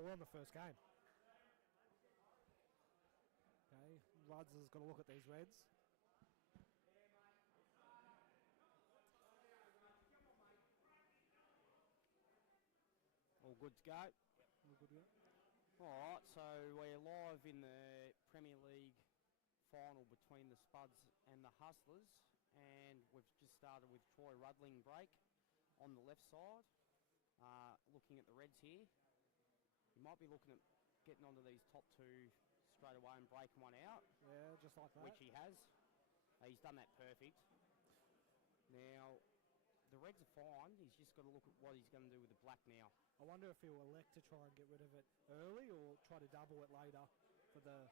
Oh, we're on the first game. Okay, Ruds has got to look at these reds. All good to go. All good to go. All right, so we're live in the Premier League final between the Spuds and the Hustlers, and we've just started with Troy Rudling break on the left side. Looking at the Reds here, he might be looking at getting onto these top two straight away and breaking one out. Yeah, just like that. Which he has. He's done that perfect. Now, the Reds are fine. He's just got to look at what he's going to do with the black now. I wonder if he'll elect to try and get rid of it early or try to double it later for the...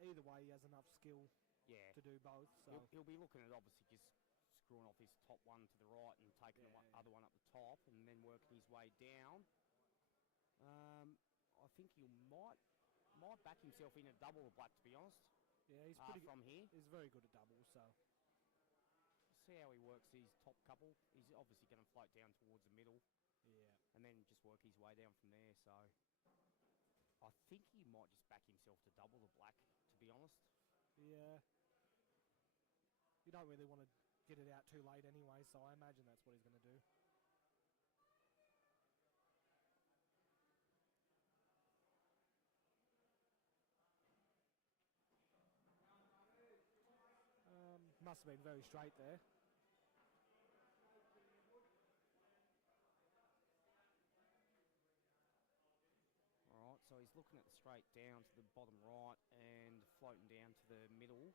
Either way, he has enough skill to do both. So He'll be looking at obviously just screwing off his top one to the right and taking the other one up the top and then working his way down. I think he might back himself in a double of black, to be honest. Yeah, he's pretty from here. He's very good at doubles, so... See how he works his top couple. He's obviously going to float down towards the middle. Yeah. And then just work his way down from there, so... I think he might just back himself to double the black, to be honest. Yeah. You don't really want to get it out too late anyway, so I imagine that's what he's going to do. Must have been very straight there. All right, so he's looking at the straight down to the bottom right and floating down to the middle.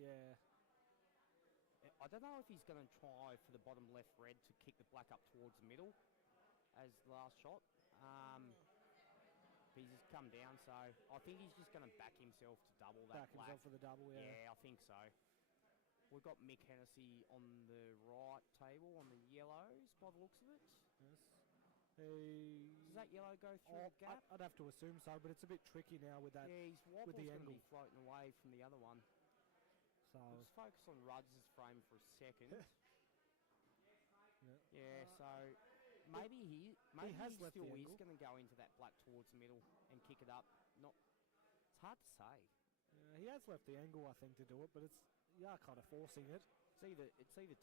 Yeah. I don't know if he's going to try for the bottom left red to kick the black up towards the middle as the last shot. He's just come down, so I think he's just going to back himself to double that Back black. himself for the double, yeah. Yeah, I think so. We've got Mick Hennessy on the right table, on the yellows, by the looks of it. Yes. Does that yellow go through the gap? I'd have to assume so, but it's a bit tricky now with that. Yeah, his wobble's with the going to angle. be floating away from the other one. So let's focus on Ruds' frame for a second. Yeah. Yeah, so maybe he still is going to go into that black towards the middle and kick it up. It's hard to say. He has left the angle, I think, to do it, but you are kind of forcing it. It's either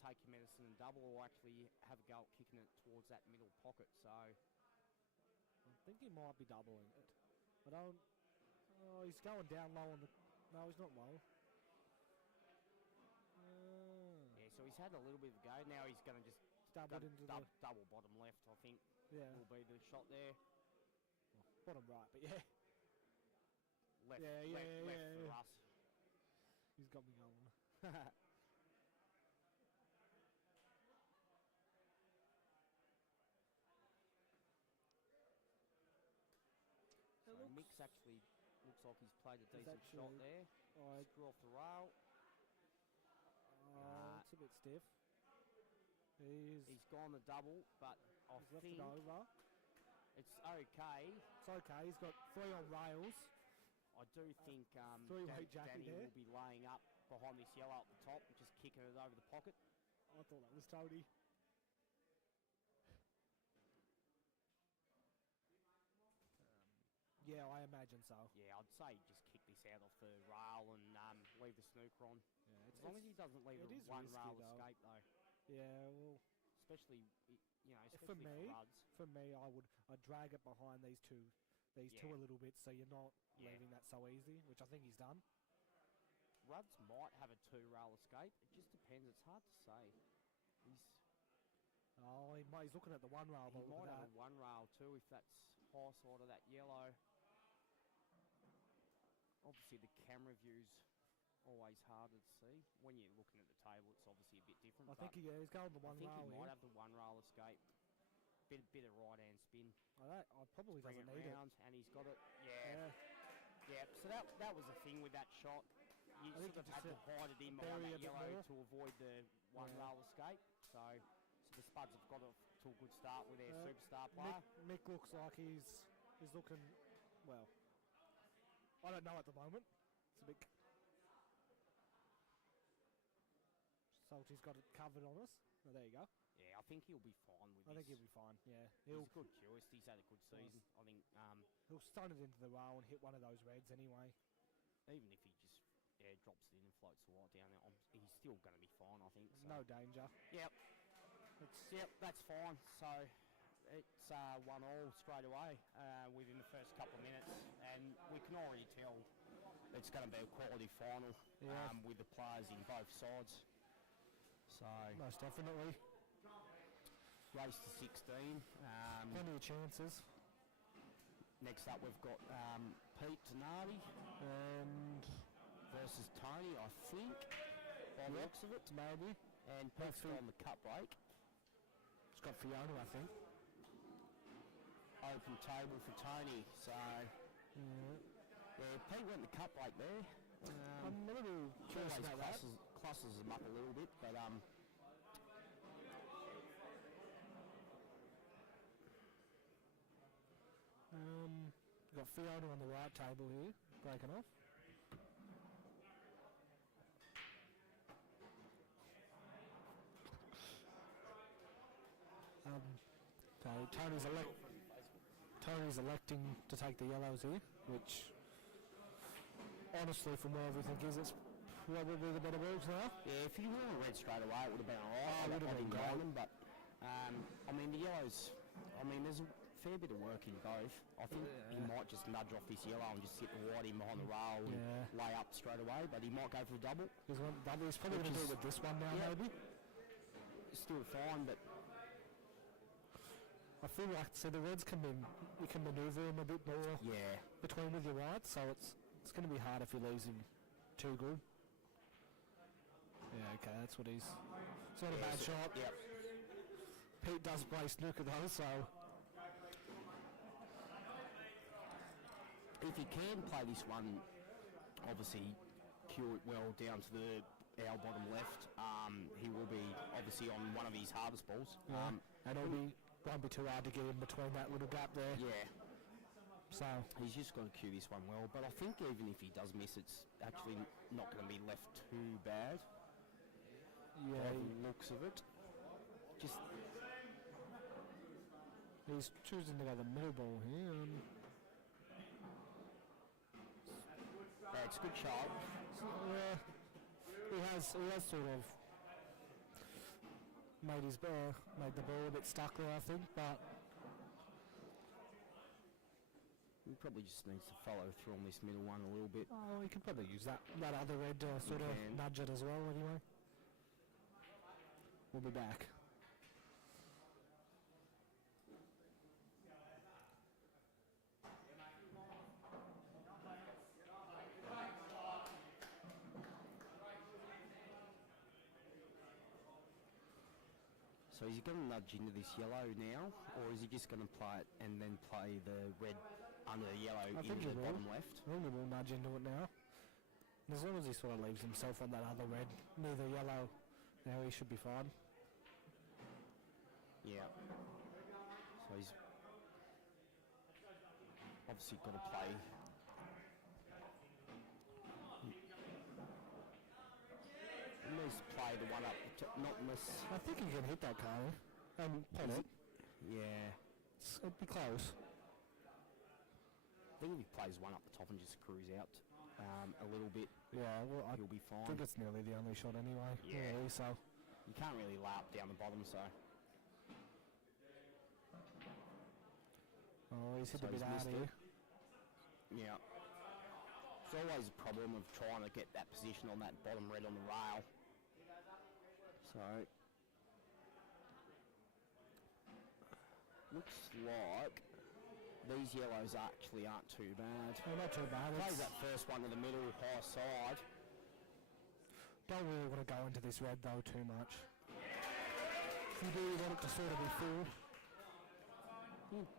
take your medicine and double or actually have a go at kicking it towards that middle pocket. So I think he might be doubling it. I don't... Oh, he's going down low on the... No, he's not low. Yeah, so he's had a little bit of a go. Now he's going to just double bottom left, I think. Yeah. Will be the shot there. Well, bottom right, but yeah. Left for us. He's got me going. So Mick's actually looks like he's played a decent shot there. Screw off the rail. It's a bit stiff. He's gone the double, but I think left it over. It's okay. It's okay. He's got 3 on rails. I do think Danny will be laying up behind this yellow up the top and just kicking it over the pocket. I thought that was Tony. Yeah, I imagine so. Yeah, I'd say just kick this out off the rail and leave the snooker on. Yeah, as long as he doesn't leave it one rail escape, though. Yeah, well... Especially for Ruds. For me, I'd drag it behind these two a little bit so you're not leaving that so easy, which I think he's done. Ruds might have a 2-rail escape. It just depends. It's hard to say. He's looking at the 1 rail. He might have a 1 rail too if that's high side of that yellow. Obviously, the camera view's always harder to see. When you're looking at the table, it's obviously a bit different. I think he's going the 1 rail. I think he might have the 1 rail escape. Bit of right-hand spin. I probably doesn't need it. And he's got it. Yeah. So that was the thing with that shot. You sort of had to hide it in behind that yellow to avoid the 1 rail escape. So the Spuds have got off to a good start with their superstar player. Mick looks like he's looking, well, I don't know at the moment. It's a bit... So Salty's got it covered on us. Oh, there you go. Yeah, I think he'll be fine with I this. think he'll be fine, yeah. He's a good curist. He's had a good season. I think He'll stun it into the rail and hit one of those reds anyway. even if he just drops it in and floats the white down there, he's still going to be fine, I think. So. No danger. Yep. That's fine. So it's 1-1 straight away within the first couple of minutes, and we can already tell it's going to be a quality final with the players in both sides. So most definitely. Race to 16. Plenty of chances. Next up, we've got Pete Tenardi And versus Tony, I think, by the looks of it. maybe. And Pete's on the cut break. It's got Fiona, I think. Open table for Tony. So, yeah, Pete went the cut break there. I'm a little curious Always about that. classes them up a little bit, but Got Fiona on the right table here, breaking off. Tony's electing to take the yellows here, which honestly, from where everything is, it's probably the better balls now. yeah, if he were a red straight away, it would have been alright. Would have been got great. him, but I mean the yellows. I mean, there's a fair bit of work in both. I think he might just nudge off this yellow and just hit the white in behind the rail and lay up straight away, but he might go for a double. He's probably going to do it with this one now, maybe. Still fine, but I feel like the reds you can manoeuvre him a bit more between with your whites, so it's going to be hard if he leaves him too good. Yeah, okay, that's what he's. It's not a bad shot. Yep. Pete does play snooker though, so if he can play this one, obviously cue it well down to our bottom left, he will be obviously on one of his hardest balls. and won't be too hard to get in between that little gap there. Yeah. So he's just got to cue this one well, but I think even if he does miss, it's actually not going to be left too bad. Yeah, by the looks of it. Just he's choosing to go the middle ball here. It's a good shot. He has sort of made the ball a bit stuck there, I think, but he probably just needs to follow through on this middle one a little bit. he could probably use that other red to sort of nudge it as well. Anyway, we'll be back. So is he going to nudge into this yellow now, or is he just going to play it and then play the red under the yellow into the bottom left? I think he will nudge into it now. And as long as he sort of leaves himself on that other red near the yellow, now he should be fine. Yeah. So he's obviously got to play. He needs to play the one up, not miss. I think he can hit that car and pull it. Yeah. It'd be close. I think if he plays one up the top and just cruise out a little bit, well, he'll be fine. I think it's nearly the only shot anyway. Yeah. So You can't really lay up down the bottom, so. he's hit So a bit he's hard missed here. it. Yeah. It's always a problem of trying to get that position on that bottom red on the rail. So, looks like these yellows actually aren't too bad. Not too bad. Plays that first one to the middle, high side. Don't really want to go into this red though too much. If you do, you want it to sort of be full. He's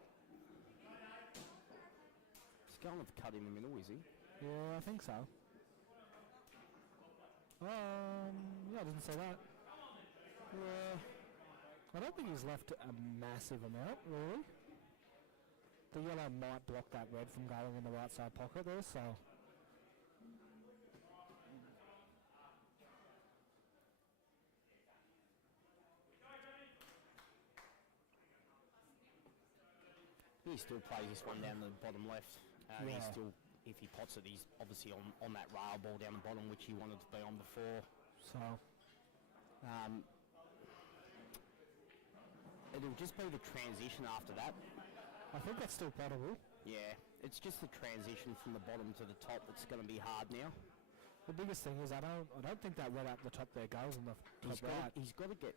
going with the cut in the middle, is he? Yeah, I think so. I didn't say that. I don't think he's left a massive amount, really. The yellow might block that red from going in the right side pocket there, so. he still plays this one down the bottom left. Yeah. He's still, if he pots it, he's obviously on that rail ball down the bottom, which he wanted to be on before. So, it'll just be the transition after that. I think that's still potable. Yeah, it's just the transition from the bottom to the top that's going to be hard now. The biggest thing is I don't think that red up the top there goes on the top right. He's got to get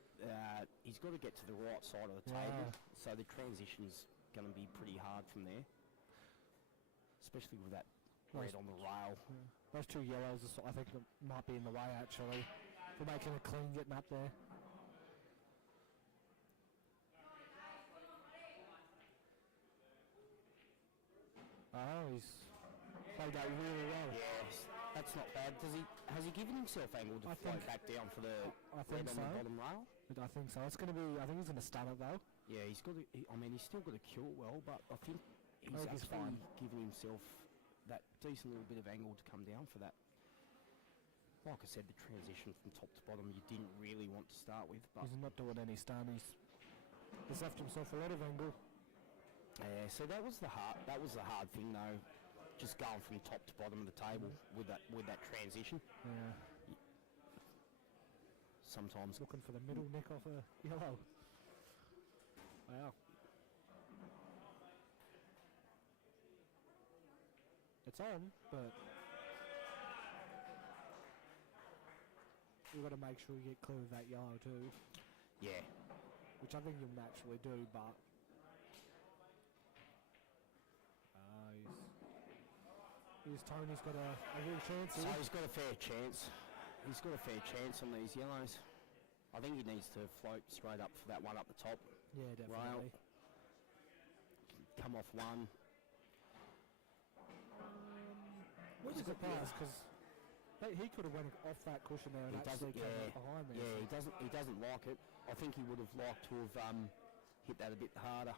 to the right side of the table, so the transition's going to be pretty hard from there, especially with that red on the rail. Yeah. Those two yellows, I think, might be in the way actually for making it clean getting up there. Oh, he's played that really well. Yes, that's not bad. Has he given himself angle to float back down for the red on the bottom rail? I think so. It's going to be. I think he's going to stun it though. Yeah, he's got to. He's still got to kill it well, but I think he's actually given himself that decent little bit of angle to come down for that. Like I said, the transition from top to bottom you didn't really want to start with, but he's not doing any stun. He's left himself a lot of angle. Yeah, so that was the hard thing though, just going from top to bottom of the table with that transition. Yeah. Sometimes looking for the middle neck off a yellow. Wow. It's on, but you've got to make sure you get clear of that yellow too. Yeah. Which I think you'll naturally do, but Tony's got a real chance here. So he's got a fair chance. He's got a fair chance on these yellows. I think he needs to float straight up for that one up the top. Yeah, definitely. Rail. Come off one. What is the pass? Because he could have went off that cushion there and actually come up behind there. Yeah, he doesn't like it. I think he would have liked to have hit that a bit harder.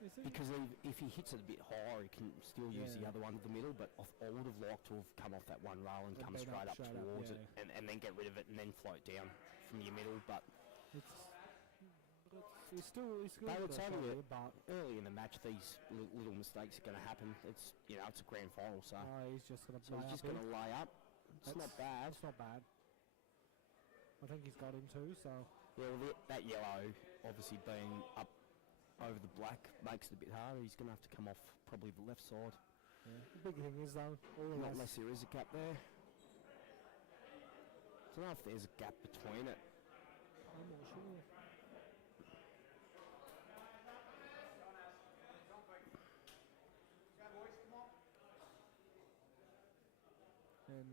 Because if he hits it a bit higher, he can still use the other one in the middle, but I would have liked to have come off that one rail and come straight up towards it and then get rid of it and then float down from your middle, but he's still early in the match, these little mistakes are going to happen. It's it's a grand final, so he's just going to lay up. It's not bad. It's not bad. I think he's got him too, so yeah. Well, that yellow obviously being up over the black makes it a bit harder. He's going to have to come off probably the left side. Yeah. The big thing is though, not unless there is a gap there. I don't know if there's a gap between it. I'm not sure. And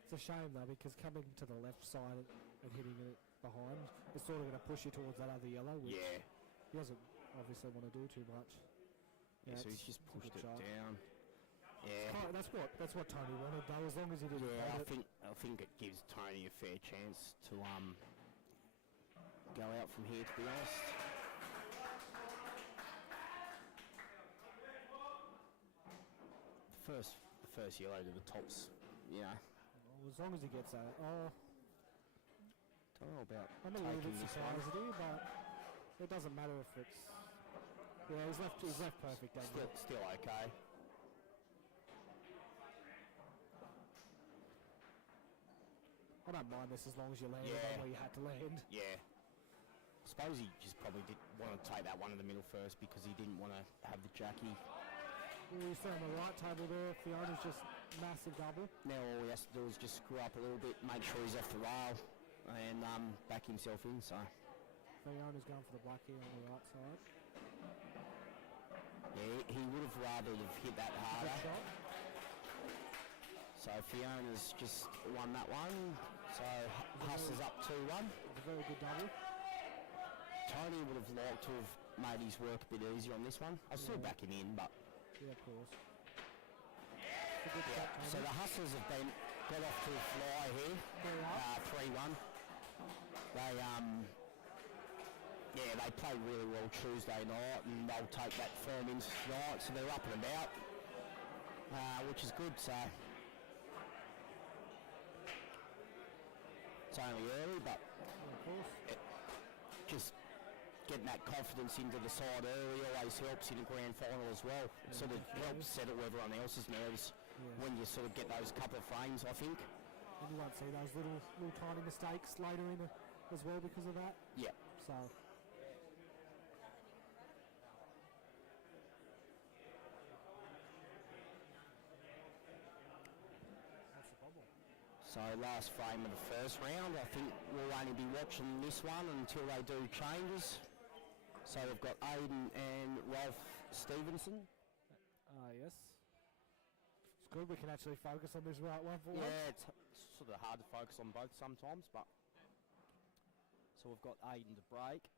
it's a shame though, because coming to the left side and hitting it behind, it's sort of going to push you towards that other yellow. Which he doesn't obviously want to do too much. Yeah, so he's just pushed it down. Yeah, that's what Tony wanted though. As long as he didn't. Yeah, I think it gives Tony a fair chance to go out from here. To be honest. The first yellow to the tops. Yeah. Well, as long as he gets that. Don't know about. I'm a little bit surprised here, but it doesn't matter if it's. Yeah, he's left perfect. Still okay. I don't mind this as long as you land where you had to land. Yeah. I suppose he just probably did want to take that one in the middle first because he didn't want to have the Jackie. Well, he's on the right table there. Fiona's just massive double. Now all he has to do is just screw up a little bit, make sure he's off the rail, and back himself in. So. Fiona's going for the black here on the right side. Yeah, he would have rather have hit that harder. So Fiona's just won that one. So Hustler's up 2-1. It's a very good double. Tony would have liked to have made his work a bit easier on this one. I'll still back him in, but... Yeah, of course. So the Hustlers have got off to a fly here. 3-1. They played really well Tuesday night, and they'll take that firm in tonight, so they're up and about, which is good. So it's only early, but getting that confidence into the side early always helps in a grand final as well. Sort of helps settle everyone else's nerves when you sort of get those couple of frames, I think. And you won't see those little tiny mistakes later in as well because of that. Yeah. So. That's the problem. So last frame of the first round, I think we'll only be watching this one until they do changes. So we've got Aiden and Rolf Stevenson. Yes. It's good, we can actually focus on this right one for once. Yeah, it's sort of hard to focus on both sometimes, but... So we've got Aiden to break.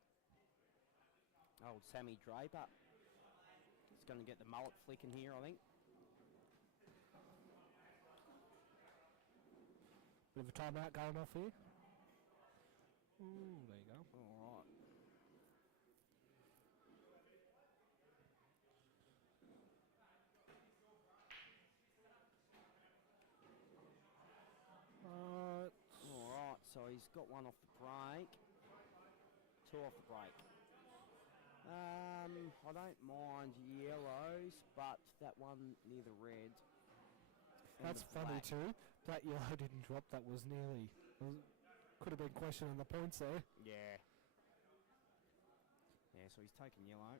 Old Sammy Draper. He's going to get the mullet flicking here, I think. Bit of a timeout going off here. Ooh, there you go. All right. Alright, so he's got one off the break. Two off the break. I don't mind yellows, but that one near the red. That's funny too. That yellow didn't drop. That was nearly... could have been questioning the points there. Yeah. Yeah, so he's taking yellow.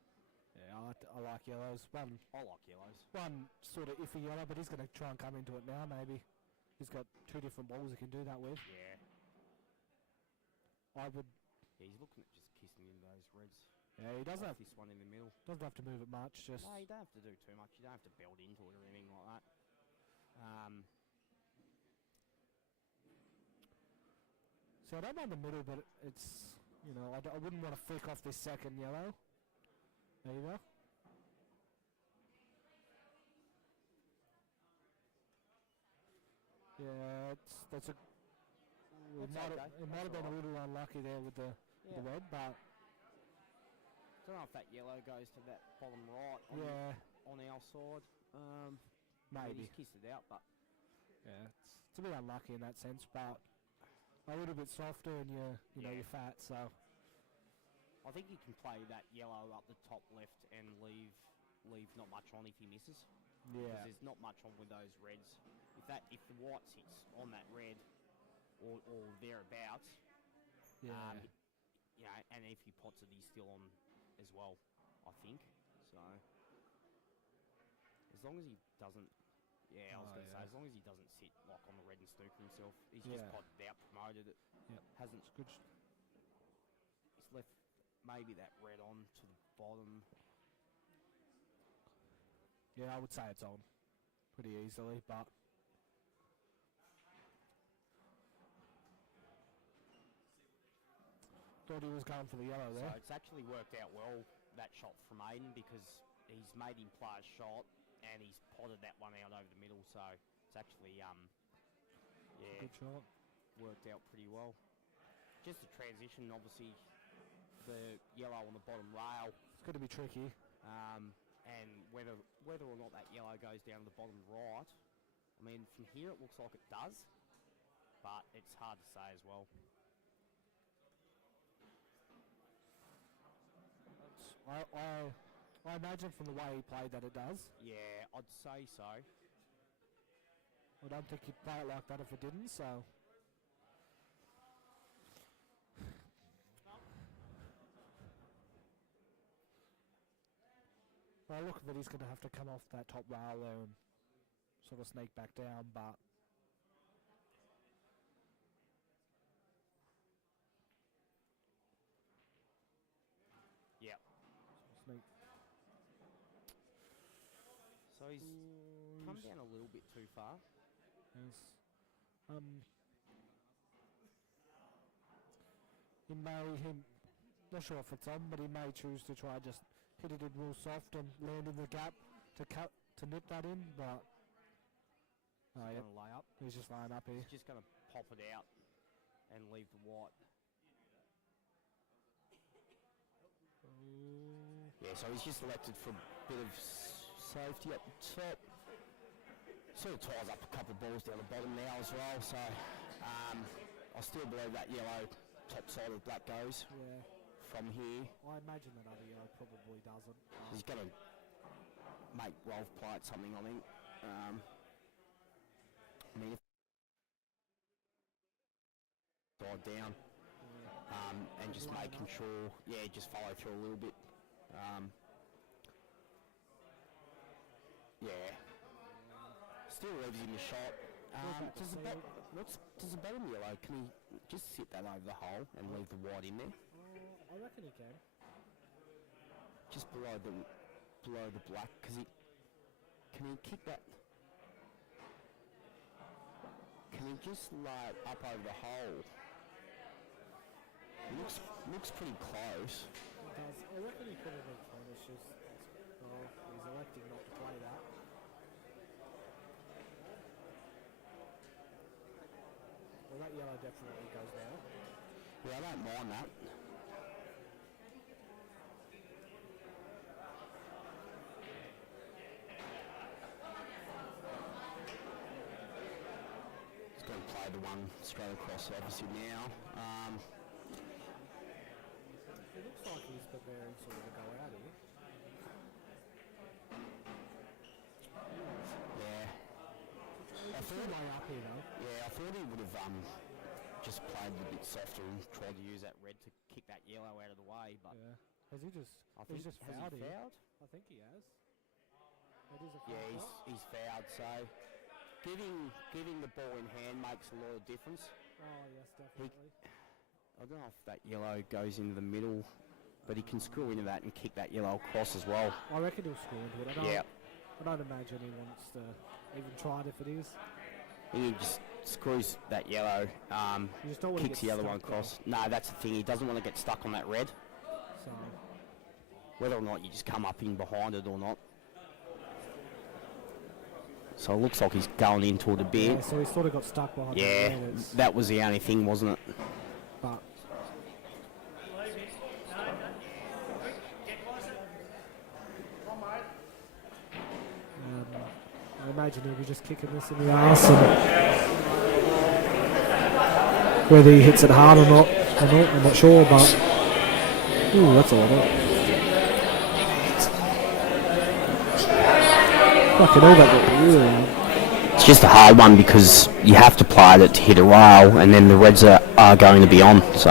Yeah, I like yellows. I like yellows. One sort of iffy yellow, but he's going to try and come into it now, maybe. He's got two different balls he can do that with. Yeah. I would... Yeah, he's looking at just kissing in those reds. Yeah, he doesn't have... This one in the middle. Doesn't have to move it much, just... No, you don't have to do too much. You don't have to build into it or anything like that. So I don't mind the middle, but it's... You know, I wouldn't want to flick off this second yellow. There you go. Yeah, that's a... It might have been a little unlucky there with the red, but... I don't know if that yellow goes to that bottom right on our side. Maybe. He's kissed it out, but... Yeah, it's a bit unlucky in that sense, but a little bit softer and you know, you're fat, so... I think you can play that yellow up the top left and leave not much on if he misses. Yeah. Because there's not much on with those reds. If the white sits on that red or thereabouts, you know, and if he pots it, he's still on as well, I think. So as long as he doesn't, I was going to say, as long as he doesn't sit like on the red and snooker himself, he's just potted out, promoted it. Hasn't. It's good. He's left maybe that red on to the bottom. Yeah, I would say it's on pretty easily, but... Thought he was going for the yellow there. So it's actually worked out well, that shot from Aiden, because he's made him play a shot and he's potted that one out over the middle, so it's actually, good shot. Worked out pretty well. Just the transition, obviously, the yellow on the bottom rail. It's going to be tricky. And whether or not that yellow goes down to the bottom right, I mean, from here it looks like it does, but it's hard to say as well. I imagine from the way he played that it does. Yeah, I'd say so. I don't think he'd play it like that if it didn't, so... Well, look at it, he's going to have to come off that top rail there and sort of sneak back down, but... Yeah. Sneak. So he's come down a little bit too far. Yes. He not sure if it's on, but he may choose to try just hit it in real soft and land in the gap to nip that in, but... He's going to lay up. He's just laying up here. He's just going to pop it out and leave the white. Yeah, so he's just elected for a bit of safety up the top. Sort of ties up a couple of balls down the bottom now as well, so I still believe that yellow top side of black goes. Yeah. from here. I imagine that other yellow probably doesn't. He's got to make Rolf play it something, I think. I mean, if dive down and just making sure, just follow through a little bit. Still leaves him a shot. Does the bottom yellow, can he just sit that over the hole and leave the white in there? I reckon he can. Just below the black, because can he kick that? Can he just lay it up over the hole? Looks pretty close. It does. I reckon he could have been fine. It's just, he's electing not to play that. Well, that yellow definitely goes there. Yeah, I don't mind that. He's going to play the one straight across obviously now. It looks like he's preparing sort of to go out here. Yeah. I thought way up here though. Yeah, I thought he would have just played a bit softer and tried to use that red to kick that yellow out of the way, but Has he just? He's just fouled here. I think he has. It is a foul. Yeah, he's fouled. So giving the ball in hand makes a lot of difference. Oh yes, definitely. I don't know if that yellow goes into the middle, but he can screw into that and kick that yellow across as well. I reckon he'll screw into it. I don't imagine he wants to even try it if it is. He just screws that yellow, kicks the other one across. No, that's the thing. He doesn't want to get stuck on that red. So whether or not you just come up in behind it or not. So it looks like he's going into it a bit. Yeah, so he sort of got stuck behind the Yeah, red. that was the only thing, wasn't it? But I imagine he'll be just kicking this in the arse, and whether he hits it hard or not, I'm not sure, but ooh, that's a lot of fucking hell, that got really. It's just a hard one because you have to play it to hit a rail, and then the reds are going to be on, so.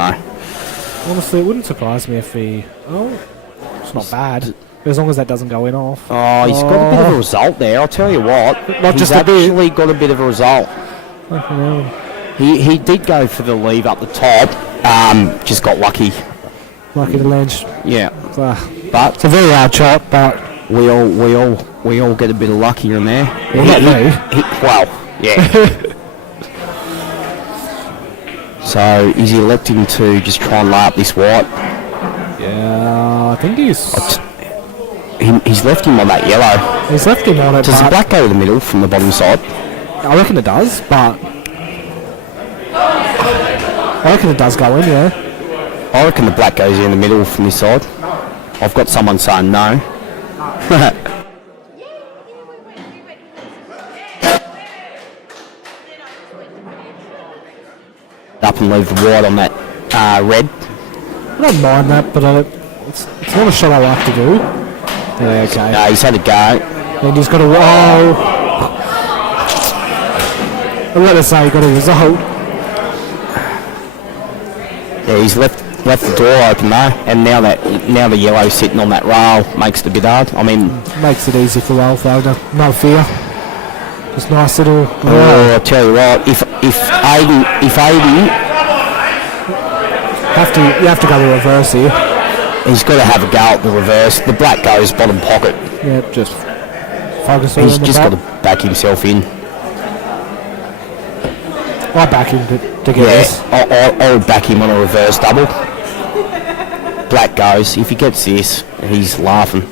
Honestly, it wouldn't surprise me if he... Oh, it's not bad. As long as that doesn't go in off. Oh, he's got a bit of a result there, I'll tell you what. He's actually got a bit of a result. He did go for the leave up the top, just got lucky. Lucky to land. Yeah. But it's a very hard shot, but... We all get a bit of luck here and there. Well, not me. Well, yeah. So is he electing to just try and lay up this white? Yeah, I think he's left him on that yellow. He's left him on it. Does the black go to the middle from the bottom side? I reckon it does, but I reckon it does go in, yeah. I reckon the black goes in the middle from this side. I've got someone saying no. Up and leave the white on that red. I don't mind that, but it's not a shot I like to do. Yeah, okay. No, he's had a go. And he's got a... Oh! I'm going to say he got a result. Yeah, he's left the door open though, and now the yellow's sitting on that rail makes it a bit hard. I mean... Makes it easy for Ralph though, no fear. Just nice little... Oh, I tell you what, if Aiden... You have to go the reverse here. He's got to have a go at the reverse. The black goes bottom pocket. Yeah, just focus on He's just got to back himself in. I back him to get this. I would back him on a reverse double. Black goes. If he gets this, he's laughing.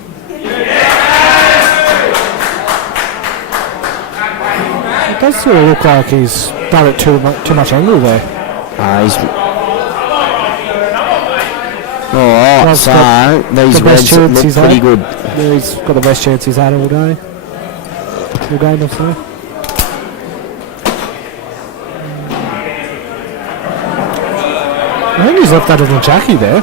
It does sort of look like he's done it too much angle there. Alright, so these reds look pretty good. Yeah, he's got the best chance he's had all day. All game, I'd say. I think he's left that on the Jackie there.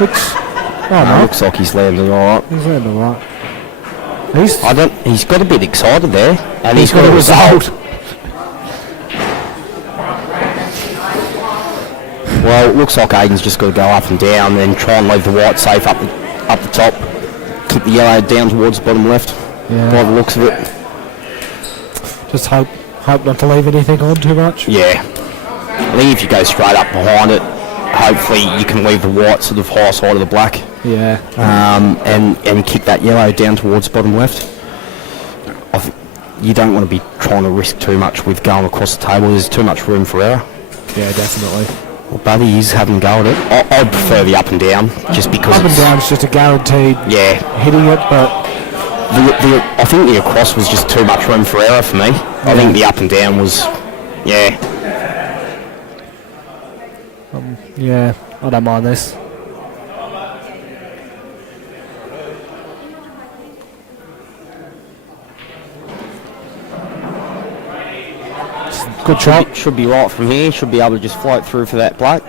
No. Looks like he's landing all right. He's landing all right. He's got a bit excited there, and he's got a result. Well, it looks like Aiden's just got to go up and down, and try and leave the white safe up the top. Keep the yellow down towards the bottom left. Yeah. By the looks of it. Just hope not to leave anything on too much. Yeah. I think if you go straight up behind it, hopefully you can leave the white sort of high side of the black. Yeah. And kick that yellow down towards the bottom left. You don't want to be trying to risk too much with going across the table. There's too much room for error. Yeah, definitely. Well, Buddy is having a go at it. I'd prefer the up and down, just because up and down is just a guaranteed hitting it, but I think the across was just too much room for error for me. I think the up and down was, I don't mind this. Good shot. Should be right from here. Should be able to just float through for that bloke.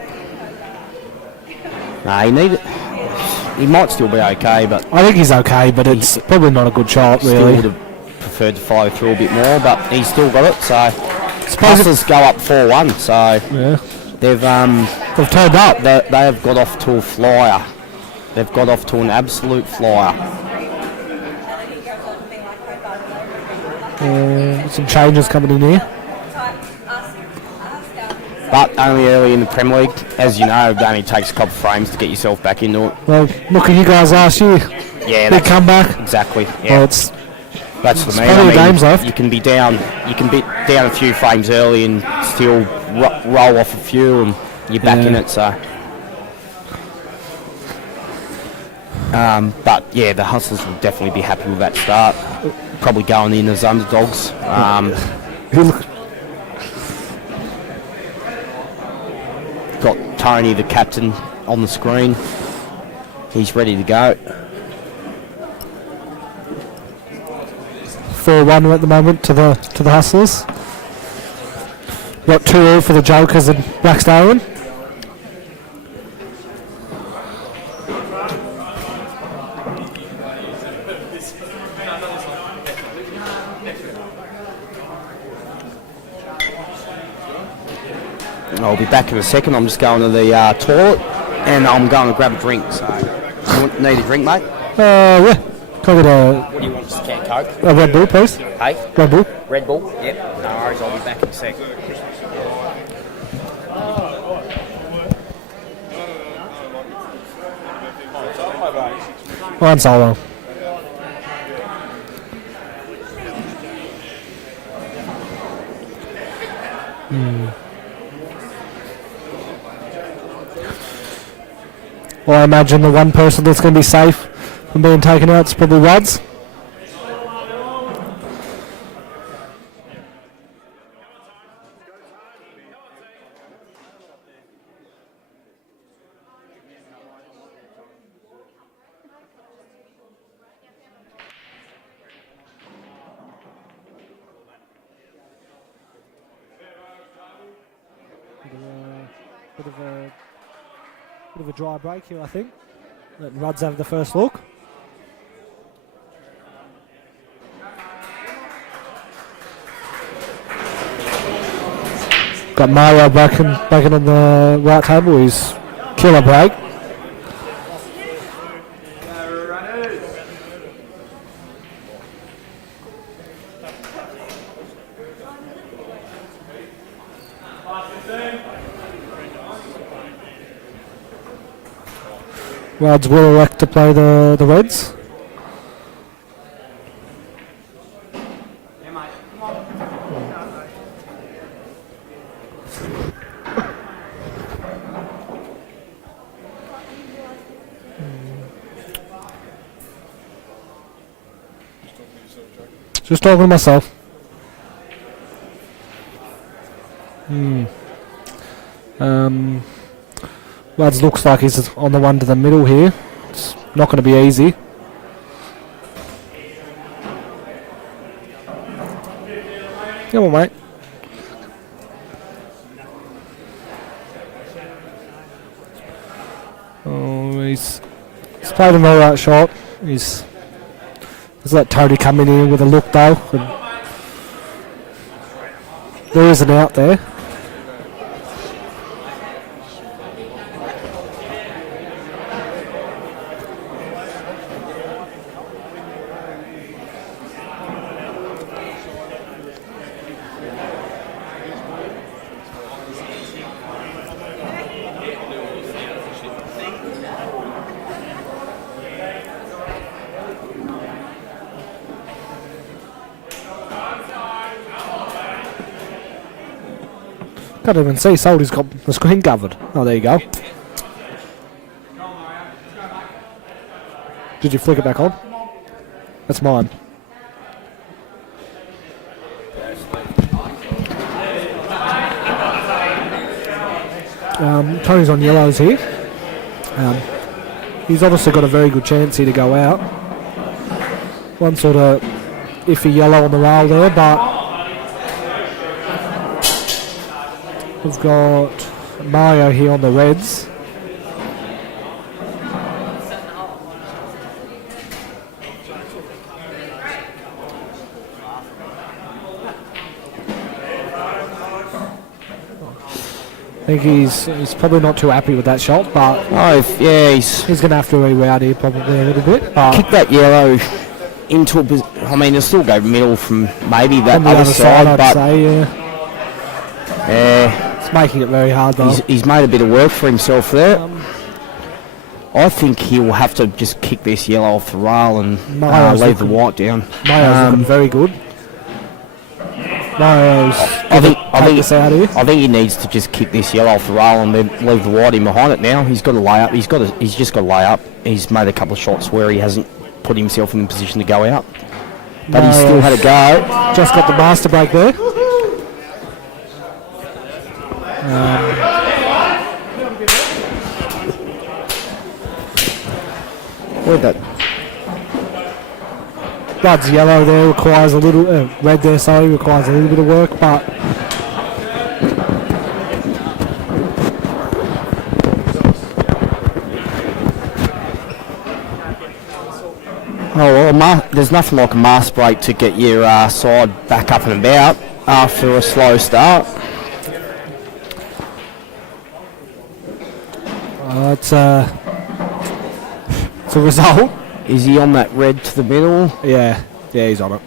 Nah, he might still be okay, but I think he's okay, but it's probably not a good shot, really. Still would have preferred to follow through a bit more, but he's still got it. So Hustlers go up 4-1. So they've turned up. They have got off to a flyer. They've got off to an absolute flyer. Some changes coming in here. But only early in the Premier League. As you know, it only takes a couple of frames to get yourself back into it. Well, look at you guys last year. Yeah, big comeback. Exactly. Yeah. Well, that's what I mean. Games left. You can be down a few frames early and still roll off a few, and you're back in it. So, but yeah, the Hustlers will definitely be happy with that start. Probably going in as underdogs. Got Tony, the captain, on the screen. He's ready to go. 4-1 at the moment to the Hustlers. Got 2-2 for the Jokers and Black Stallion. I'll be back in a second. I'm just going to the toilet, and I'm going to grab a drink. So, you need a drink, mate? Yeah. Can I get what do you want? Just a can of Coke? A Red Bull, please. Hey? Red Bull. Red Bull? Yep. No worries. I'll be back in a sec. One solo. Well, I imagine the one person that's going to be safe from being taken out is probably Ruds. Bit of a dry break here, I think. Let Ruds have the first look. Got Mario back in on the right table. He's killer break. Ruds will elect to play the Reds. Just talking to myself. Ruds looks like he's on the one to the middle here. It's not going to be easy. Come on, mate. Oh, he's played an alright shot. He's let Tony come in here with a look though. And there is an out there. Can't even see. Salty's got the screen covered. Oh, there you go. Did you flick it back on? That's mine. Tony's on yellows here. He's obviously got a very good chance here to go out. One sort of iffy yellow on the rail there, but we've got Mario here on the reds. I think he's probably not too happy with that shot, but he's going to have to reroute here probably a little bit. But kick that yellow into a I mean, it'll still go middle from maybe that the other side, I'd but say, it's making it very hard though. He's made a bit of work for himself there. I think he'll have to just kick this yellow off the rail and leave the white down. Mario's looking very good. Mario's I think this out here. I think he needs to just kick this yellow off the rail and then leave the white in behind it now. He's got to lay up. He's just got to lay up. He's made a couple of shots where he hasn't put himself in the position to go out. But he's still had a go. Just got the master break there. Where'd that? Blood's yellow there requires a little red there, sorry, requires a little bit of work, but there's nothing like a master break to get your side back up and about after a slow start. It's a result. Is he on that red to the middle? Yeah, he's on it.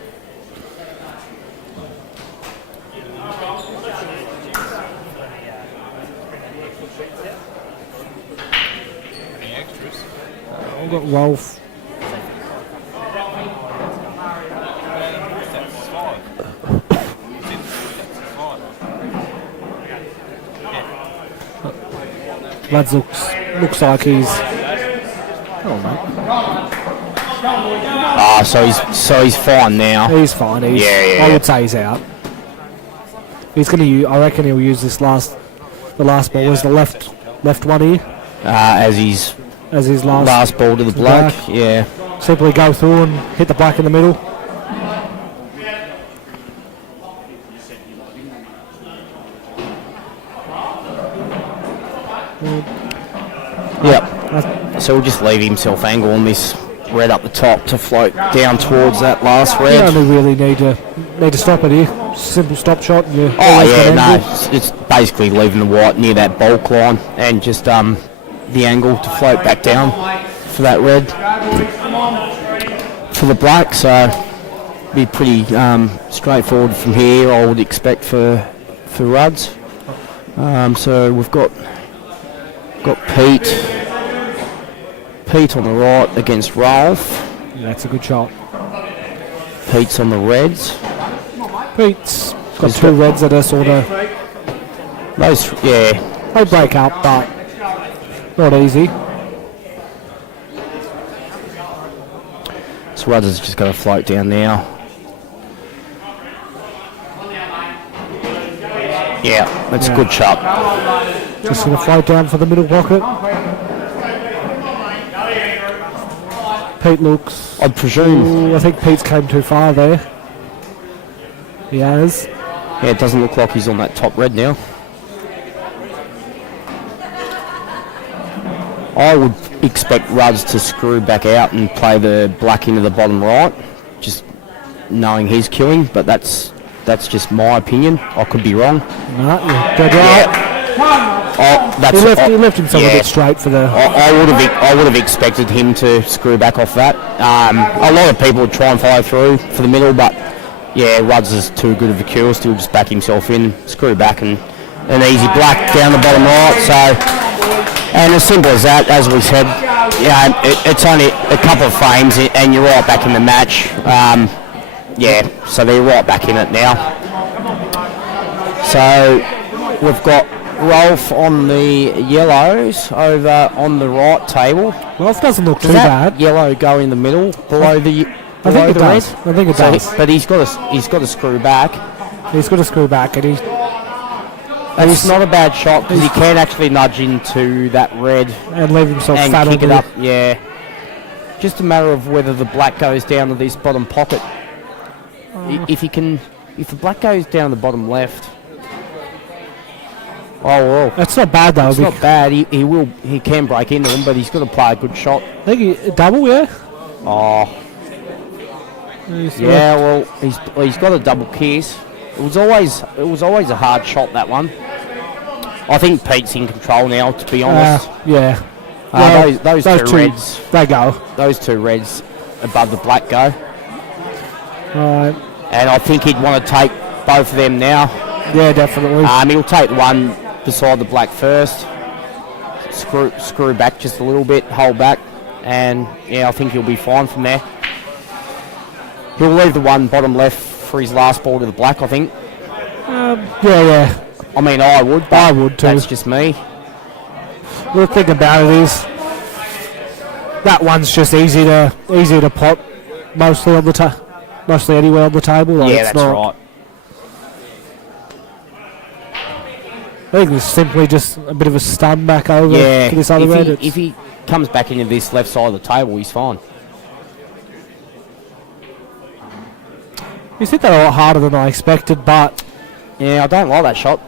I've got Rolf. Lads looks like he's. Oh mate. So he's fine now. He's fine. I would say he's out. He's going to use. I reckon he'll use the last ball. Was the left one here? As his last ball to the black. Yeah. Simply go through and hit the black in the middle. Yep. So we'll just leave himself angle on this red up the top to float down towards that last red. You only really need to stop it here. Simple stop shot. And it's basically leaving the white near that bulk line and just the angle to float back down for that red for the black. So be pretty straightforward from here, I would expect for Ruds. So we've got Pete on the right against Rolf. Yeah, that's a good shot. Pete's on the reds. Pete's got two reds that are sort of. They break up, but not easy. So Ruds is just going to float down now. Yeah, that's a good shot. Just going to float down for the middle pocket. Pete looks. I presume. I think Pete's came too far there. He has. Yeah, it doesn't look like he's on that top red now. I would expect Rudds to screw back out and play the black into the bottom right, just knowing he's killing, but that's just my opinion. I could be wrong. No, yeah, dead right. He left himself a bit straight for the... I would have expected him to screw back off that. A lot of people would try and follow through for the middle, but yeah, Rudds is too good of a kill. Still just back himself in, screw back, and an easy black down the bottom right. So, and as simple as that, as we said, it's only a couple of frames, and you're right back in the match. So they're right back in it now. So we've got Rolf on the yellows over on the right table. Rolf doesn't look too bad. Yellow go in the middle below the I think it does. I think it does. But he's got to screw back. He's got to screw back, and it's not a bad shot because he can actually nudge into that red and leave himself and fat kick it up. Yeah, just a matter of whether the black goes down to this bottom pocket. If the black goes down the bottom left. Oh well, that's not bad though. It's not bad. He can break into him, but he's got to play a good shot. I think double, yeah. Oh. Yeah, well, he's got a double kiss. It was always a hard shot, that one. I think Pete's in control now, to be honest. Yeah. Those two reds, they go. Those two reds above the black go. Right. And I think he'd want to take both of them now. Yeah, definitely. He'll take the one beside the black first. Screw back just a little bit, hold back, and yeah, I think he'll be fine from there. He'll leave the one bottom left for his last ball to the black, I think. Yeah. I mean, I would. But I would too. That's just me. The thing about it is, that one's just easy to pot, mostly anywhere on the table. Like, yeah, that's right. I think it's simply just a bit of a stun back over to this other red. If he comes back into this left side of the table, he's fine. He's hit that a lot harder than I expected, but... Yeah, I don't like that shot.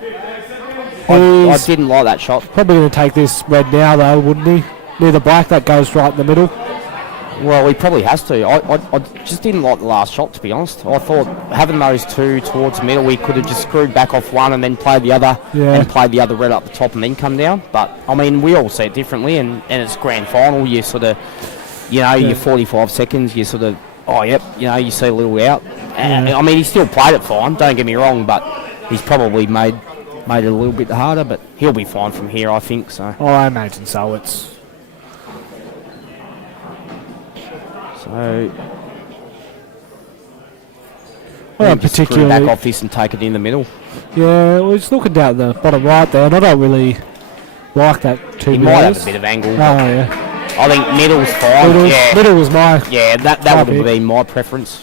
I didn't like that shot. Probably going to take this red now, though, wouldn't he? Near the black, that goes right in the middle. Well, he probably has to. I just didn't like the last shot, to be honest. I thought having those two towards the middle, he could have just screwed back off one and then played the other, and played the other red up the top and then come down. But, I mean, we all see it differently, and it's grand final. You sort of, your 45 seconds, you sort of, you see a little out. And, I mean, he still played it fine, don't get me wrong, but he's probably made it a little bit harder, but he'll be fine from here, I think. So. Oh, I imagine so. Well, particularly back off this and take it in the middle. Yeah, well, he's looking down the bottom right there, and I don't really like that too much. He might have a bit of angle. Oh, yeah. I think middle's fine. Middle was my... Yeah, that would have been my preference.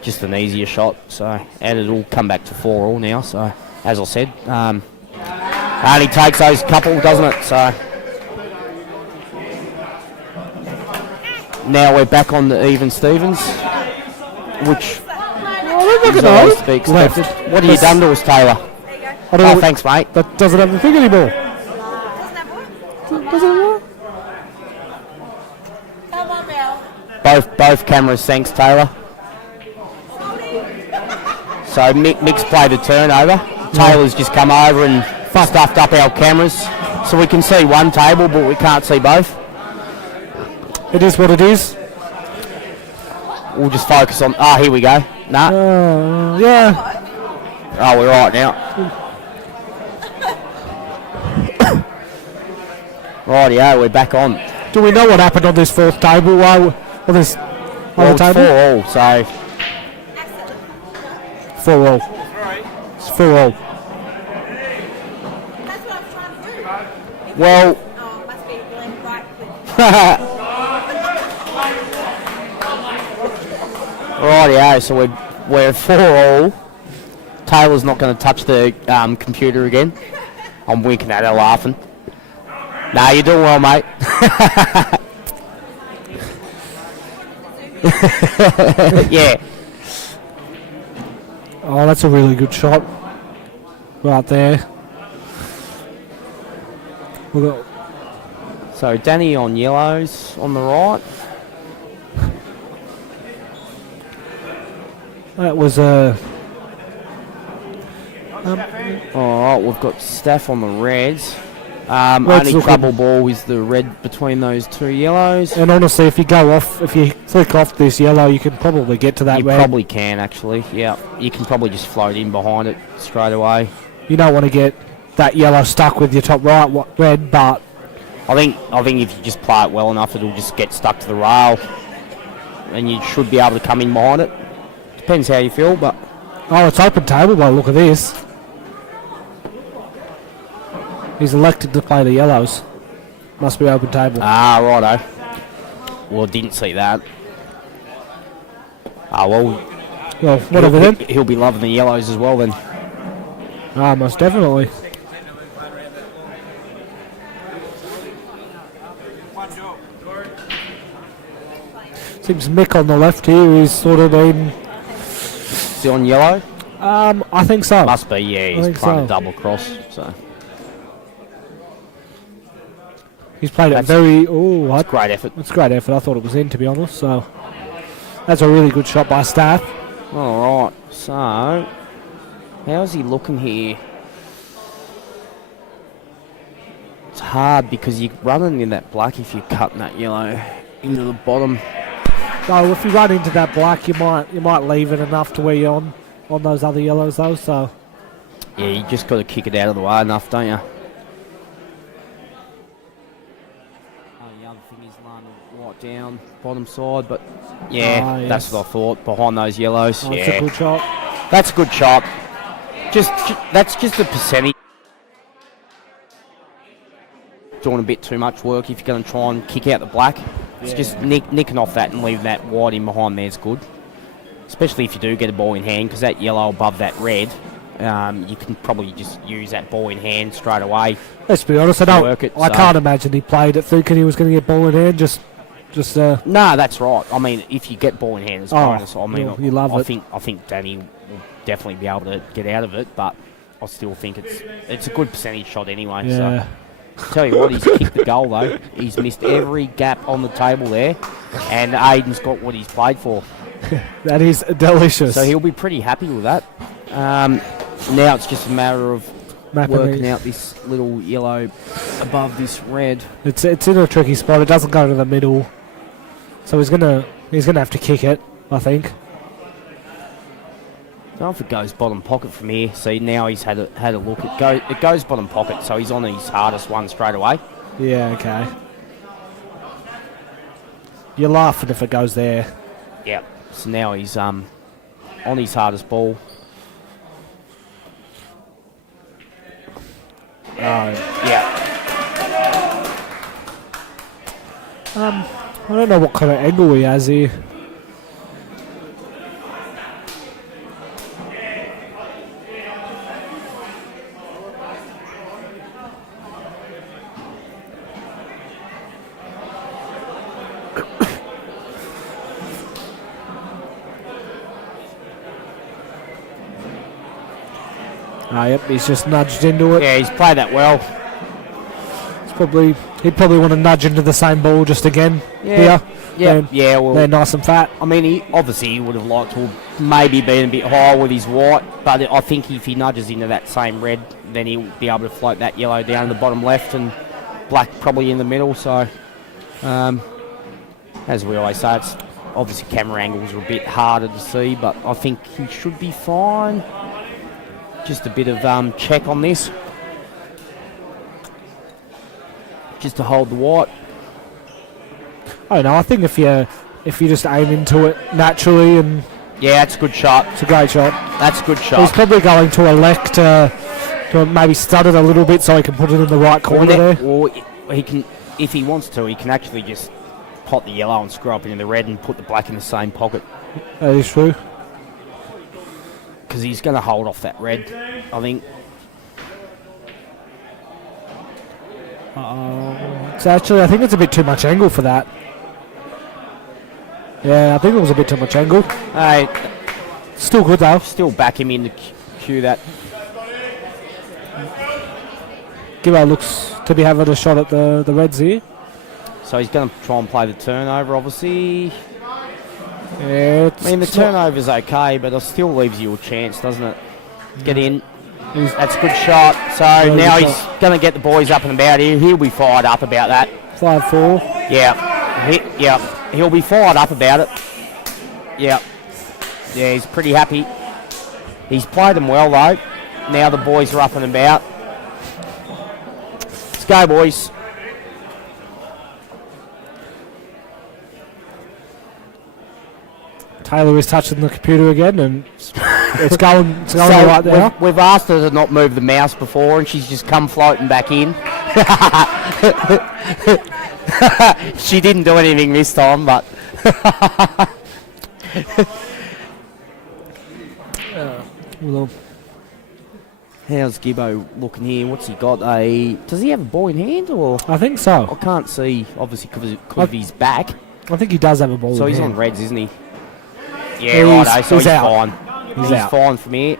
Just an easier shot, so... And it'll come back to 4-all now, so... As I said, only takes those couple, doesn't it? So... Now we're back on the even Stevens, which... Look at always to be expected. What have you done to us, Taylor? Oh, thanks, mate. That doesn't have the thing anymore. Doesn't it work? Both cameras, thanks, Taylor. So Mick's played a turnover. Taylor's just come over and stuffed up our cameras, so we can see one table, but we can't see both. It is what it is. We'll just focus on... Ah, here we go. Nah. Yeah. Oh, we're right now. Rightio, we're back on. Do we know what happened on this fourth table? Well, this well, it's 4-all, so... 4-all. It's 4-all. That's what I was trying to do. Well... Oh, must be left, right. Rightio, so we're 4-all. Taylor's not going to touch the computer again. I'm winking at her, laughing. Nah, you're doing well, mate. Yeah. Oh, that's a really good shot. Right there. So Danny on yellows on the right. That was a. All right, we've got Staff on the reds. Red's Only looking- trouble ball is the red between those two yellows. And honestly, if you flick off this yellow, you can probably get to that You red. probably can actually. Yeah, you can probably just float in behind it straight away. You don't want to get that yellow stuck with your top right red, but I think if you just play it well enough, it'll just get stuck to the rail, and you should be able to come in behind it. Depends how you feel, but it's open table by the look of this. He's elected to play the yellows. Must be open table. righto. Well, didn't see that. Well, Well, whatever then. he'll be loving the yellows as well then. Most definitely. Seems Mick on the left here is sort of been. Is he on yellow? I think so. Must be, yeah. He's think trying so. to double cross, so. He's played it That's- very. Oh, what? Great effort. It's a great effort. I thought it was in, to be honest. So that's a really good shot by Staff. All right, so how's he looking here? It's hard because you're running in that black if you're cutting that yellow into the bottom. So if you run into that black, you might leave it enough to where you're on those other yellows though. So Yeah, you just got to kick it out of the way enough, don't you? The other thing is laying right down bottom side, but yeah, yes. that's what I thought. Behind those yellows, oh, yeah, it's a good shot. that's a good shot. That's just a percentage. Doing a bit too much work if you're going to try and kick out the black. It's just nicking off that and leaving that white in behind there is good. Especially if you do get a ball in hand, because that yellow above that red, you can probably just use that ball in hand straight away. Let's be honest. I can't imagine he played it thinking he was going to get ball in hand. No, that's right. I mean, if you get ball in hand, it's bonus. I mean, you love I it. think Danny will definitely be able to get out of it, but I still think it's a good percentage shot anyway. Yeah. So. Tell you what, he's kicked the goal though. He's missed every gap on the table there, and Aiden's got what he's played for. That is delicious. So he'll be pretty happy with that. Now it's just a matter of working out this little yellow above this red. It's in a tricky spot. It doesn't go to the middle, so he's gonna have to kick it, I think. I don't know if it goes bottom pocket from here. See, now he's had a look. It goes bottom pocket, so he's on his hardest one straight away. Yeah, okay. You're laughing if it goes there. Yep. So now he's on his hardest ball. Yeah. I don't know what kind of angle he has here. Yep, he's just nudged into it. Yeah, he's played that well. He'd probably want to nudge into the same ball just again. Yeah. Here. Yeah, well, they're nice and fat. I mean, he would have liked to have maybe been a bit higher with his white, but I think if he nudges into that same red, then he'll be able to float that yellow down to the bottom left and black probably in the middle. So, as we always say, it's obviously camera angles are a bit harder to see, but I think he should be fine. Just a bit of check on this. Just to hold the white. I don't know. I think if you just aim into it naturally, and yeah, that's a good shot. It's a great shot. That's a good shot. He's probably going to elect to maybe stud it a little bit so he can put it in the right corner there. Or he can, if he wants to, he can actually just pot the yellow and screw up into the red and put the black in the same pocket. That is true. Because he's going to hold off that red, I think. So actually, I think it's a bit too much angle for that. Yeah, I think it was a bit too much angle. Hey, still good though. Still back him in to cue that. Gibbo looks to be having a shot at the Reds here. So he's going to try and play the turnover, obviously. Yeah, I mean, the turnover's okay, but it still leaves you a chance, doesn't it? Get in. That's a good shot. So now he's going to get the boys up and about here. He'll be fired up about that. 5-4. Yeah. He'll be fired up about it. Yeah. Yeah, he's pretty happy. He's played them well, though. Now the boys are up and about. Let's go, boys. Taylor is touching the computer again, and it's going right now. We've asked her to not move the mouse before, and she's just come floating back in. She didn't do anything this time, but... Well, how's Gibbo looking here? What's he got? Does he have a ball in hand, or...? I think so. I can't see, obviously, because of his back. I think he does have a ball So in he's hand. on reds, isn't he? Yeah, righto, so he's out. fine. He's He's out. fine from here.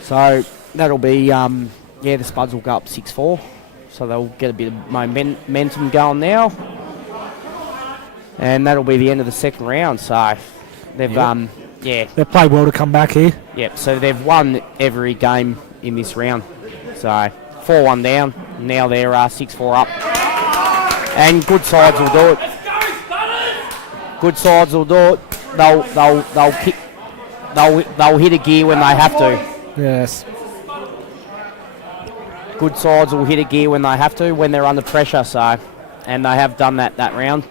So that'll be, the Spuds will go up 6-4. So they'll get a bit of momentum going now. And that'll be the end of the second round. So they've, They've played well to come back here. Yep, so they've won every game in this round. So 4-1 down. Now they're 6-4 up. And good sides will do it. Good sides will do it. They'll kick. They'll hit a gear when they have to. Yes. Good sides will hit a gear when they have to, when they're under pressure. So, and they have done that round.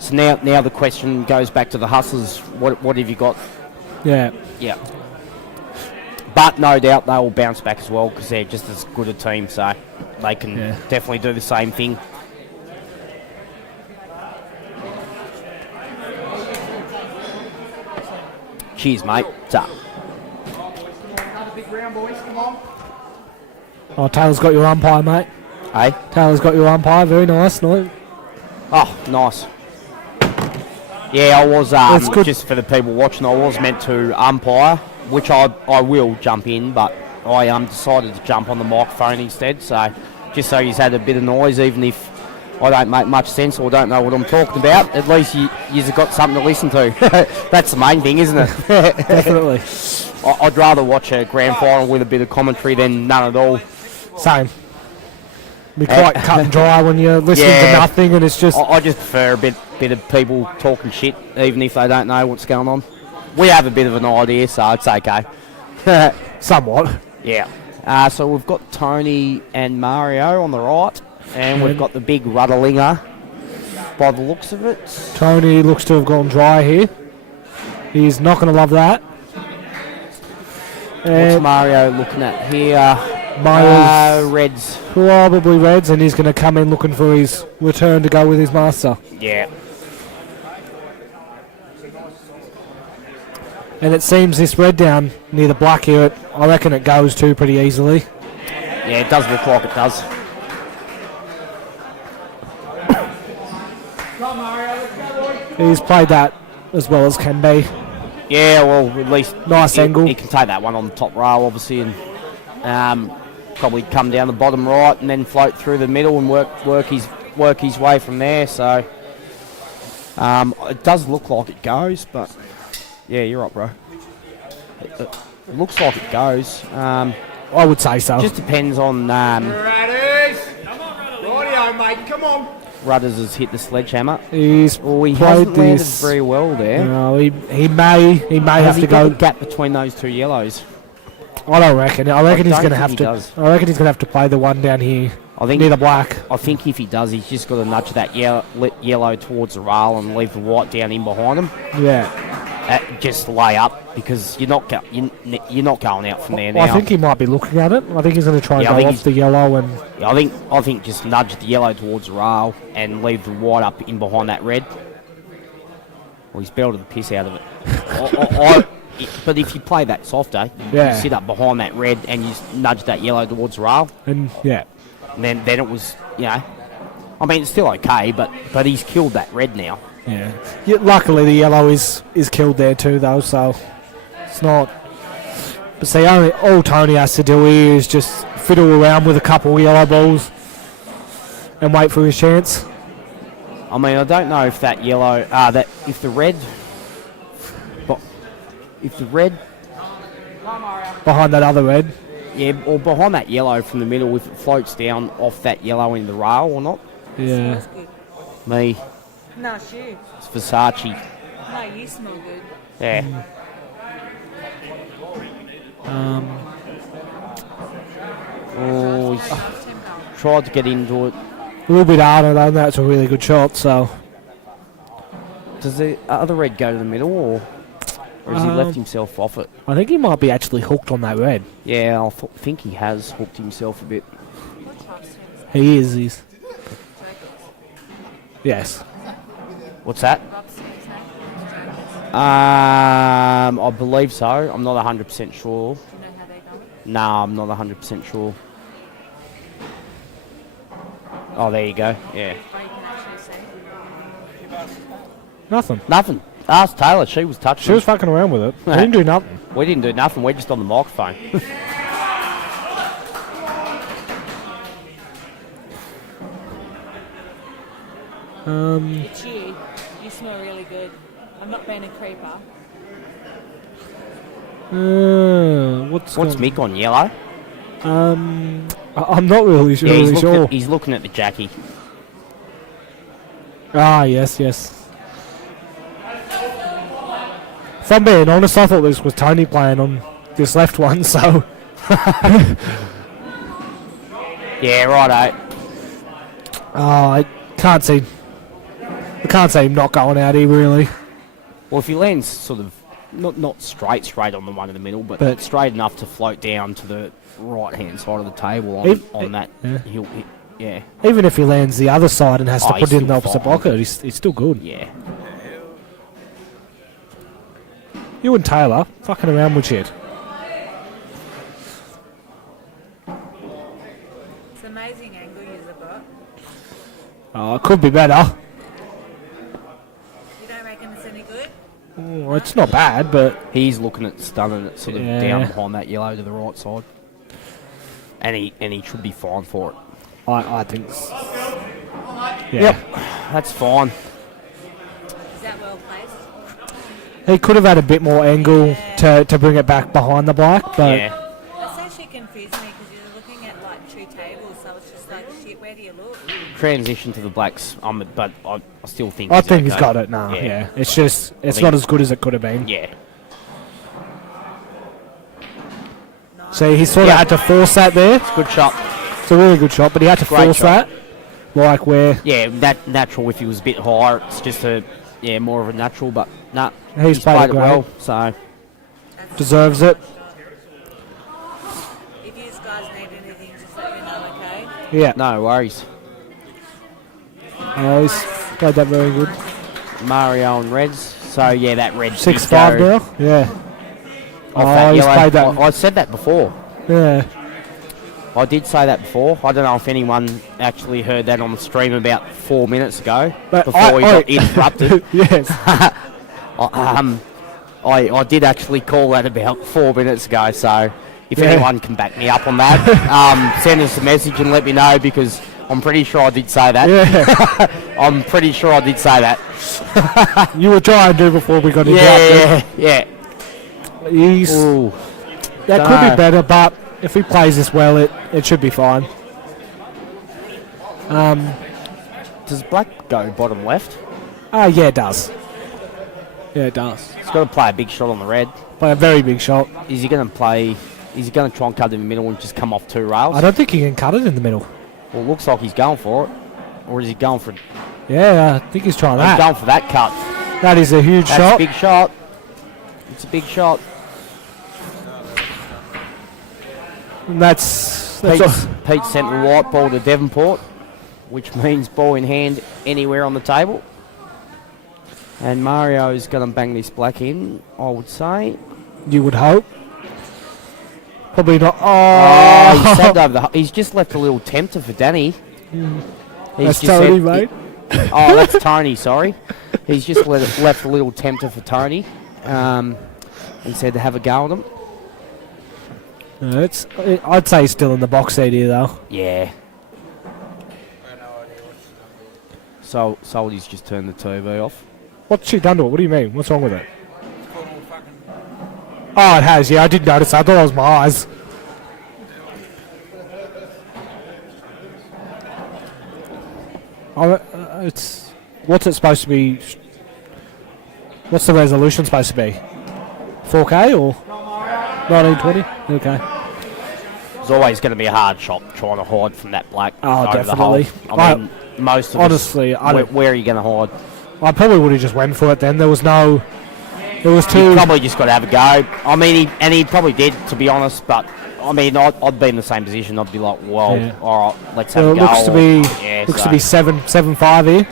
So now the question goes back to the Hustlers. What have you got? Yeah. Yeah. But no doubt they will bounce back as well because they're just as good a team. So they can definitely do the same thing. Cheers, mate. What's up? Another big round, boys. Come on. Oh, Taylor's got your umpire, mate. Hey? Taylor's got your umpire. Very nice. No. Oh, nice. Yeah, I was, good. just for the people watching, I was meant to umpire, which I will jump in, but I decided to jump on the microphone instead, so just so you've had a bit of noise, even if I don't make much sense or don't know what I'm talking about, at least you've got something to listen to. That's the main thing, isn't it? Definitely. I'd rather watch a grand final with a bit of commentary than none at all. Same. Be quite cut and dry when you're listening to nothing, and it's just... I just prefer a bit of people talking shit, even if they don't know what's going on. We have a bit of an idea, so it's okay. Somewhat. Yeah. So we've got Tony and Mario on the right, and we've got the big Rudderlinger by the looks of it. Tony looks to have gone dry here. He's not going to love that. What's Mario looking at here? Mario's Reds. probably Reds, and he's going to come in looking for his return to go with his master. Yeah. And it seems this red down near the black here, I reckon it goes to pretty easily. Yeah, it does look like it does. He's played that as well as can be. Yeah, well, at least Nice angle. He can take that one on the top rail, obviously, and probably come down the bottom right and then float through the middle and work his way from there. So it does look like it goes, but yeah, you're right, bro. It looks like it goes. I would say so. Just depends on Rudders! Rightio, mate. Come on. Rudders has hit the sledgehammer. He He played hasn't landed this very well there. No, he may Has have he to got go. a gap between those two yellows? I don't reckon. I reckon he's don't going to think have he to. does. I reckon he's going to have to play the one down here I think near the black. I think if he does, he's just got to nudge that yellow towards the rail and leave the white down in behind him. Yeah. Just lay up because you're not going out from there now. I think he might be looking at it. I think he's going to try and I go think off he's- the yellow and. I think just nudge the yellow towards the rail and leave the white up in behind that red. Well, he's belted the piss out of it. But if you play that softer, you sit up behind that red and you nudge that yellow towards the rail. And yeah. And then it was, I mean, it's still okay, but he's killed that red now. Yeah. Luckily, the yellow is killed there too, though, so it's not. But see, all Tony has to do here is just fiddle around with a couple of yellow balls, and wait for his chance. I mean, I don't know if that yellow, if the red Behind that other red. yeah, or behind that yellow from the middle, if it floats down off that yellow into the rail or not. Yeah. Smells good. Me, No, shoot. it's Versace. No, you smell good. Yeah. Oh, he's tried to get into it. A little bit harder though, that's a really good shot, so. Does the other red go to the middle, or has he left himself off it? I think he might be actually hooked on that red. Yeah, I think he has hooked himself a bit. He is. He's. Yes. What's that? I believe so. I'm not 100% sure. Do you know how they go? No, I'm not 100% sure. Oh, there you go. Yeah. Or you can actually see. Nothing. Nothing. Ask Taylor. She was touching. She was fucking around with it. We didn't do nothing. We didn't do nothing. We're just on the microphone. It's you. You smell really good. I'm not being a creeper. What's Mick on yellow? I'm not really sure. Yeah, Really he's looking at the Jackie. Ah, yes. If I'm being honest, I thought this was Tony playing on this left one, so. Yeah, righto. I can't see him not going out here, really. Well, if he lands sort of not straight on the one in the middle, but straight enough to float down to the right-hand side of the table on that, yeah. he'll hit. Yeah. Even if he lands the other side and has to he's put it in the still opposite fine. pocket, he's still good. Yeah. You and Taylor, fucking around with shit. It's an amazing angle you've got. Oh, it could be better. You don't reckon it's any good? Oh, it's not bad, but He's looking at stunning it sort of Yeah. down behind that yellow to the right side. And he should be fine for it. I think. Yeah. Yep. That's fine. Is that well placed? He could have had a bit more angle to bring it back behind the black, but Yeah. That's actually confusing me because you're looking at like two tables, so it's just like, shit, where do you look? Transition to the blacks, but I still think I think he's okay. got it now. Yeah. Yeah. It's just, it's think- not as good as it could have been. Yeah. So he sort of had to force that there. Good shot. It's a really good shot, but he had to Great force shot. that. Like where Yeah, that natural if he was a bit higher, it's just more of a natural, but nah, He's played it it great. well, so deserves it. If you guys need anything, just let me know, okay? Yeah. no worries. He's played that very good. Mario and Reds, so yeah, that red 6-5 did go now. Yeah. off that he's yellow. played that. I said that before. Yeah. I did say that before. I don't know if anyone actually heard that on the stream about 4 minutes ago, But before we got interrupted. Yes. I did actually call that about 4 minutes ago, so if Yeah. anyone can back me up on that, send us a message and let me know, because I'm pretty sure I did say that. Yeah. I'm pretty sure I did say that. You were trying to before we got interrupted. Yeah. He's, Ooh. that could be better, but if he plays this well, it should be fine. Does black go bottom left? Yeah, it does. Yeah, it does. He's got to play a big shot on the red. Play a very big shot. Is he going to play? Is he going to try and cut in the middle and just come off two rails? I don't think he can cut it in the middle. Well, it looks like he's going for it. Or is he going for? Yeah, I think he's trying He's that. going for that cut. That is a huge That's shot. a big shot. It's a big shot. And that's Pete sent the white ball to Devonport, which means ball in hand anywhere on the table. And Mario's going to bang this black in, I would say. you would hope. Probably not. Oh, Oh, he's sabbed over the. He's just left a little tempter for Danny. He's that's just Tony, said- mate. Oh, that's Tony. Sorry, he's just left a little tempter for Tony, and said to have a go at him. I'd say he's still in the box seat here, though. Yeah. Salty's just turned the TV off. What's she done to it? What do you mean? What's wrong with it? Oh, it has. Yeah, I did notice that. I thought it was my eyes. Oh, it's... What's it supposed to be? What's the resolution supposed to be? 4K or 1920? Okay. It's always going to be a hard shot trying to hide from that black. Oh, over definitely. The hole. I mean, most of honestly, where are you going to hide? I probably would have just went for it then. There was no... There was two... You probably just got to have a go. I mean, he probably did, to be honest, but... I mean, I'd be in the same position. I'd be like, well, all right, let's have a go. Looks to be 7-5 here. You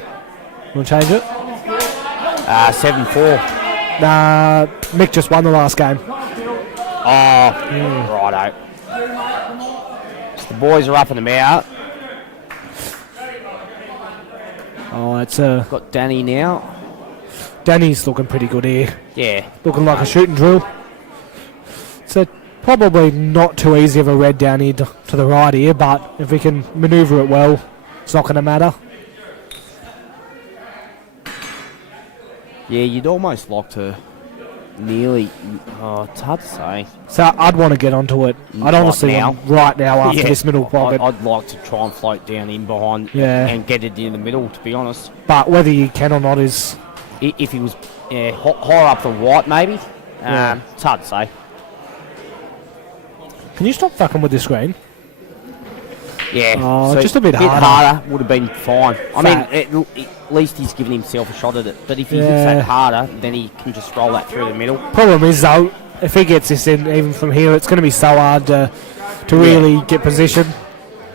want to change it? 7-4. Nah, Mick just won the last game. Righto. So the boys are up and about. Oh, it's got Danny now. Danny's looking pretty good here. Yeah. Looking like a shooting drill. So probably not too easy of a red down here to the right here, but if we can manoeuvre it well, it's not going to matter. Yeah, you'd almost like to nearly... Oh, it's hard to say. So I'd want to get onto it. I'd honestly want right now after this middle pocket. I'd like to try and float down in behind and get it in the middle, to be honest. But whether you can or not is... If he was higher up the white, maybe. It's hard to say. Can you stop fucking with the screen? Yeah. So just a bit harder. Would have been fine. I mean, at least he's given himself a shot at it. But if he hits that harder, then he can just roll that through the middle. Problem is, though, if he gets this in even from here, it's going to be so hard to really get position.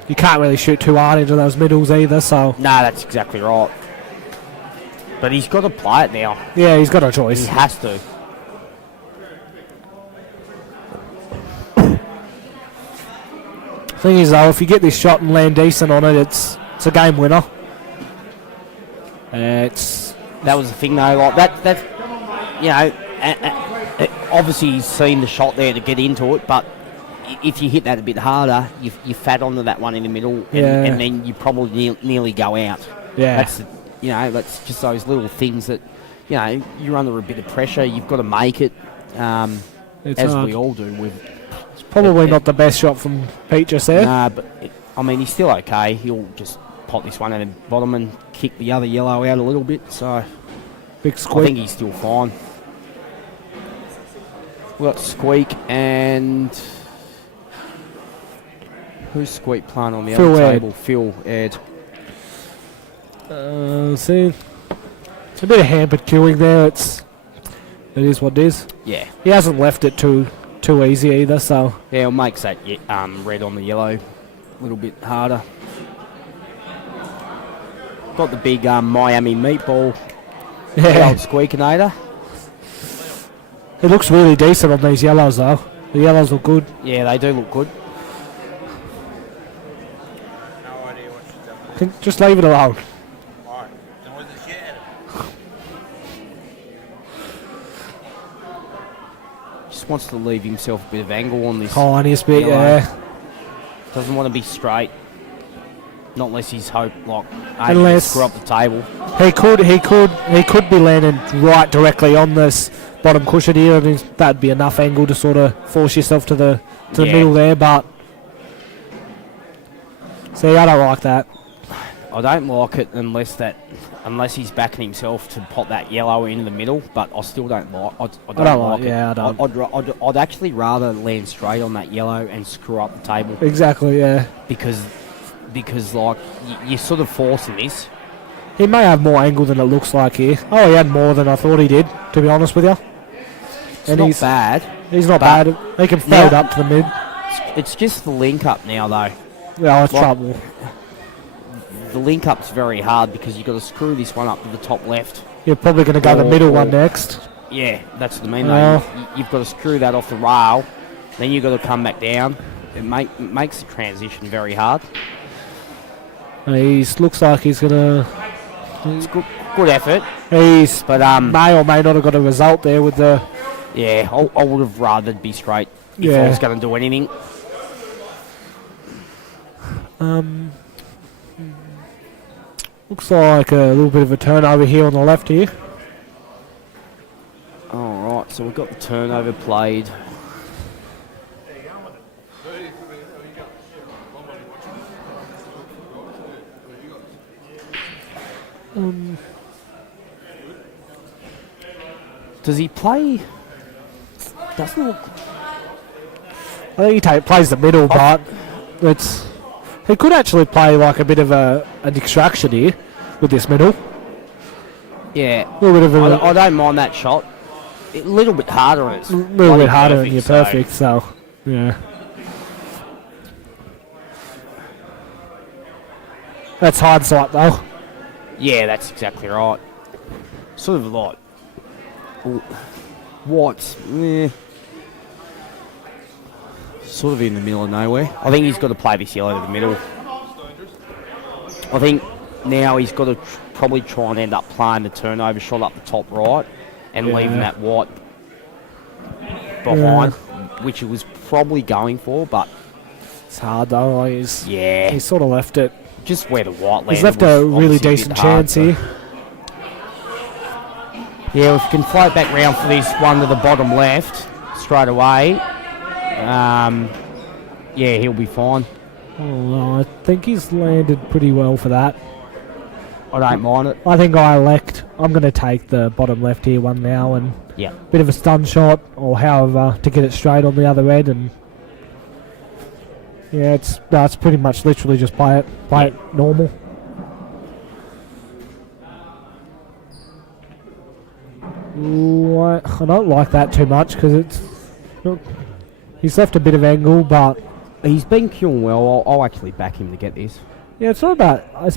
You can't really shoot too hard into those middles either, so... No, that's exactly right. But he's got to play it now. Yeah, he's got no choice. He has to. Thing is, though, if you get this shot and land decent on it, it's a game winner. That was the thing, though. Like that, you know, obviously he's seen the shot there to get into it, but if you hit that a bit harder, you fat onto that one in the middle, and then you probably nearly go out. Yeah, that's just those little things that, you know, you're under a bit of pressure. You've got to make it, as hard. We all do. Probably not the best shot from Pete just there. Nah, but I mean, he's still okay. He'll just pop this one at the bottom and kick the other yellow out a little bit. So big squeak. I think he's still fine. We've got Squeak and who's Squeak playing on the other table? Phil Ed. See, it's a bit of hampered queuing there. It is what it is. Yeah, he hasn't left it too easy either, so... Yeah, it makes that red on the yellow a little bit harder. Got the big Miami meatball. The old Squeakinator. It looks really decent on these yellows, though. The yellows look good. Yeah, they do look good. No idea what she's done. Just leave it alone. Alright, then where's the shit at? Just wants to leave himself a bit of angle on this. Tiniest bit, yellow. Doesn't want to be straight. Not unless he's to screw up the table. He could be landing right directly on this bottom cushion here, and that'd be enough angle to sort of force yourself to the middle there. But see, I don't like that. I don't like it unless he's backing himself to pop that yellow into the middle. But I still don't like. I don't like it. Yeah, I don't. I'd actually rather land straight on that yellow and screw up the table. Exactly. Yeah. Because like you're sort of forcing this. He may have more angle than it looks like here. Oh, he had more than I thought he did, to be honest with you. He's bad. He's not bad. He can float up to the mid. It's just the link up now, though. Yeah, it's trouble. The link up's very hard because you've got to screw this one up to the top left. You're probably going to go the middle one next. Yeah, that's what I mean, though. You've got to screw that off the rail. Then you've got to come back down. It makes the transition very hard. He looks like he's going to... It's good effort. But may or may not have got a result there with the... Yeah, I would have rather be straight if I was going to do anything. Looks like a little bit of a turnover here on the left here. Alright, so we've got the turnover played. Does he play? Doesn't look. I think he plays the middle, but he could actually play like a bit of an extraction here with this middle. Yeah, A little bit of I don't mind that shot. A little bit harder, and it's a little bit harder, and perfect, you're perfect. So yeah, that's hindsight though. Yeah, that's exactly right. Sort of like White's sort of in the middle of nowhere. I think he's got to play this yellow to the middle. I think now he's got to probably try and end up playing the turnover shot up the top right and leaving that White behind, which he was probably going for, but it's hard though. Like he's sort of left it. Just where the White landed. He's left a really decent chance here. Yeah, if we can float back round for this one to the bottom left straight away, yeah, he'll be fine. Oh, I think he's landed pretty well for that. I don't mind it. I think I'm going to take the bottom left here one now and bit of a stun shot or however to get it straight on the other end, and yeah, it's pretty much literally just play it normal. Ooh, I don't like that too much because he's left a bit of angle, but he's been queuing well. I'll actually back him to get this. Yeah, it's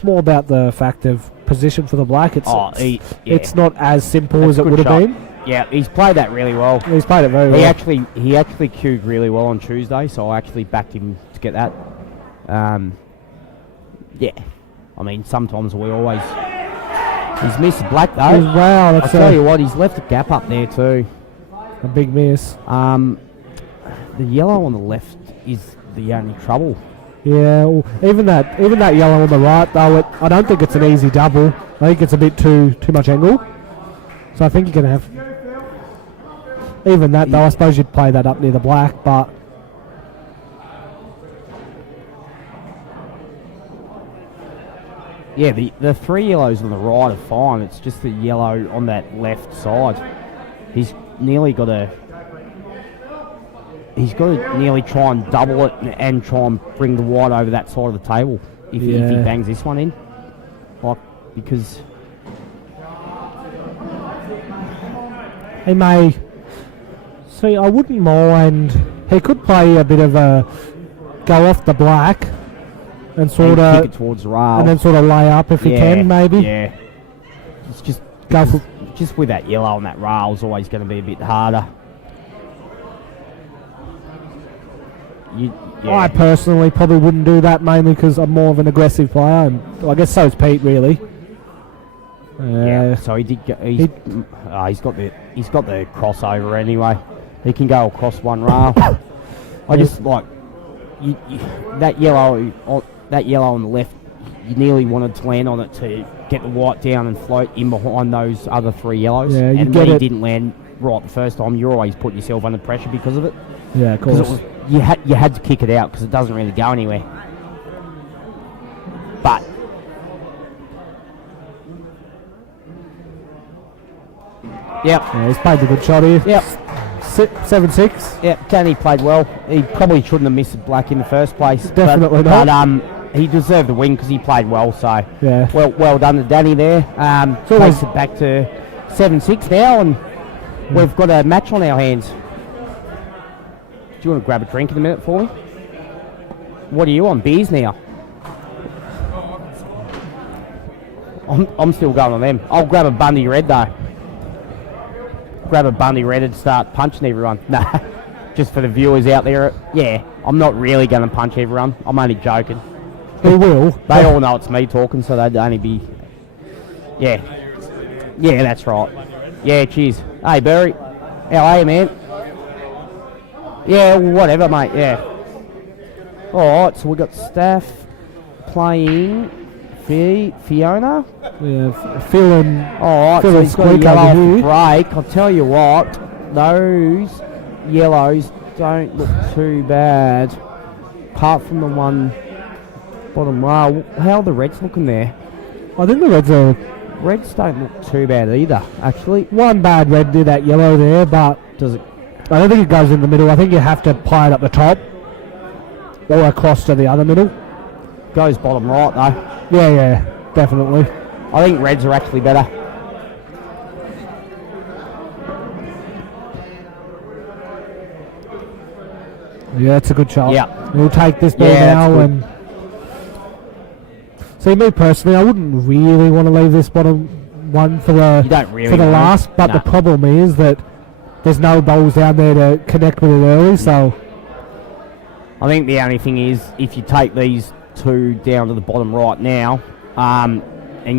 more about the fact of position for the black. It's not as simple as it would have been. Yeah, he's played that really well. He's played it very well. He actually queued really well on Tuesday, so I actually backed him to get that. Yeah, I mean sometimes he's missed the black though. Wow, I'll tell you what, he's left a gap up there too. A big miss. The yellow on the left is the only trouble. Yeah, well, even that yellow on the right though, I don't think it's an easy double. I think it's a bit too much angle. So I think you're gonna have even that though. I suppose you'd play that up near the black, but yeah, the three yellows on the right are fine. It's just the yellow on that left side. He's nearly got to nearly try and double it and try and bring the white over that side of the table if he bangs this one in. Because he may. See, I wouldn't mind. He could play a bit of a go off the black and sort of kick it towards the rail, and then sort of lay up if he can, maybe. Yeah, it's just just with that yellow on that rail is always going to be a bit harder. I personally probably wouldn't do that, mainly because I'm more of an aggressive player, and I guess so is Pete, really. So he did. He's got the crossover anyway. He can go across one rail. I just like that yellow on the left. You nearly wanted to land on it to get the white down and float in behind those other three yellows. Yeah, and when he didn't land right the first time, you're always putting yourself under pressure because of it. Yeah, of course. You had to kick it out because it doesn't really go anywhere. But yeah, he's played a good shot here. Yep. 7-6. Yeah, Danny played well. He probably shouldn't have missed the black in the first place. Definitely not. But he deserved the win because he played well. So yeah, well done to Danny there. Takes it back to 7-6 now, and we've got a match on our hands. Do you want to grab a drink in a minute for me? What are you on? Beers now? I'm still going on them. I'll grab a Bundy Red though. Grab a Bundy Red and start punching everyone. Nah, just for the viewers out there. Yeah, I'm not really going to punch everyone. I'm only joking. He will. They all know it's me talking, so they'd only be... Yeah, that's right. Yeah, cheers. Hey, Barry. How are you, man? Yeah, whatever, mate, yeah. Alright, so we've got Staff playing Fiona? Yeah, feeling. All right, so Feeling he's got a squeak yellow over off the here. break. I'll tell you what, those yellows don't look too bad. Apart from the one bottom row. How are the reds looking there? I think the Reds are Reds don't look too bad either, actually. one bad red near that yellow there, but Does it? I don't think it goes in the middle. I think you have to pie it up the top or across to the other middle. Goes bottom right though. Yeah, definitely. I think reds are actually better. Yeah, that's a good shot. Yeah. We'll take this ball Yeah, now that's and. See, me personally, I wouldn't really want to leave this bottom one for the You don't really for the know. last, but the Nah. problem is that there's no balls down there to connect with it early, so I think the only thing is if you take these two down to the bottom right now and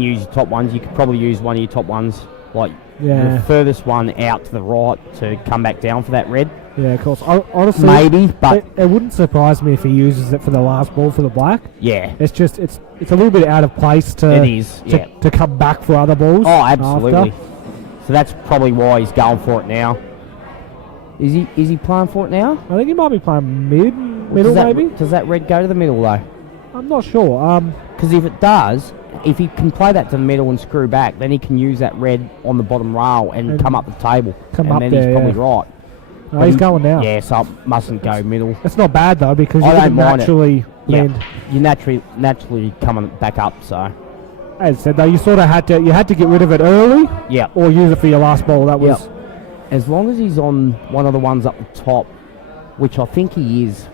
use your top ones, you could probably use one of your top ones, like yeah, the furthest one out to the right to come back down for that red. yeah, of course. Honestly, Maybe, but it wouldn't surprise me if he uses it for the last ball for the black. yeah, It's just it's a little bit out of place to it is. to, Yeah. to come back for other balls. Oh, absolutely. after. So that's probably why he's going for it now. Is he playing for it now? I think he might be playing middle does that, maybe. Does that red go to the middle though? I'm not sure. Because if it does, if he can play that to the middle and screw back, then he can use that red on the bottom rail and And come up the table. come and up then there, he's probably yeah. right. No, he's going now. Yeah, so it mustn't go middle. It's not bad though because you I can don't mind it. naturally Yeah. land. You naturally coming back up, so As I said though, you sort of had to get rid of it early yeah. or use it for your last ball. That was As long as he's on one of the ones up the top, which I think he is.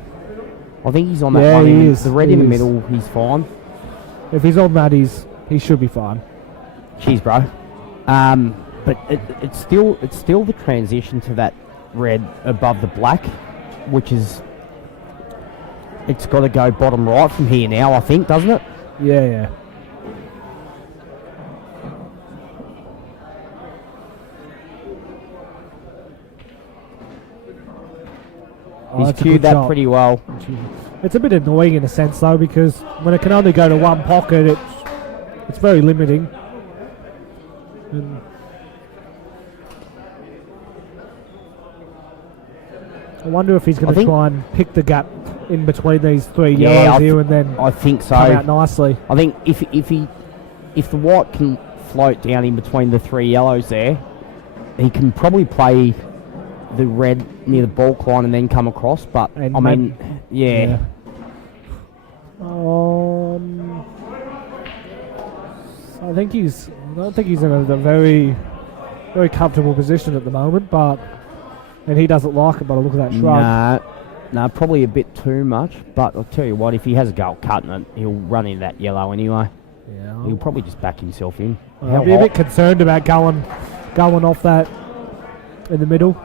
I think he's on that Yeah, one. he is. The red He in the is. middle, he's fine. if he's on that, he should be fine. Cheers, bro. But it's still the transition to that red above the black, which is it's got to go bottom right from here now. I think, doesn't it? Yeah. Oh, He's that's a cued good that shot. pretty well. It's a bit annoying in a sense though because when it can only go to one pocket, it's very limiting. And I wonder if he's going to think- try and pick the gap in between these three Yeah, yellows I here thi- and then I think so. come out nicely. I think if the white can float down in between the three yellows there, he can probably play the red near the ball line and then come across. But And I mean, yeah. I don't think he's in a very, very comfortable position at the moment, and he doesn't like it by the look of that shrug. Nah, probably a bit too much. But I'll tell you what, if he has a go at cutting it, he'll run into that yellow anyway. Yeah, He'll probably just back himself in. I'll be a bit concerned about going off that in the middle.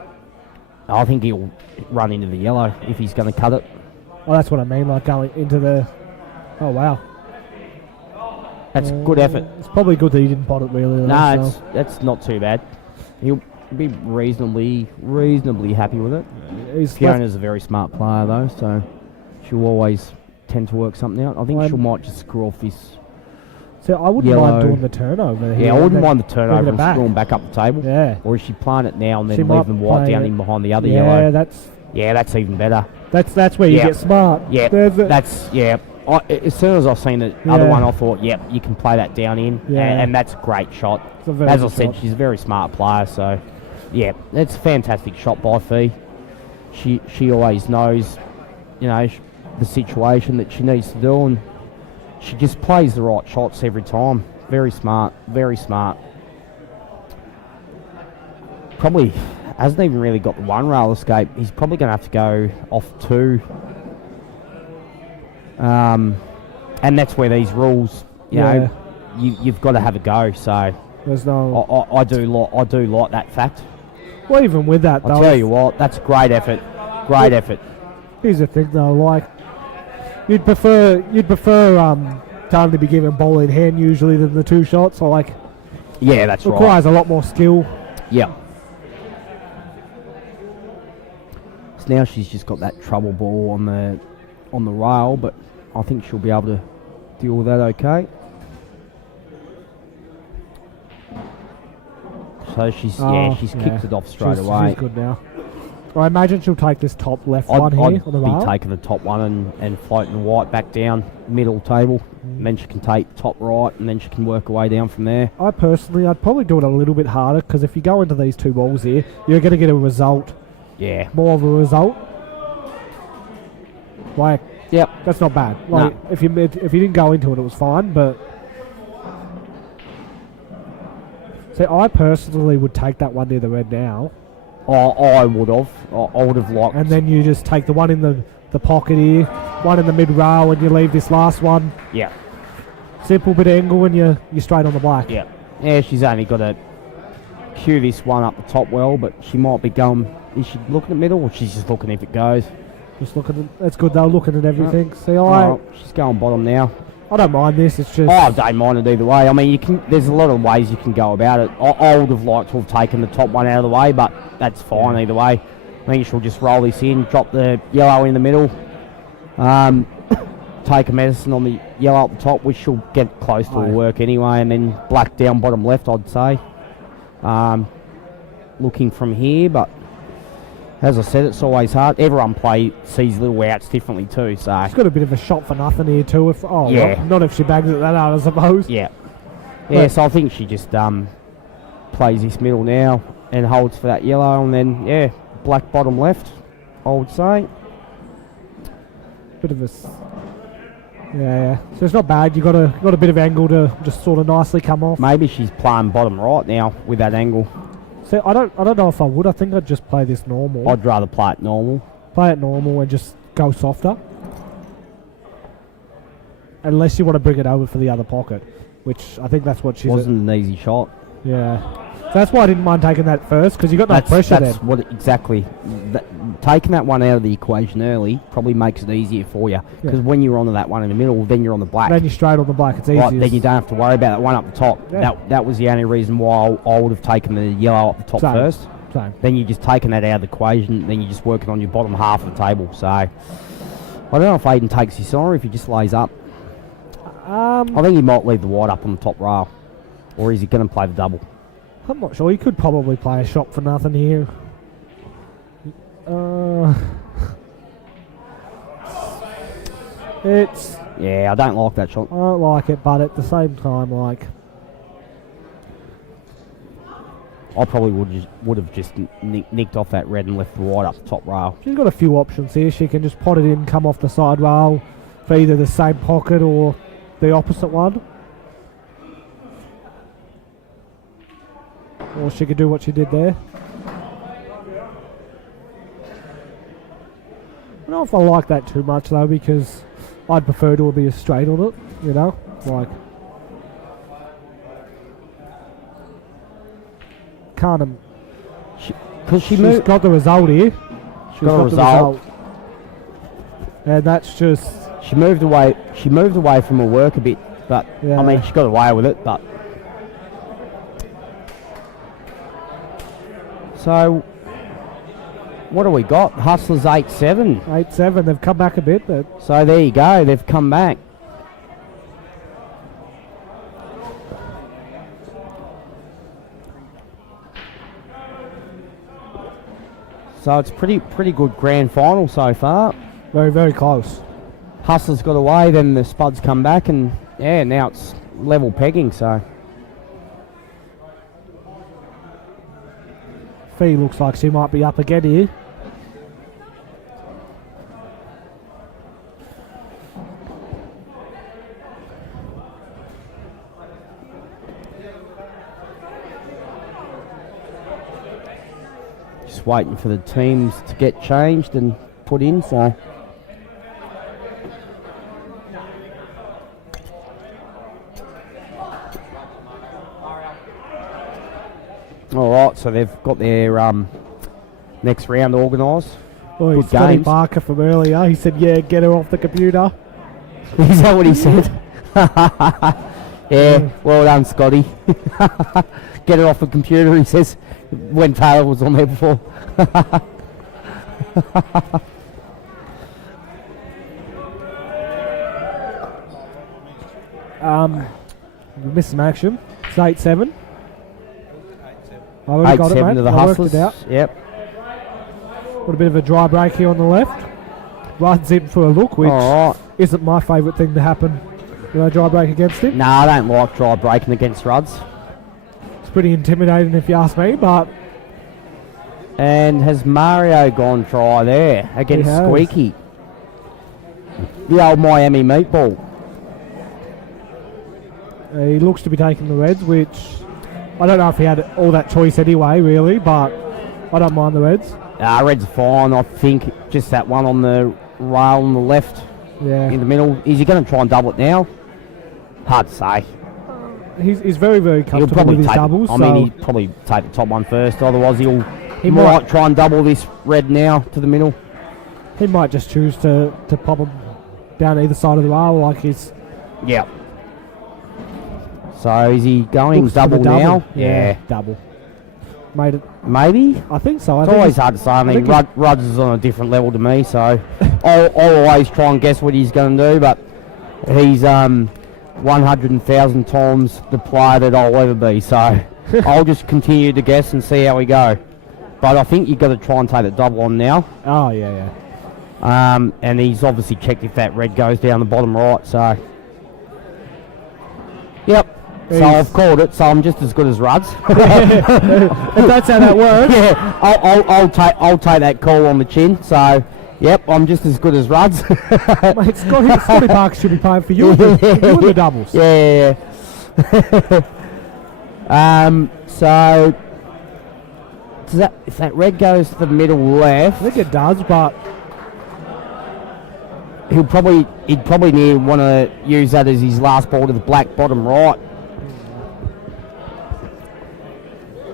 I think he'll run into the yellow if he's going to cut it. Oh, that's what I mean, like going into the... Oh, wow. That's good effort. It's probably good that he didn't pot it really. No, that's not too bad. He'll be reasonably happy with it. He's Fiona's a very smart player though, so she'll always tend to work something out. I think she might just screw off this. So I wouldn't yellow. mind doing the turnover here. Yeah, I wouldn't and mind the then turnover bringing it and back. screwing back up the table. Yeah. Or is she playing it now and then She might leaving white play down it. in behind the other Yeah, yellow? that's even better. that's where you Yeah. get smart. Yeah, There's a- that's as soon as I seen the other Yeah. one, I thought, yep, you can play that down in, Yeah. and that's a great shot. It's a very As I good said, shot. she's a very smart player, so yeah, it's a fantastic shot by Fee. She always knows, the situation that she needs to do, and she just plays the right shots every time. Very smart, very smart. Probably hasn't even really got the one rail escape. He's probably going to have to go off two. And that's where these rules, you've got to have a go. So There's no. I do like that fact. Well, even with that, though, I'll tell you what, that's great effort. Great effort. here's the thing, though. Like, you'd prefer to only be given ball in hand usually than the two shots. So, like, Yeah, that's right. requires a lot more skill. Yeah. So now she's just got that trouble ball on the rail, but I think she'll be able to deal with that okay. So she's she's yeah. kicked it off straight She's away. good now. I imagine she'll take this top left I'd one here on the be rail. taking the top one and floating the white back down middle table. And then she can take top right, and then she can work her way down from there. I'd probably do it a little bit harder, because if you go into these two balls here, you're going to get a result. Yeah. More of a result. Like, Yep. that's not bad. Like, if you didn't go into it, it was fine, but... See, I personally would take that one near the red now. I would have. I would have liked. And then you just take the one in the pocket here, one in the mid rail, and you leave this last one. Yeah. Simple bit of angle, and you're straight on the black. Yeah. Yeah, she's only got to cue this one up the top well, but she might be going... Is she looking at middle, or she's just looking if it goes? Just looking at... That's good, though, looking at everything. See, she's going bottom now. I don't mind this, it's just... I don't mind it either way. I mean, you can. There's a lot of ways you can go about it. I would have liked to have taken the top one out of the way, but that's fine either way. I think she'll just roll this in, drop the yellow in the middle, take a medicine on the yellow up the top, which she'll get close to her work anyway, and then black down bottom left, I'd say. Looking from here, but as I said, it's always hard. Everyone sees little outs differently too, so... She's got a bit of a shot for nothing here too. Yeah. Not if she bags it that hard, I suppose. Yeah. Yeah, so I think she just plays this middle now and holds for that yellow, and then, black bottom left, I would say. Bit of a... Yeah. So it's not bad. You got a bit of angle to just sort of nicely come off. Maybe she's playing bottom right now with that angle. So I don't know if I would. I think I'd just play this normal. I'd rather play it normal. Play it normal and just go softer. Unless you want to bring it over for the other pocket, which I think that's what she's... Wasn't an easy shot. Yeah. So that's why I didn't mind taking that first, because you got no pressure That's then. what exactly. Taking that one out of the equation early probably makes it easier for you. Because when you're onto that one in the middle, then you're on the black. Then you're straight on the black. It's easy. Right, then you don't have to worry about that one up the top. Yeah. That was the only reason why I would have taken the yellow up the top first. Same. Then you're just taking that out of the equation, then you're just working on your bottom half of the table. So, I don't know if Aiden takes this on or if he just lays up. I think he might leave the white up on the top rail. Or is he going to play the double? I'm not sure. He could probably play a shot for nothing here. It's... Yeah, I don't like that shot. I don't like it, but at the same time, like... I probably would have just nicked off that red and left the white up the top rail. She's got a few options here. She can just pot it in, come off the side rail for either the same pocket or the opposite one. Or she could do what she did there. I don't know if I like that too much though, because I'd prefer to be a straight on it, you know? Like... Can't... Because she's got the result here. She's got a result. And that's just... She moved away from her work a bit, but I mean, she got away with it, but... So, what do we got? Hustlers 8-7. 8-7, they've come back a bit. So there you go, they've come back. So it's pretty good grand final so far. Very, very close. Hustlers got away, then the Spuds come back, and now it's level pegging, so... Fee looks like she might be up again here. Just waiting for the teams to get changed and put in, so... Alright, so they've got their next round organised. Oh, Good Scotty games. Barker from earlier. He said, yeah, get her off the computer. Is that what he said? Yeah, well done, Scotty. Get her off the computer, he says, when Taylor was on there before. We missed some action. It's 8-7. I already got it, 8-7 mate. to the I worked Hustlers. it out. Yep. Got a bit of a dry break here on the left. Rudd's in for a look, which All right. isn't my favourite thing to happen. Dry break against him. No, I don't like dry breaking against Rudds. It's pretty intimidating if you ask me, but And has Mario gone dry there against He has. Squeaky? The old Miami meatball. he looks to be taking the Reds, which I don't know if he had all that choice anyway, really, but I don't mind the Reds. Red's fine. I think just that one on the rail on the left Yeah. in the middle. Is he going to try and double it now? Hard to say. He's very, very He'll comfortable probably with his take. doubles. I so mean, he'd probably take the top one first. Otherwise, he he might might try and double this red now to the middle. he might just choose to pop him down either side of the rail like he's Yeah. So is he going looks for the double now? Yeah, double. Made it. Maybe. I think so. I It's think always he's- hard to say. I mean, think he- Rudds is on a different level to me, so I'll always try and guess what he's going to do, but he's 100,000 times the player that I'll ever be, so I'll just continue to guess and see how we go. But I think you've got to try and take the double on now. Oh yeah, yeah. And he's obviously checked if that red goes down the bottom right, so... Yep. So He's- I've called it, so I'm just as good as Rudds. If that's how that works. Yeah, I'll take that call on the chin. So, yep, I'm just as good as Rudds. Mate, Scotty Parks should be paying for you and the doubles. Yeah. So if that red goes to the middle I left, think it does, but he'd probably want to use that as his last ball to the black bottom right.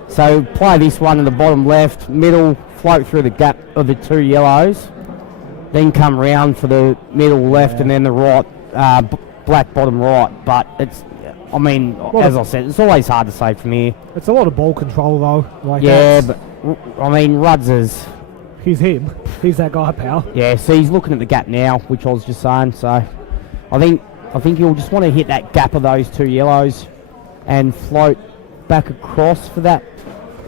So play this one in the bottom left, middle, float through the gap of the two yellows, then come round for the middle left and then the right, black bottom right. But it's, I mean, as I said, it's always hard to say from here. it's a lot of ball control though. Like Yeah, that's- but I mean, Rudds is, he's him. He's that guy, pal. yeah. So he's looking at the gap now, which I was just saying. So I think he'll just want to hit that gap of those two yellows and float back across for that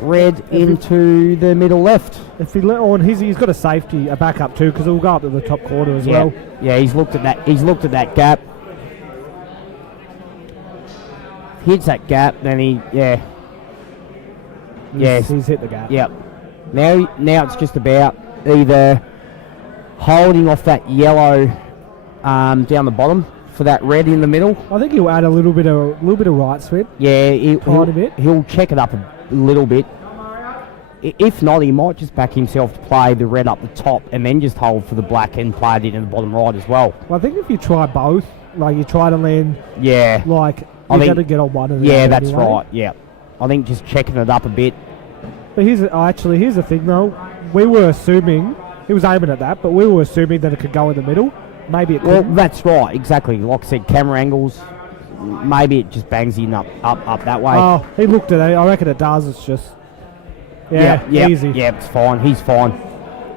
red into the middle left. If he let on, he's got a safety, a backup too, because he'll go up to the top corner as well. Yeah, he's looked at that. He's looked at that gap. Hits that gap, then He's hit the gap. Yep. Now it's just about either holding off that yellow down the bottom for that red in the middle. I think he'll add a little bit of right spin. Yeah, Tiny bit. he'll check it up a little bit. If not, he might just back himself to play the red up the top and then just hold for the black and play it in the bottom right as well. Well, I think if you try both, like you try to land, Yeah. like I you're think- going to get on one of them. Yeah, that's anyway. right. Yeah. I think just checking it up a bit. But here's the thing though. We were assuming he was aiming at that, but we were assuming that it could go in the middle. Maybe it Well, couldn't. that's right. Exactly. Like I said, camera angles. Maybe it just bangs in up that way. Oh, he looked at it. I reckon it does. It's just easy. Yeah, it's fine. He's fine.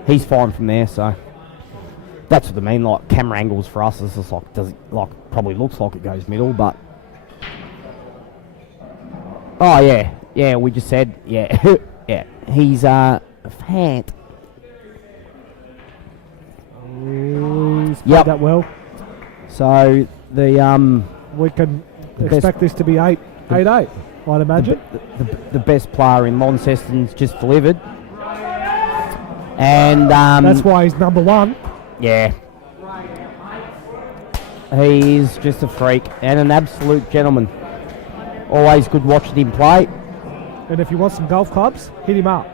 He's fine from there. So that's what I mean. Like camera angles for us is just like probably looks like it goes middle, but oh yeah. We just said yeah. He's a fan. He's played Yep. that well. So the We can The expect this to be 8-8, I'd imagine. the best player in Launceston's just delivered, and That's why he's number one. yeah, he's just a freak and an absolute gentleman. Always good watching him play. And if you want some golf clubs, hit him up.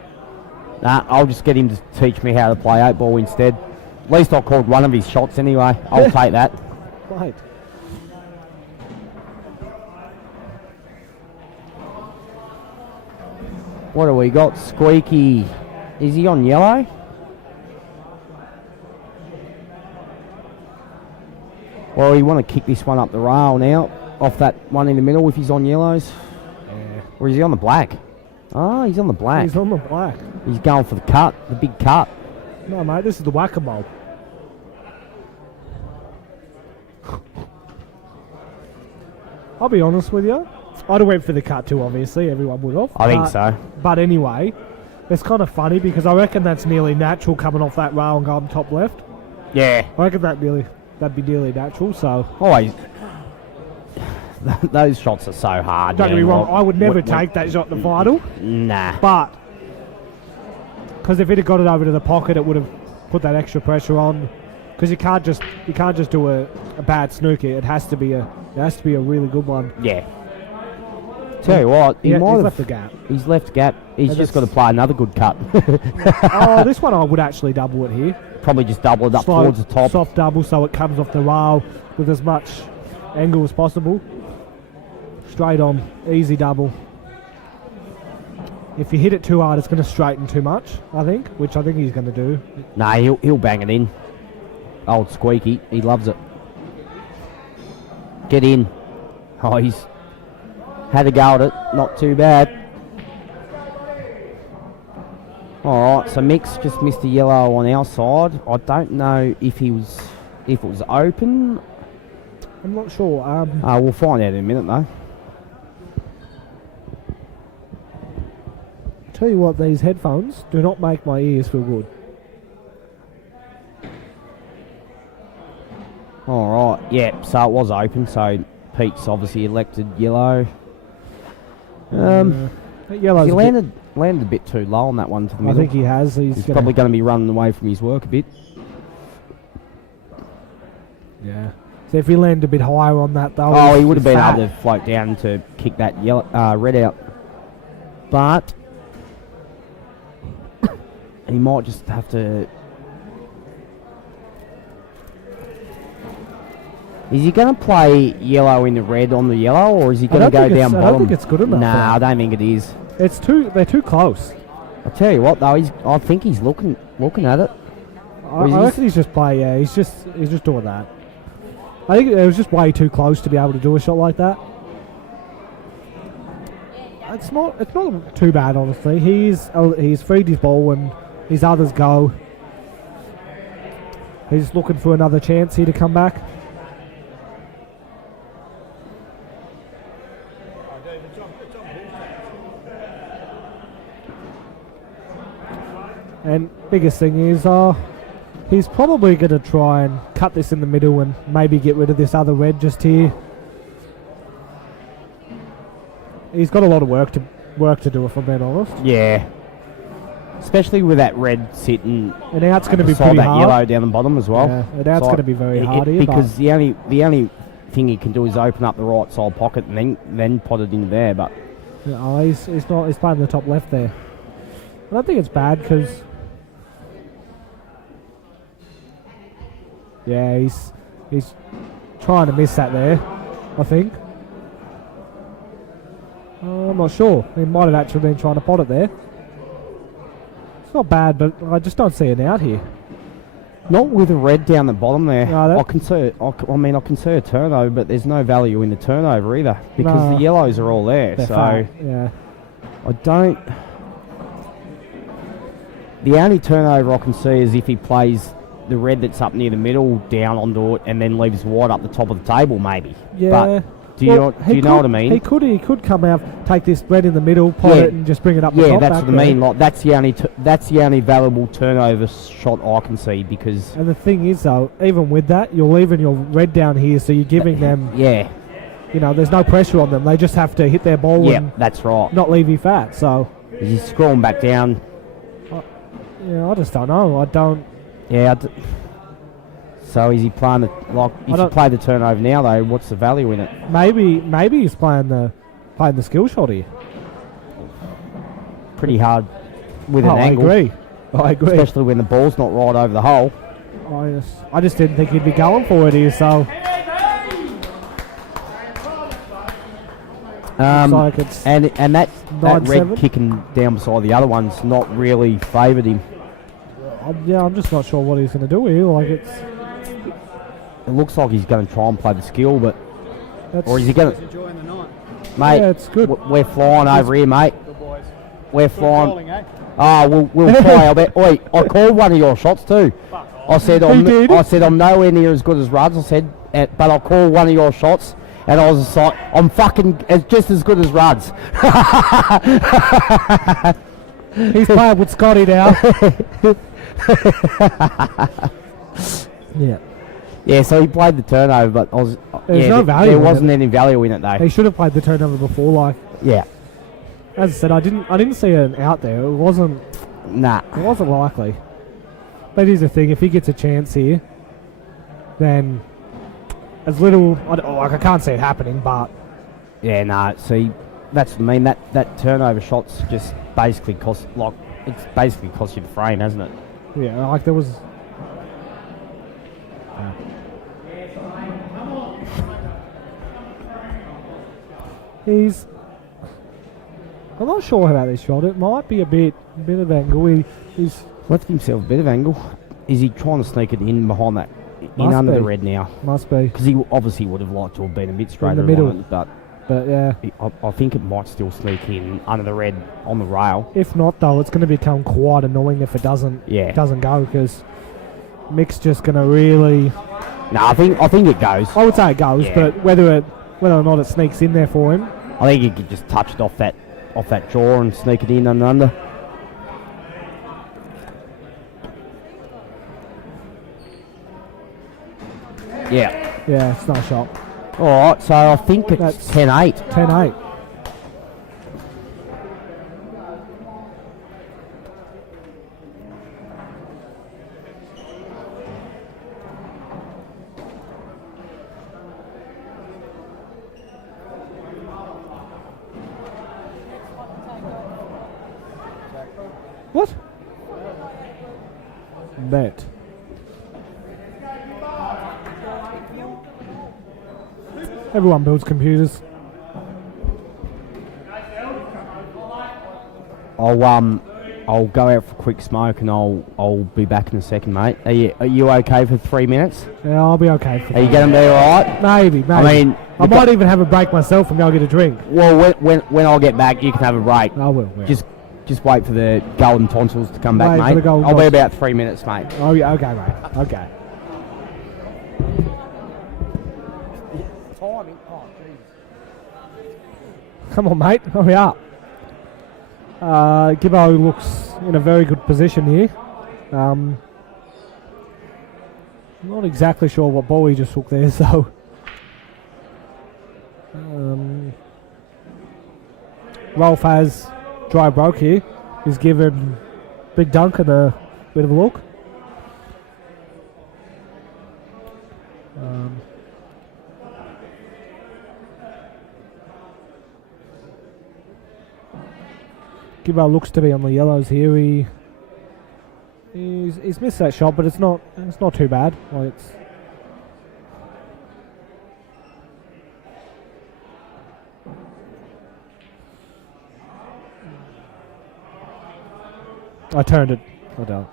Nah, I'll just get him to teach me how to play 8-ball instead. At least I called one of his shots anyway. I'll take that. Right. What do we got? Squeaky. Is he on yellow? Well, you want to kick this one up the rail now, off that one in the middle if he's on yellows. Yeah. Or is he on the black? Oh, he's on the black. He's on the black. He's going for the cut, the big cut. No, mate, this is the whack-a-mole. I'll be honest with you. I'd have went for the cut too, obviously. Everyone would have. I think so. But anyway, it's kind of funny because I reckon that's nearly natural coming off that rail and going top left. Yeah. I reckon that'd be nearly natural, so... Always. Those shots are so hard. Don't get me wrong, I would never take that shot in the final. Nah. But, because if it had got it over to the pocket, it would have put that extra pressure on. Because you can't just do a bad snooker. It has to be a really good one. Yeah. Tell you what, he's left the gap. He's left gap. He's just got to play another good cut. Oh, this one I would actually double it here. Probably just double it up towards the top. Soft double so it comes off the rail with as much angle as possible. Straight on, easy double. If you hit it too hard, it's going to straighten too much, I think, which I think he's going to do. Nah, he'll bang it in. Old Squeaky, he loves it. Get in. Oh, he's had a go at it, not too bad. Alright, so Mick's just missed a yellow on our side. I don't know if it was open. I'm not sure. We'll find out in a minute though. Tell you what, these headphones do not make my ears feel good. Alright, yeah, so it was open, so Pete's obviously elected yellow. Yellow's he landed a bit too low on that one to the middle. I think he has. He's probably going to be running away from his work a bit. Yeah. So if he landed a bit higher on that though... Oh, he would have been able to float down to kick that red out. But... he might just have to... Is he going to play yellow in the red on the yellow, or is he going to go down bottom? I don't think it's good enough. Nah, I don't think it is. They're too close. I tell you what, though, I think he's looking at it. I reckon he's just playing. Yeah, he's just doing that. I think it was just way too close to be able to do a shot like that. It's not too bad, honestly. He's freed his ball and his others go. He's looking for another chance here to come back. And biggest thing is, he's probably going to try and cut this in the middle and maybe get rid of this other red just here. He's got a lot of work to do, if I'm being honest. Yeah. Especially with that red sitting. And now it's going to be pretty that hard. Yellow down the bottom as well. Yeah, and now it's going to be very hard here. Because the only thing he can do is open up the right side pocket and then pot it into there. But yeah, he's playing the top left there. I don't think it's bad because... yeah, he's trying to miss that there, I think. I'm not sure. He might have actually been trying to pot it there. It's not bad, but I just don't see it out here. Not with a red down the bottom there. No, I can see a turnover, but there's no value in the turnover either because the yellows are all there. So fat, yeah. I don't. The only turnover I can see is if he plays the red that's up near the middle down onto it and then leaves white up the top of the table, maybe. Yeah. But do you know what I mean? He could come out, take this red in the middle, pot it, and just bring it up the top. Yeah, that's what I mean. Like that's the only valuable turnover shot I can see because. And the thing is, though, even with that, you're leaving your red down here, so you're giving them. Yeah. You know, there's no pressure on them. They just have to hit their ball. Yeah, and that's right. Not leave you fat. So. He's scrolling back down. Yeah, I just don't know. I don't. Yeah. So is he playing the if you play the turnover now though, what's the value in it? Maybe he's playing the skill shot here. Pretty hard with an angle. I agree. Especially when the ball's not right over the hole. I just didn't think he'd be going for it here, so like it's and that red 9-7. kicking down beside the other one's not really favoured him. I'm just not sure what he's going to do here. Like it looks like he's going to try and play the skill, but or is he going to? Enjoying the night. Mate, yeah, it's good. We're flying over here, mate. Good boys. We're Good flying. calling, eh? We'll try. I bet. Oi, I called one of your shots too. I said I'm nowhere near as good as Rudd's. I said, but I called one of your shots, And I was just like, I'm fucking just as good as Ruds. He's playing with Scotty now. Yeah. Yeah, so he played the turnover, but I was. There's no value There in wasn't it. any value in it though. He should have played the turnover before. Like, Yeah. as I said, I didn't see an out there. It wasn't likely. But here's the thing: if he gets a chance here, then as little. I can't see it happening, but Yeah, no. See, that's what I mean. That turnover shot's just basically cost it's basically cost you the frame, hasn't it? yeah, like there was. I'm not sure about this shot. It might be a bit of angle. He's Left himself a bit of angle. Is he trying to sneak it in behind that? Must Under be. the red now. Must be. Because he obviously would have liked to have been a bit straighter middle. on it, but Yeah. I think it might still sneak in under the red on the rail. If not, though, it's going to become quite annoying if it doesn't go, because Mick's just going to really. No, I think it goes. I would say it goes, Yeah. but whether or not it sneaks in there for him. I think he could just touch it off that jaw and sneak it in and under. Yeah. Yeah, it's not a shot. All right, so I think it's That's 10-8. 10-8. What? Bet. Everyone builds computers. I'll go out for a quick smoke and I'll be back in a second, mate. Are you okay for 3 minutes? Yeah, I'll be okay. Are you going to be all right? Maybe. I mean, I might even have a break myself and go get a drink. Well, when I get back, you can have a break. I will. Yeah. Just wait for the golden tonsils to come back, Wait for mate. the golden I'll be tonsils. about 3 minutes, mate. Oh yeah. Okay, mate. Okay. Timing? Oh, Come on, mate. Hurry up. Gibbo looks in a very good position here. Not exactly sure what ball he just took there, so. Rolf has dry broke here. He's given Big Duncan a bit of a look. Gibbo looks to be on the yellows here. He's missed that shot, but it's not too bad. Like it's. I turned it. I don't.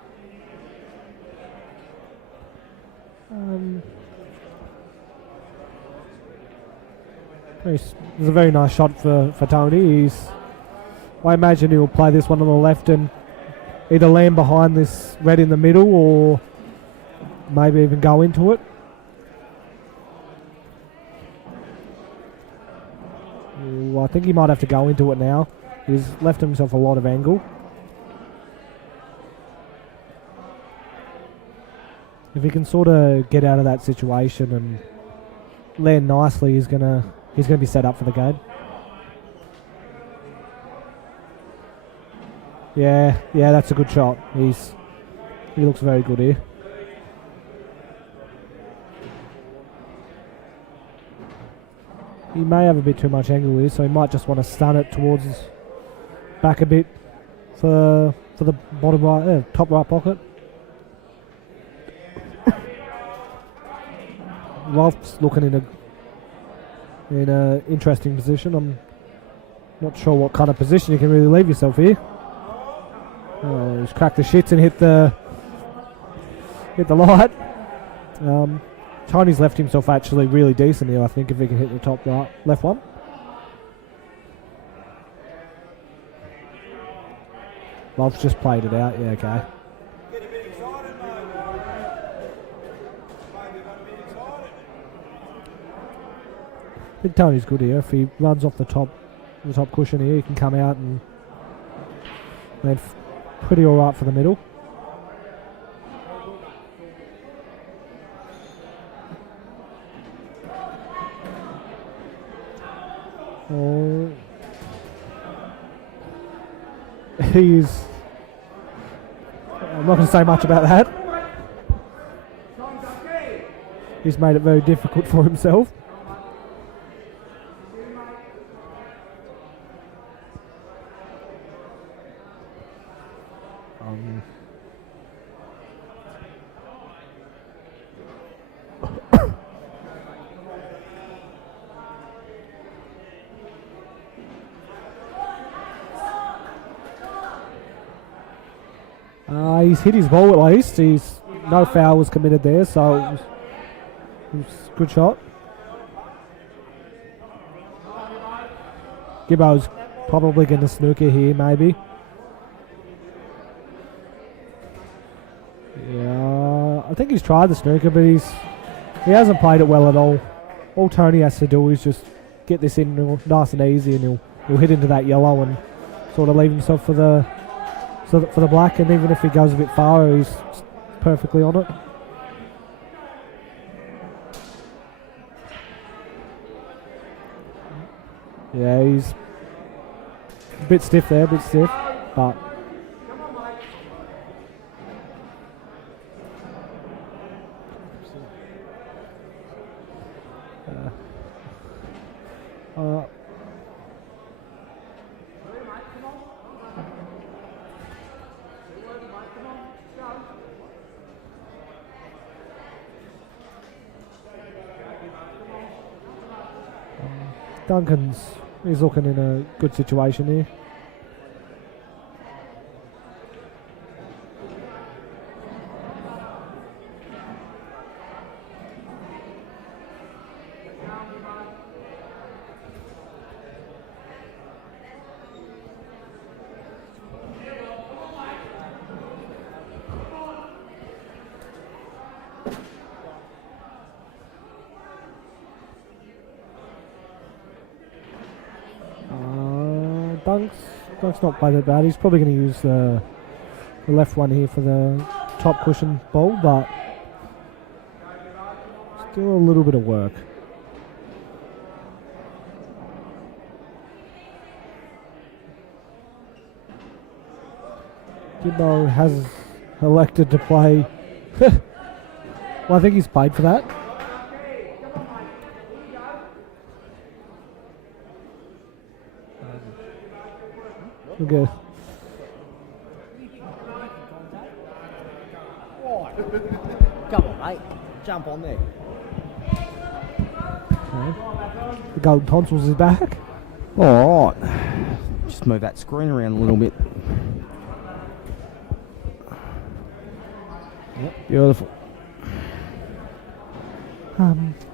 There's a very nice shot for Tony. I imagine he'll play this one on the left and either land behind this red in the middle or maybe even go into it. Ooh, I think he might have to go into it now. He's left himself a lot of angle. If he can sort of get out of that situation and land nicely, he's gonna be set up for the game. Yeah, that's a good shot. He looks very good here. He may have a bit too much angle here, so he might just want to stun it towards his back a bit for the bottom right, top right pocket. Rolf's looking in a interesting position. I'm not sure what kind of position you can really leave yourself here. Oh, he's cracked the shits and hit the light. Tony's left himself actually really decent here, I think, if he can hit the top right, left one. Rolf's just played it out, yeah, okay. Get a bit excited, mate. Maybe got a bit excited. think Tony's good here. If he runs off the top cushion here, he can come out and then pretty all right for the middle. Oh. He's... I'm not going to say much about that. He's made it very difficult for himself. He's hit his ball at least. No foul was committed there, so it was a good shot. Gibbo's probably going to snooker here, maybe. Yeah, I think he's tried the snooker, but he hasn't played it well at all. All Tony has to do is just get this in nice and easy, and he'll hit into that yellow and sort of leave himself for the black. And even if he goes a bit far, he's perfectly on it. Yeah, he's a bit stiff there, but he's looking in a good situation here. Dunk's not played that bad. He's probably going to use the left one here for the top cushion ball, but still a little bit of work. Gibbo has elected to play. Well, I think he's paid for that. Okay. Come on, mate. Jump on there. Okay. The golden tonsils is back. All right. Just move that screen around a little bit. Yep. Beautiful.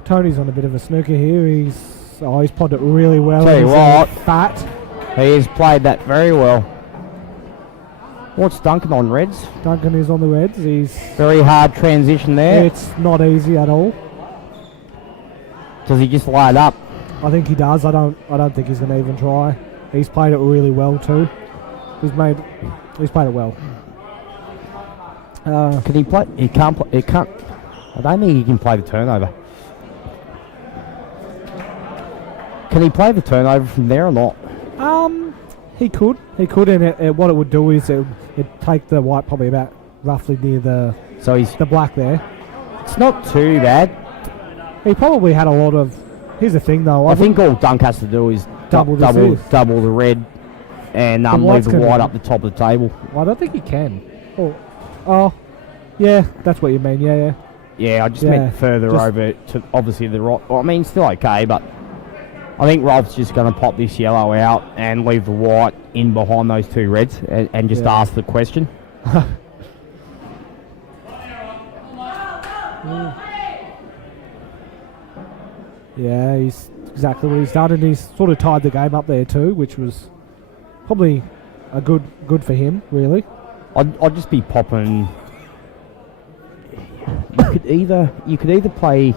Tony's on a bit of a snooker here. He's podded it really well. Tell you what, fat. He has played that very well. What's Duncan on, Reds? Duncan is on the Reds. He's very hard transition there. It's not easy at all. Does he just lay it up? I think he does. I don't think he's going to even try. He's played it really well too. He's played it well. Can he play? He can't play. He can't. I don't think he can play the turnover. Can he play the turnover from there or not? He could, and what it would do is it'd take the white probably about roughly near the black there. It's not too bad. He probably had a lot of. Here's the thing though. I think all Dunk has to do is double the red, and leave the white up the top of the table. Well, I don't think he can. Oh, yeah, that's what you mean. Yeah. Yeah, I just meant further over to obviously the right. Well, I mean, still okay, but. I think Rolf's just going to pop this yellow out and leave the white in behind those two reds and just ask the question. Yeah, he's exactly what he's done, and he's sort of tied the game up there too, which was probably a good for him, really. I'd just be popping. You could either play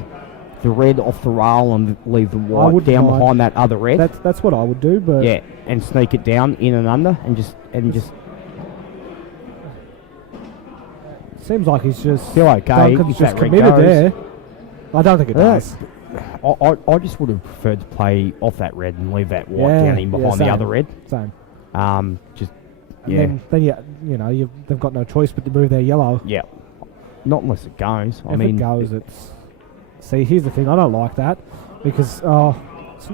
the red off the rail and leave the white wouldn't down mind. behind that other red. That's what I would do, but Yeah, and sneak it down in and under, and just seems like he's just still okay. Duncan's if just that red committed goes. there. I don't think it does. I just would have preferred to play off that red and leave that white Yeah, down in behind the same. other red. Same. Just And yeah, then they've got no choice but to move their yellow. yeah. Not unless it goes. If it goes, it's. See, here's the thing. I don't like that because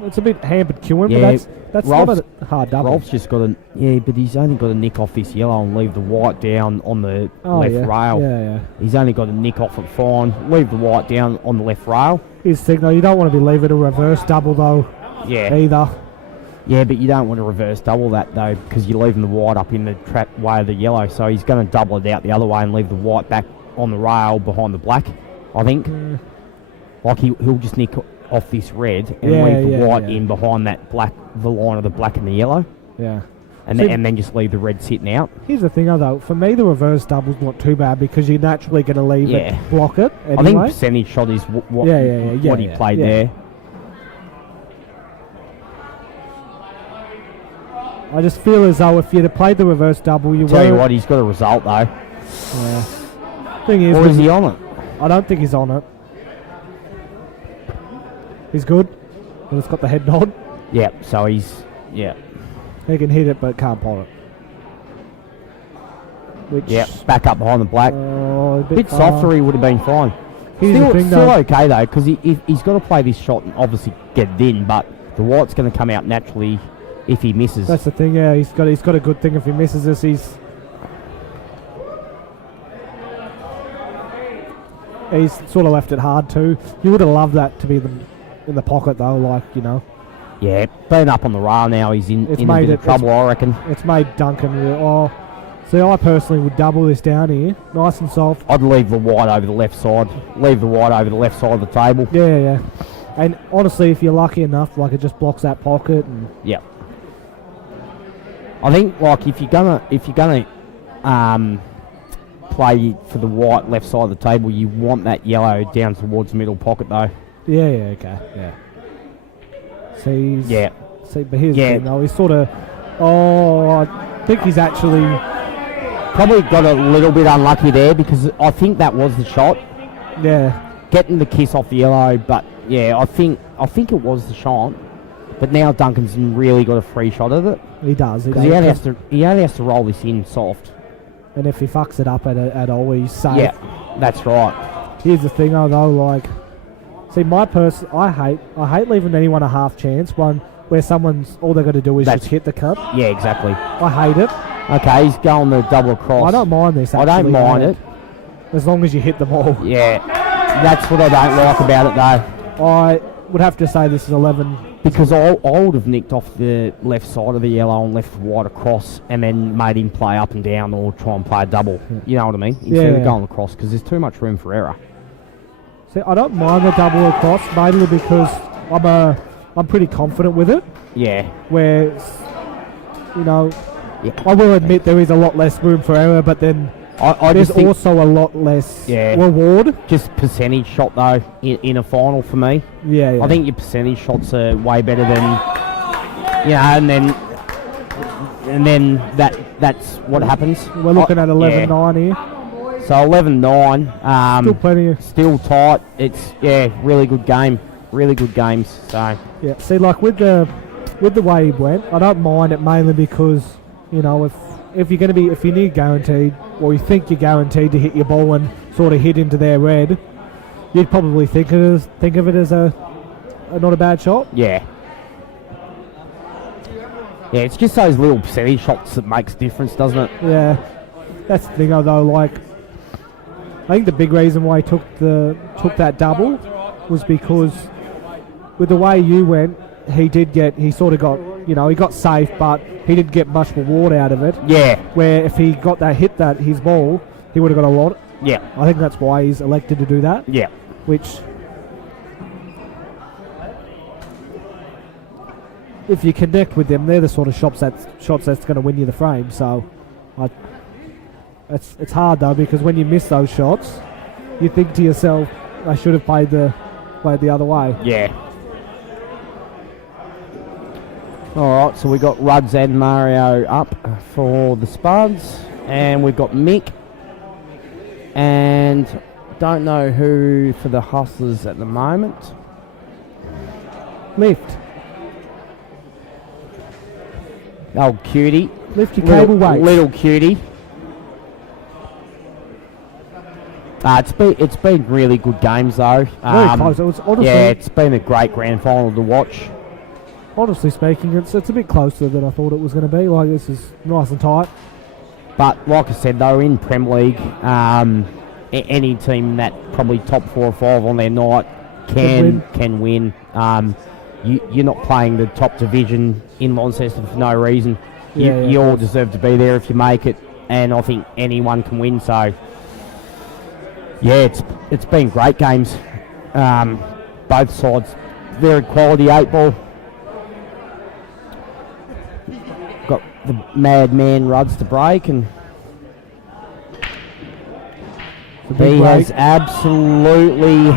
it's a bit hampered queuing, Yeah, but that's not Rolf's- a hard double. Rolf's just got but he's only got to nick off this yellow and leave the white down on the left yeah. rail. Yeah. He's only got to nick off it fine, leave the white down on the left rail. Here's the thing, though. You don't want to be leaving a reverse double, though, Yeah. either. Yeah, but you don't want to reverse double that, though, because you're leaving the white up in the trap way of the yellow. So he's going to double it out the other way and leave the white back on the rail behind the black, I think. Like he'll just nick off this red and leave the white in behind that black, the line of the black and the yellow. Yeah. And, See, and then just leave the red sitting out. Here's the thing, though. For me, the reverse double's not too bad because you're naturally going to leave it, block it anyway. I think percentage shot is what he played there. I just feel as though if you'd have played the reverse double, Tell you what, he's got a result, though. Yeah. Thing is, Or is he on it? I don't think he's on it. He's good. But it's got the head nod. Yeah, so he's... Yeah. He can hit it, but can't pot it. Which, Yeah, back up behind the black. a bit softer, he would have been fine. Here's the thing, Still though. okay, though, because he's got to play this shot and obviously get it in, but the white's going to come out naturally if he misses. That's the thing, yeah. He's got a good thing if he misses this. He's sort of left it hard too. You would have loved that to be in the pocket though, like, you know. Yeah, being up on the rail now, he's in a bit of trouble, I reckon. It's made Duncan see, I personally would double this down here, nice and soft. I'd leave the white over the left side. Leave the white over the left side of the table. Yeah. And honestly, if you're lucky enough, like, it just blocks that pocket. And Yeah. I think, like, if you're gonna play for the white left side of the table, you want that yellow down towards the middle pocket, though. Yeah, okay, yeah. See, but here's the thing, though. He's sort of... I think he's actually... Probably got a little bit unlucky there because I think that was the shot. Yeah. Getting the kiss off the yellow, but yeah, I think it was the shot. But now Duncan's really got a free shot at it. He does. Because he only has to roll this in soft. And if he fucks it up at all, he's safe. Yeah, that's right. Here's the thing, though, like... See, I hate leaving anyone a half chance. One where someone's... All they've got to do is just hit the cup. Yeah, exactly. I hate it. Okay, he's going the double across. I don't mind this, actually. I don't mind it. As long as you hit them all. Yeah, that's what I don't like about it, though. I would have to say this is 11. Because I would have nicked off the left side of the yellow and left the white across and then made him play up and down or try and play a double. Yeah. You know what I mean? Instead of going across, because there's too much room for error. See, I don't mind the double across, mainly because I'm pretty confident with it. Yeah. Where, you know, I will admit there is a lot less room for error, but then there's also a lot less reward. Just percentage shot, though, in a final for me. Yeah. I think your percentage shots are way better than, and then that's what happens. We're looking at 11-9 here. So 11-9. Still plenty. Still tight. It's, really good game. Really good games. So. Yeah, see, like, with the way he went, I don't mind it mainly because, you know, if you're near guaranteed, or you think you're guaranteed to hit your ball and sort of hit into their red, you'd probably think of it as a not a bad shot. Yeah. Yeah, it's just those little percentage shots that makes a difference, doesn't it? Yeah. That's the thing, though. Like, I think the big reason why he took that double was because with the way you went, he sort of got, you know, he got safe, but he didn't get much reward out of it. Yeah. Where if he got his ball, he would have got a lot. Yeah. I think that's why he's elected to do that. Yeah. Which, if you connect with them, they're the sort of shots that's going to win you the frame. So, it's hard though, because when you miss those shots, you think to yourself, I should have played the played the other way. Yeah. All right, so we got Ruds and Mario up for the Spuds, and we've got Mick, and don't know who for the Hustlers at the moment. Lift. Oh, cutie. Lift your cable weight. Little cutie. It's been really good games though. Very close. It was honestly, yeah, it's been a great grand final to watch. Honestly speaking, it's a bit closer than I thought it was going to be. Like, this is nice and tight. But like I said, though, in Prem League, any team that probably top 4 or 5 on their night can win. You're not playing the top division in Launceston for no reason. You all deserve to be there if you make it, and I think anyone can win. So, yeah, it's been great games. Both sides, very quality 8-ball. Got the madman Ruds to break, and he has absolutely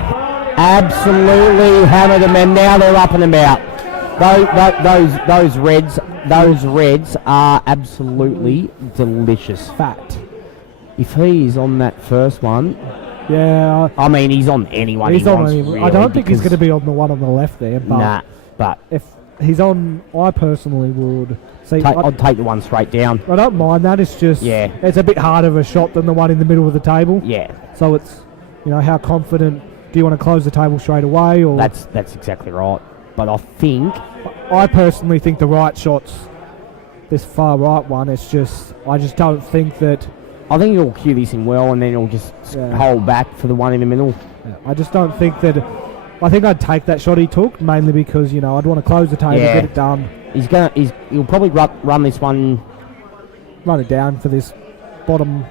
hammered them, and now they're up and about. Those reds are absolutely delicious. Fat. If he is on that first one, yeah, I mean he's on anyone. He's he on wants, anyone. really, I don't think he's going to be on the one on the left there. But but if he's on, I personally would see. I'd take the one straight down. I don't mind that. It's just it's a bit harder of a shot than the one in the middle of the table. Yeah. So it's, how confident do you want to close the table straight away? Or that's exactly right. But I personally think the right shot's this far right one. It's just I just don't think that. I think he'll cue this in well, and then he'll just hold back for the one in the middle. Yeah, I just don't think that. I think I'd take that shot he took, mainly because I'd want to close the table, get it done. He'll probably run this one, run it down for this bottom.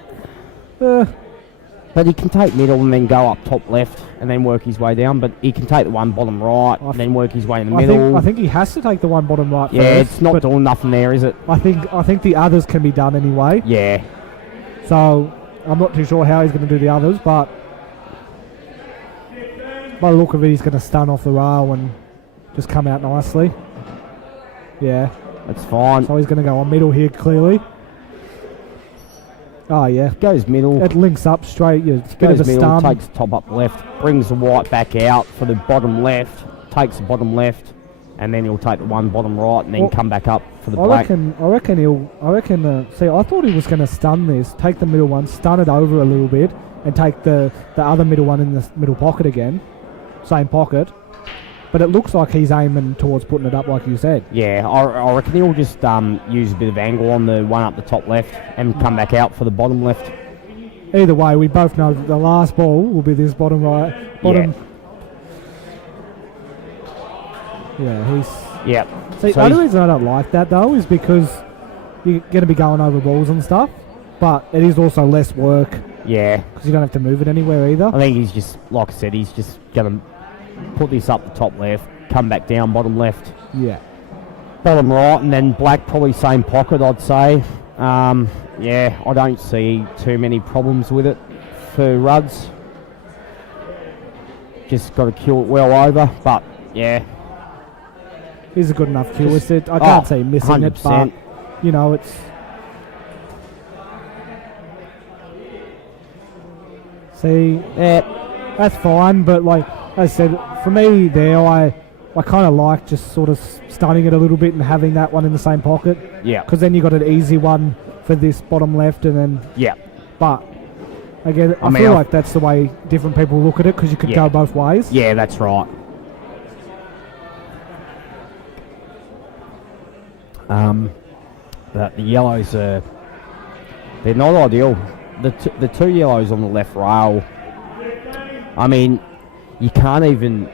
But he can take middle and then go up top left and then work his way down. But he can take the one bottom right and then work his way in the middle. I think he has to take the one bottom right first. Yeah, it's not doing nothing there, is it? I think the others can be done anyway. Yeah. So I'm not too sure how he's going to do the others, but by the look of it, he's going to stun off the rail and just come out nicely. Yeah. That's fine. So he's going to go on middle here, clearly. Oh, yeah. Goes middle. It links up straight. Goes middle, takes top up left, brings the white back out for the bottom left, takes the bottom left, and then he'll take the one bottom right and then come back up for the black. I reckon see, I thought he was going to stun this, take the middle one, stun it over a little bit, and take the other middle one in the middle pocket again. Same pocket. But it looks like he's aiming towards putting it up, like you said. Yeah, I reckon he'll just use a bit of angle on the one up the top left and come back out for the bottom left. Either way, we both know that the last ball will be this bottom right. Bottom. Yeah, he's... Yeah. See, the only reason I don't like that, though, is because you're going to be going over balls and stuff, but it is also less work. Yeah. Because you don't have to move it anywhere either. I think he's just, like I said, he's just going to put this up the top left, come back down bottom left. Yeah. Bottom right, and then black probably same pocket, I'd say. Yeah, I don't see too many problems with it for Ruds. Just got to kill it well over, but yeah. He's a good enough kill. I can't say missing 100%. It, but, it's... See, that's fine, but like I said, for me there, I kind of like just sort of stunning it a little bit and having that one in the same pocket. Yeah. Because then you got an easy one for this bottom left, and then... Yeah. But, again, I feel like that's the way different people look at it, because you could go both ways. Yeah, that's right. But the yellows are... They're not ideal. The two yellows on the left rail, I mean, you can't even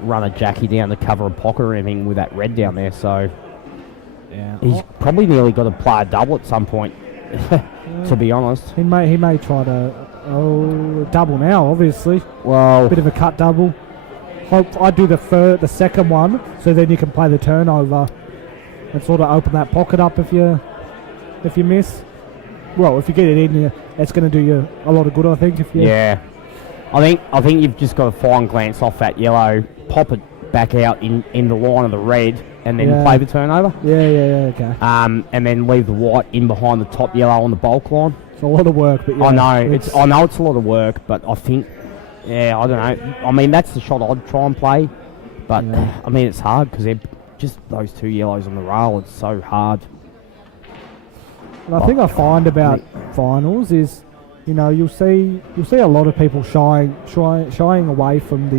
run a Jackie down to cover a pocket or anything with that red down there. So he's probably nearly got to play a double at some point. To be honest, he may try to double now. Obviously, well, bit of a cut double. I do the second one, so then you can play the turnover and sort of open that pocket up if you miss. Well, if you get it in, it's going to do you a lot of good, I think. I think you've just got a fine glance off that yellow, pop it back out in the line of the red, and then play the turnover. Yeah, okay. And then leave the white in behind the top yellow on the bulk line. It's a lot of work, but yeah. I know it's a lot of work, but I think, I don't know. I mean, that's the shot I'd try and play, but I mean, it's hard because they're just those two yellows on the rail. It's so hard. And I think I find about finals is, you'll see a lot of people shying away from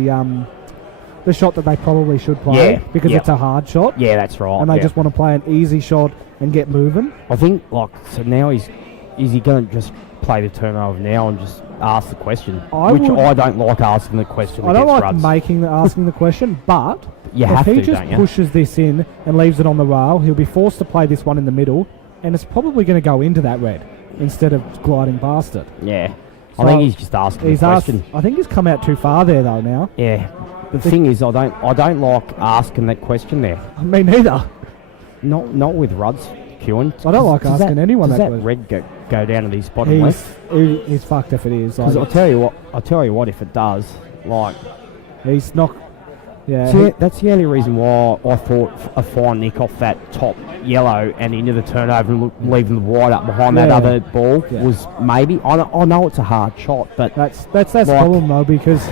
the shot that they probably should play because it's a hard shot. Yeah, that's right. And they just want to play an easy shot and get moving. I think, so now is he going to just play the turnover now and just ask the question? I don't like asking the question. I don't like Ruds. asking the question, but if he just pushes this in and leaves it on the rail, he'll be forced to play this one in the middle, and it's probably going to go into that red instead of gliding past it. Yeah. So I think he's just asking the question. I think he's come out too far there, though, now. Yeah. The thing is, I don't like asking that question there. Me neither. Not with Ruds, Kewen. I don't like asking anyone that question. Does that red go down to the bottom left? He's fucked if it is. Because I'll tell you what, if it does, he's not. Yeah. So that's the only reason why I thought a fine nick off that top yellow and into the turnover and leaving the white up behind that other ball was maybe. I know it's a hard shot, but that's the problem though, because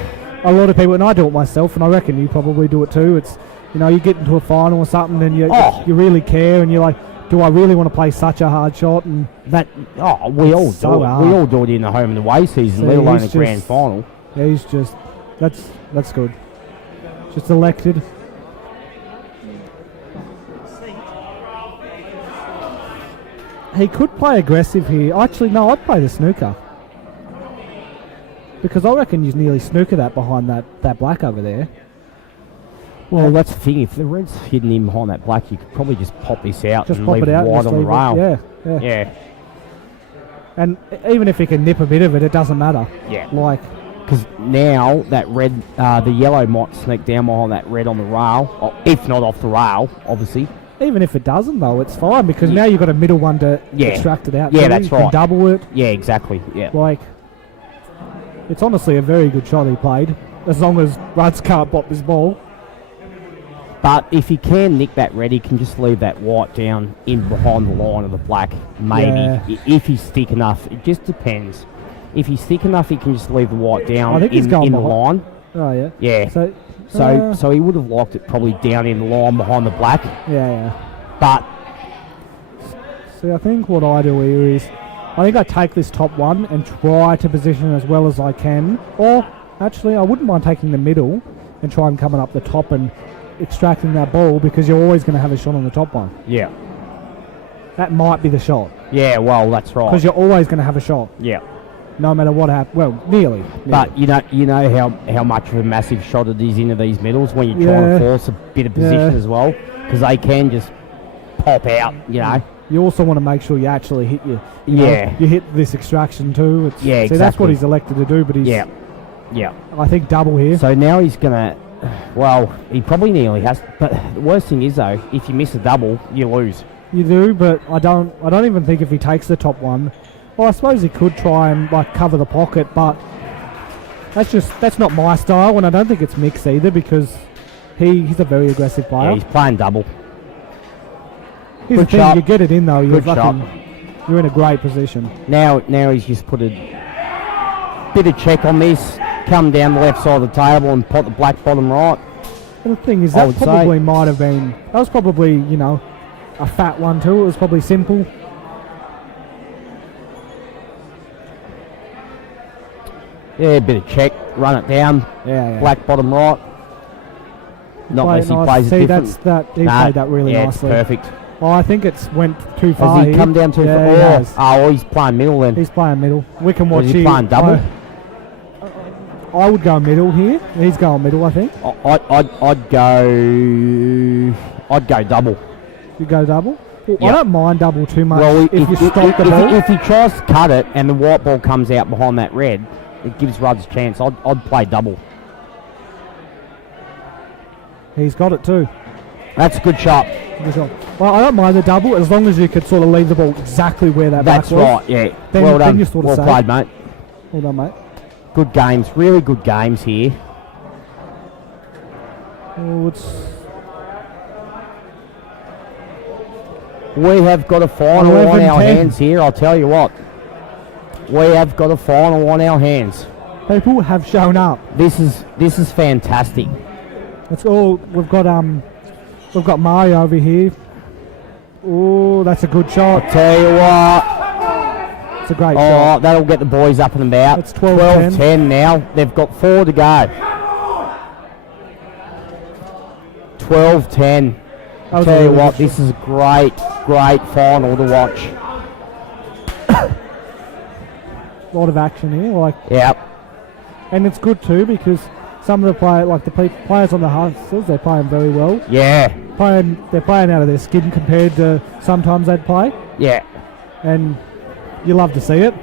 a lot of people, and I do it myself, and I reckon you probably do it too. It's you get into a final or something, and you really care, and you're like, do I really want to play such a hard shot? And we all do it. We all do it in the home and away season, let alone the grand final. Yeah, he's just that's good. Just elected. He could play aggressive here. Actually, no, I'd play the snooker. Because I reckon you nearly snooker that behind that black over there. Well, that's the thing. If the red's hidden in behind that black, you could probably just pop this out and leave it wide on the rail. Yeah. And even if he can nip a bit of it, it doesn't matter. Yeah. Because now that red, the yellow might sneak down behind that red on the rail, if not off the rail, obviously. Even if it doesn't, though, it's fine because now you've got a middle one to extract it out. Yeah, that's right. You can double it. Yeah, exactly. Yeah. It's honestly a very good shot he played, as long as Ruds can't pop this ball. But if he can nick that red, he can just leave that white down in behind the line of the black. Maybe if he's thick enough. It just depends. If he's thick enough, he can just leave the white down in the line. Oh yeah. Yeah. So he would have liked it probably down in the line behind the black. Yeah. But see, I think what I do here is I take this top one and try to position as well as I can. Or actually, I wouldn't mind taking the middle and trying coming up the top and extracting that ball because you're always going to have a shot on the top one. Yeah. That might be the shot. Yeah, well, that's right. Because you're always going to have a shot. Yeah. No matter what happens. Well, nearly. But you know how much of a massive shot it is into these middles when you try and force a bit of position as well, because they can just pop out. You also want to make sure you actually hit you hit this extraction too. Exactly. See, that's what he's elected to do, but he's I think double here. So now he's gonna. Well, he probably nearly has. But the worst thing is though, if you miss a double, you lose. You do, but I don't even think if he takes the top one. Well, I suppose he could try and cover the pocket, but that's not my style, and I don't think it's Mick's either because he's a very aggressive player. Yeah, he's playing double. Here's the thing, you get it in though, you're in a great position. Now he's just put a bit of check on this, come down the left side of the table and pot the black bottom right. And the thing is, that was probably, a fat one too. It was probably simple. Yeah, a bit of check, run it down. Yeah. Black bottom right. Not unless he plays it different. He played that really nicely. It's perfect. Well, I think it's went too far. Has he come down too far? He's playing middle then. He's playing middle. We can watch. Is he playing double? I would go middle here. He's going middle, I think. I'd go double. You go double? Well, I don't mind double too much. Well, if you stop the ball. If he tries to cut it and the white ball comes out behind that red, it gives Ruds a chance. I'd play double. He's got it too. That's a good shot. Good shot. Well, I don't mind the double as long as you could sort of leave the ball exactly where that back was. That's right, yeah. Then, well done. Then you're sort of well played, mate. Well done, mate. Good games, really good games here. Oh, We have got a final on our 11-10. hands here, I'll tell you what. We have got a final on our hands. people have shown up. This is fantastic. That's all. We've got Mario over here. Oh, that's a good shot. I'll tell you what. It's a great shot. That'll get the boys up and about. It's 12-10 now. They've got 4 to go. 12-10. I'll tell you what, this is a great final to watch. A lot of action here, Yep. And it's good too because some of the players on the Hustlers, they're playing very well. Yeah. They're playing out of their skin compared to sometimes they'd play. Yeah. And you love to see it.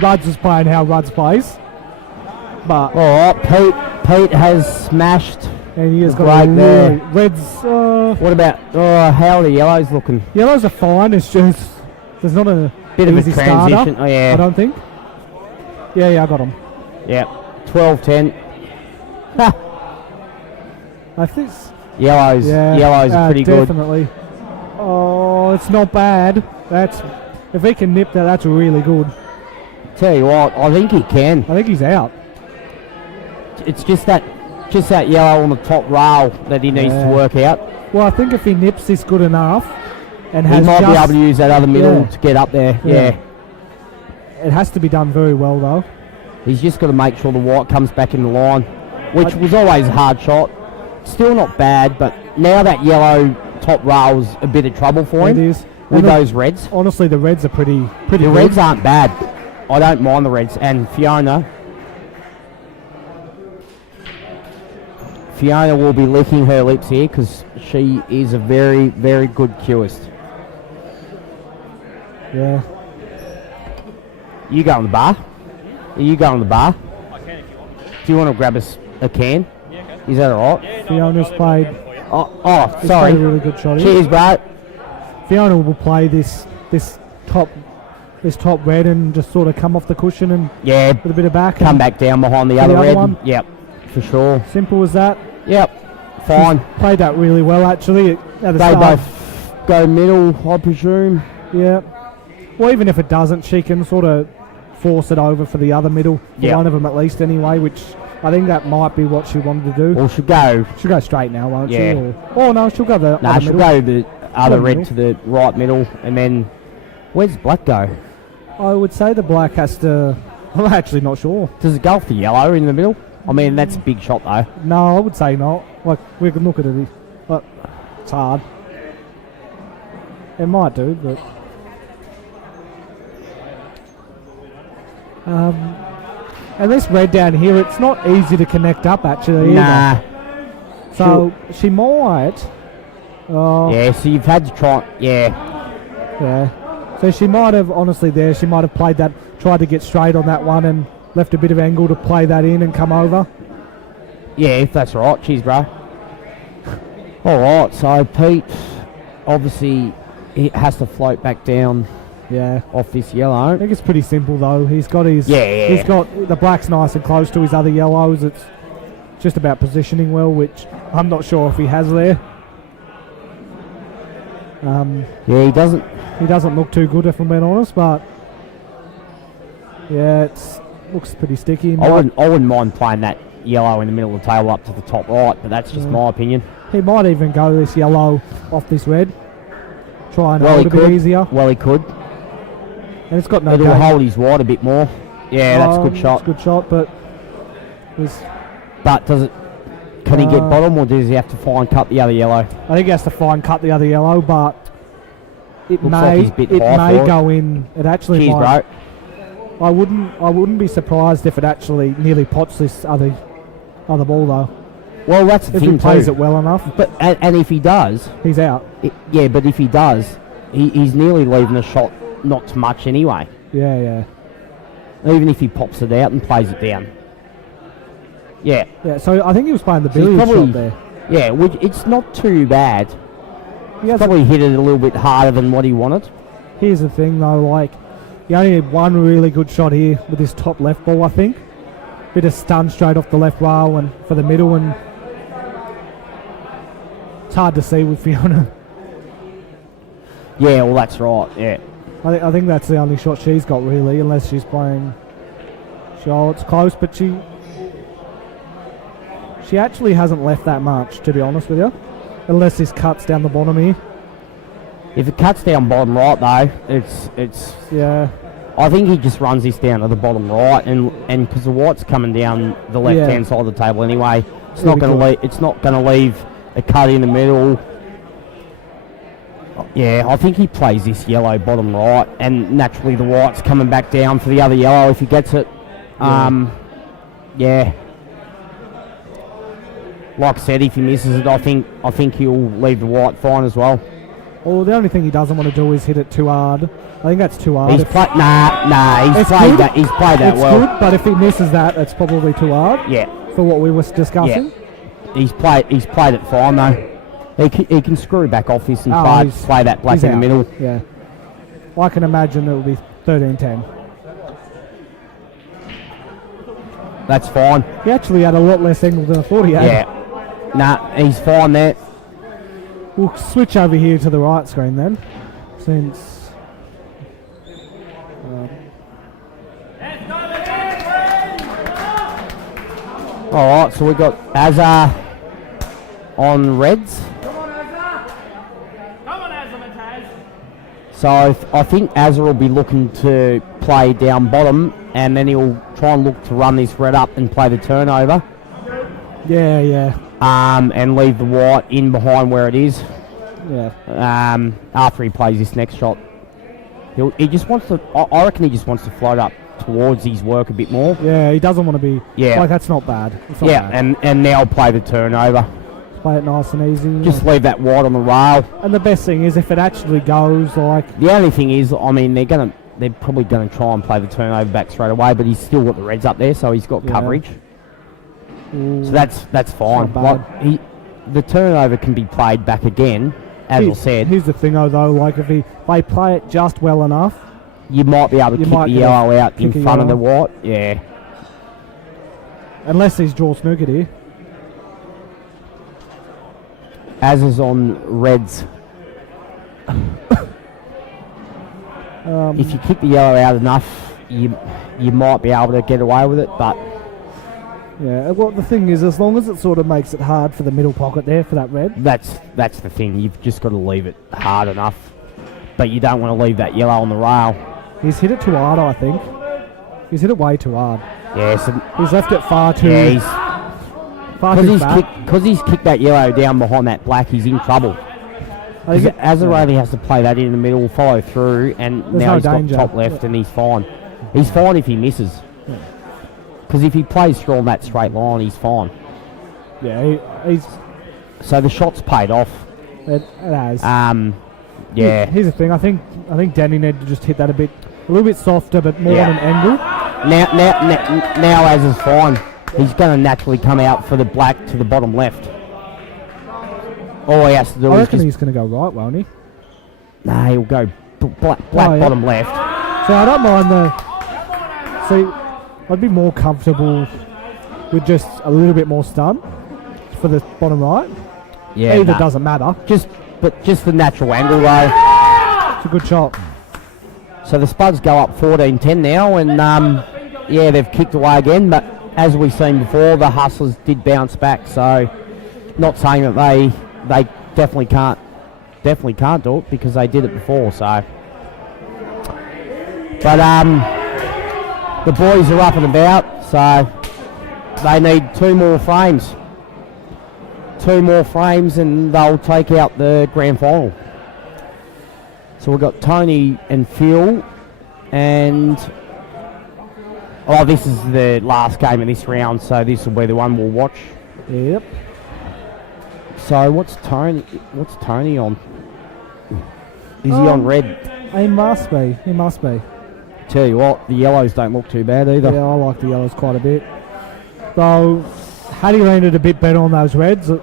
Ruds is playing how Ruds plays. But Pete has smashed. And he has got right there. Reds. What about how are the yellows looking? Yellows are fine. It's just there's not a bit of a easy transition. Starter, Oh yeah. I don't think. Yeah, I got them. Yep. 12-10. I think Yellows. Yeah, Yellows are pretty good. Definitely. Oh, it's not bad. If he can nip that, that's really good. Tell you what, I think he can. I think he's out. It's just that yellow on the top rail that he needs to work out. Well, I think if he nips this good enough, and he might be able to use that other middle to get up there. Yeah. It has to be done very well though. He's just got to make sure the white comes back in the line, which was always a hard shot. Still not bad, but now that yellow top rail's a bit of trouble for him. It is. With those reds. Honestly, the reds are pretty The good. reds aren't bad. I don't mind the reds. And Fiona will be licking her lips here because she is a very, very good cueist. Yeah. You go on the bar? You go on the bar? I can if you want to. Do you want to grab us a can? Yeah, okay. Is that alright? Yeah, no, Fiona's I'll played. grab it for you. Oh, He's sorry. played a really good shot here. Cheers, bro. Fiona will play this top red and just sort of come off the cushion and Yeah, with a bit of back. come and back down behind the the other other red. one. Yep, for sure. Simple as that. Yep, fine. She's played that really well actually at the They start. both go middle, I presume. Yeah. Well, even if it doesn't, she can sort of force it over for the other middle. For Yep. one of them at least anyway, which I think that might be what she wanted to do. Or she'll go. She'll go straight now, won't Yeah. she? Oh no, she'll go the Nah, other she'll middle. go the other Go red middle. to the right middle, and then where's black go? I would say the black has to. I'm actually not sure. Does it go for yellow in the middle? I mean, that's a big shot though. No, I would say not. We can look at it, but it's hard. It might do, but. And this red down here, it's not easy to connect up actually. Nah. Either. So she might. Yeah, so you've had to try. Yeah. Yeah. So she might have, honestly, she might have played that, tried to get straight on that one and left a bit of angle to play that in and come over. Yeah, if that's right. Cheers, bro. All right, so Pete, obviously, he has to float back down. Yeah. Off this yellow. I think it's pretty simple though. He's got his. Yeah. He's got the black's nice and close to his other yellows. It's just about positioning well, which I'm not sure if he has there. Yeah, he doesn't. He doesn't look too good if I'm being honest, but yeah, it looks pretty sticky. I wouldn't mind playing that yellow in the middle of the table up to the top right, but that's just my opinion. He might even go this yellow off this red. Try and hold a bit easier. Well, he could. And it's got no It'll gate. hold his white a bit more. Yeah, that's a good shot. It's a good shot, but does it? Can he get bottom, or does he have to fine cut the other yellow? I think he has to fine cut the other yellow, but it Looks like he's a bit high for it. go in. It actually Cheers, might. bro. I wouldn't be surprised if it actually nearly pots this other ball though. Well, that's the If thing he plays too. it well enough, But and if he does, he's out. yeah. But if he does, he's nearly leaving the shot not too much anyway. Yeah. Even if he pops it out and plays it down. Yeah. Yeah, so I think he was playing the So he's billiard probably- shot there. Yeah, which it's not too bad. He has Probably hit it a little bit harder than what he wanted. Here's the thing though, he only had one really good shot here with his top left ball, I think. bit of stun straight off the left rail and for the middle, and it's hard to see with Fiona. Yeah, well, that's right. Yeah. I think that's the only shot she's got really, unless she's playing. It's close, but she actually hasn't left that much, to be honest with you, unless this cuts down the bottom here. If it cuts down bottom right though, it's yeah. I think he just runs this down to the bottom right, and because the white's coming down the left hand side of the table anyway, it's not going to leave a cut in the middle. Yeah, I think he plays this yellow bottom right, and naturally the white's coming back down for the other yellow if he gets it. Yeah. Like I said, if he misses it, I think he'll leave the white fine as well. Well, the only thing he doesn't want to do is hit it too hard. I think that's too hard. He's played that. He's played that well. It's good, but if he misses that, it's probably too hard. Yeah. For what we were discussing. Yeah. He's played it fine though. He can screw back off this and play that black in the middle. Yeah. Well, I can imagine it will be 13-10. That's fine. He actually had a lot less angle than I thought he had. Yeah. Nah, he's fine there. We'll switch over here to the right screen then, since... Alright, so we've got Azar on reds. So I think Azar will be looking to play down bottom, and then he'll try and look to run this red up and play the turnover. Yeah. And leave the white in behind where it is. Yeah. After he plays this next shot, he just wants to. I reckon he just wants to float up towards his work a bit more. Yeah, he doesn't want to be. Yeah. Like that's not bad. It's not bad. and now play the turnover. Play it nice and easy. Just leave that white on the rail. And the best thing is if it actually goes like. The only thing is, I mean, they're probably gonna try and play the turnover back straight away, but he's still got the reds up there, so he's got coverage. Ooh, so that's fine. Not bad. Like the turnover can be played back again, as I said. Here's the thing though, like if they play it just well enough, you might be able to kick the yellow out in front of the white. Yeah. Unless he's draw snookered here. As is on reds. If you kick the yellow out enough, you might be able to get away with it, but... Yeah, well, the thing is, as long as it sort of makes it hard for the middle pocket there for that red. That's the thing. You've just got to leave it hard enough, but you don't want to leave that yellow on the rail. He's hit it too hard, I think. He's hit it way too hard. Yeah, so he's left it far too. Yeah, because he's kicked that yellow down behind that black. He's in trouble. Azar only has to play that in the middle, follow through, and now he's got top left, and he's fine. He's fine if he misses. Because if he plays through on that straight line, he's fine. Yeah, he's... So the shot's paid off. It has. Yeah. Here's the thing. I think Danny needed to just hit that a little bit softer, but more on an angle. Now Azar's fine. He's going to naturally come out for the black to the bottom left. All he has to do I is reckon he's going to go right, won't he? Nah, he'll go black bottom left. So I don't mind I'd be more comfortable with just a little bit more stun for the bottom right. Yeah, Either doesn't matter. Just the natural angle though. It's a good shot. So the Spuds go up 14-10 now, and they've kicked away again. But as we've seen before, the Hustlers did bounce back. So not saying that they definitely can't do it because they did it before. So, but the boys are up and about, so they need 2 more frames. 2 more frames and they'll take out the grand final. So we've got Tony and Phil, and this is the last game of this round, so this will be the one we'll watch. Yep. So what's Tony on? Is he on red? He must be. Tell you what, the yellows don't look too bad either. Yeah, I like the yellows quite a bit. Though, had he landed a bit better on those reds, a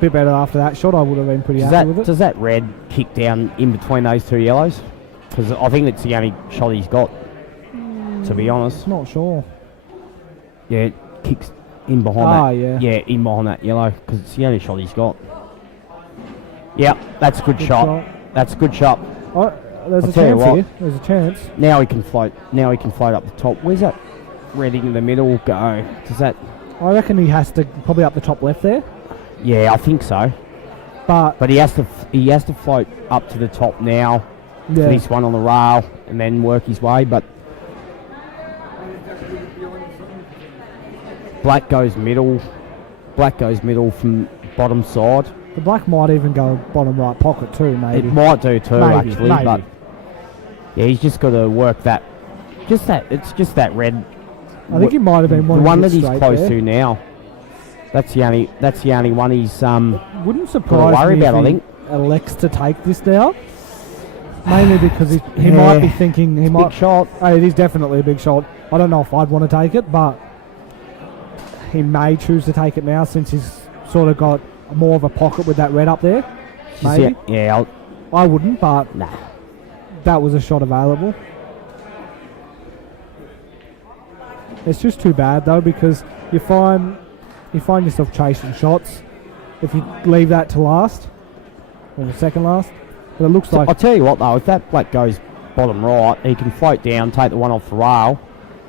bit better after that shot, I would have been pretty happy with it. Does that red kick down in between those 2 yellows? Because I think it's the only shot he's got, to be honest. Not sure. Yeah, kicks in behind that. yeah. Yeah, in behind that yellow, because it's the only shot he's got. Yeah, that's a good shot. That's a good shot. Oh, there's I'll a tell you chance what. here. There's a chance. Now he can float. Now he can float up the top. Where's that redding in the middle go? Does that... I reckon he has to probably up the top left there. Yeah, I think so. But he has to float up to the top now. yeah. For this one on the rail and then work his way. But black goes middle. Black goes middle from bottom side. The black might even go bottom right pocket too, maybe. It might do too, Maybe, actually. maybe. But yeah, he's just got to work that. It's just that red. I think he might have been the one one to that get he's straight close there. to now. That's the only one he's Wouldn't got surprise to worry me about. I if think. he elects to take this now. Mainly because he might be thinking he might. Big shot. Oh, it is definitely a big shot. I don't know if I'd want to take it, but he may choose to take it now since he's sort of got more of a pocket with that red up there. Maybe. Yeah. I wouldn't, but Nah. that was a shot available. It's just too bad though, because you find yourself chasing shots if you leave that to last or the second last. But it looks like I'll tell you what though, if that black goes bottom right, he can float down, take the one off the rail,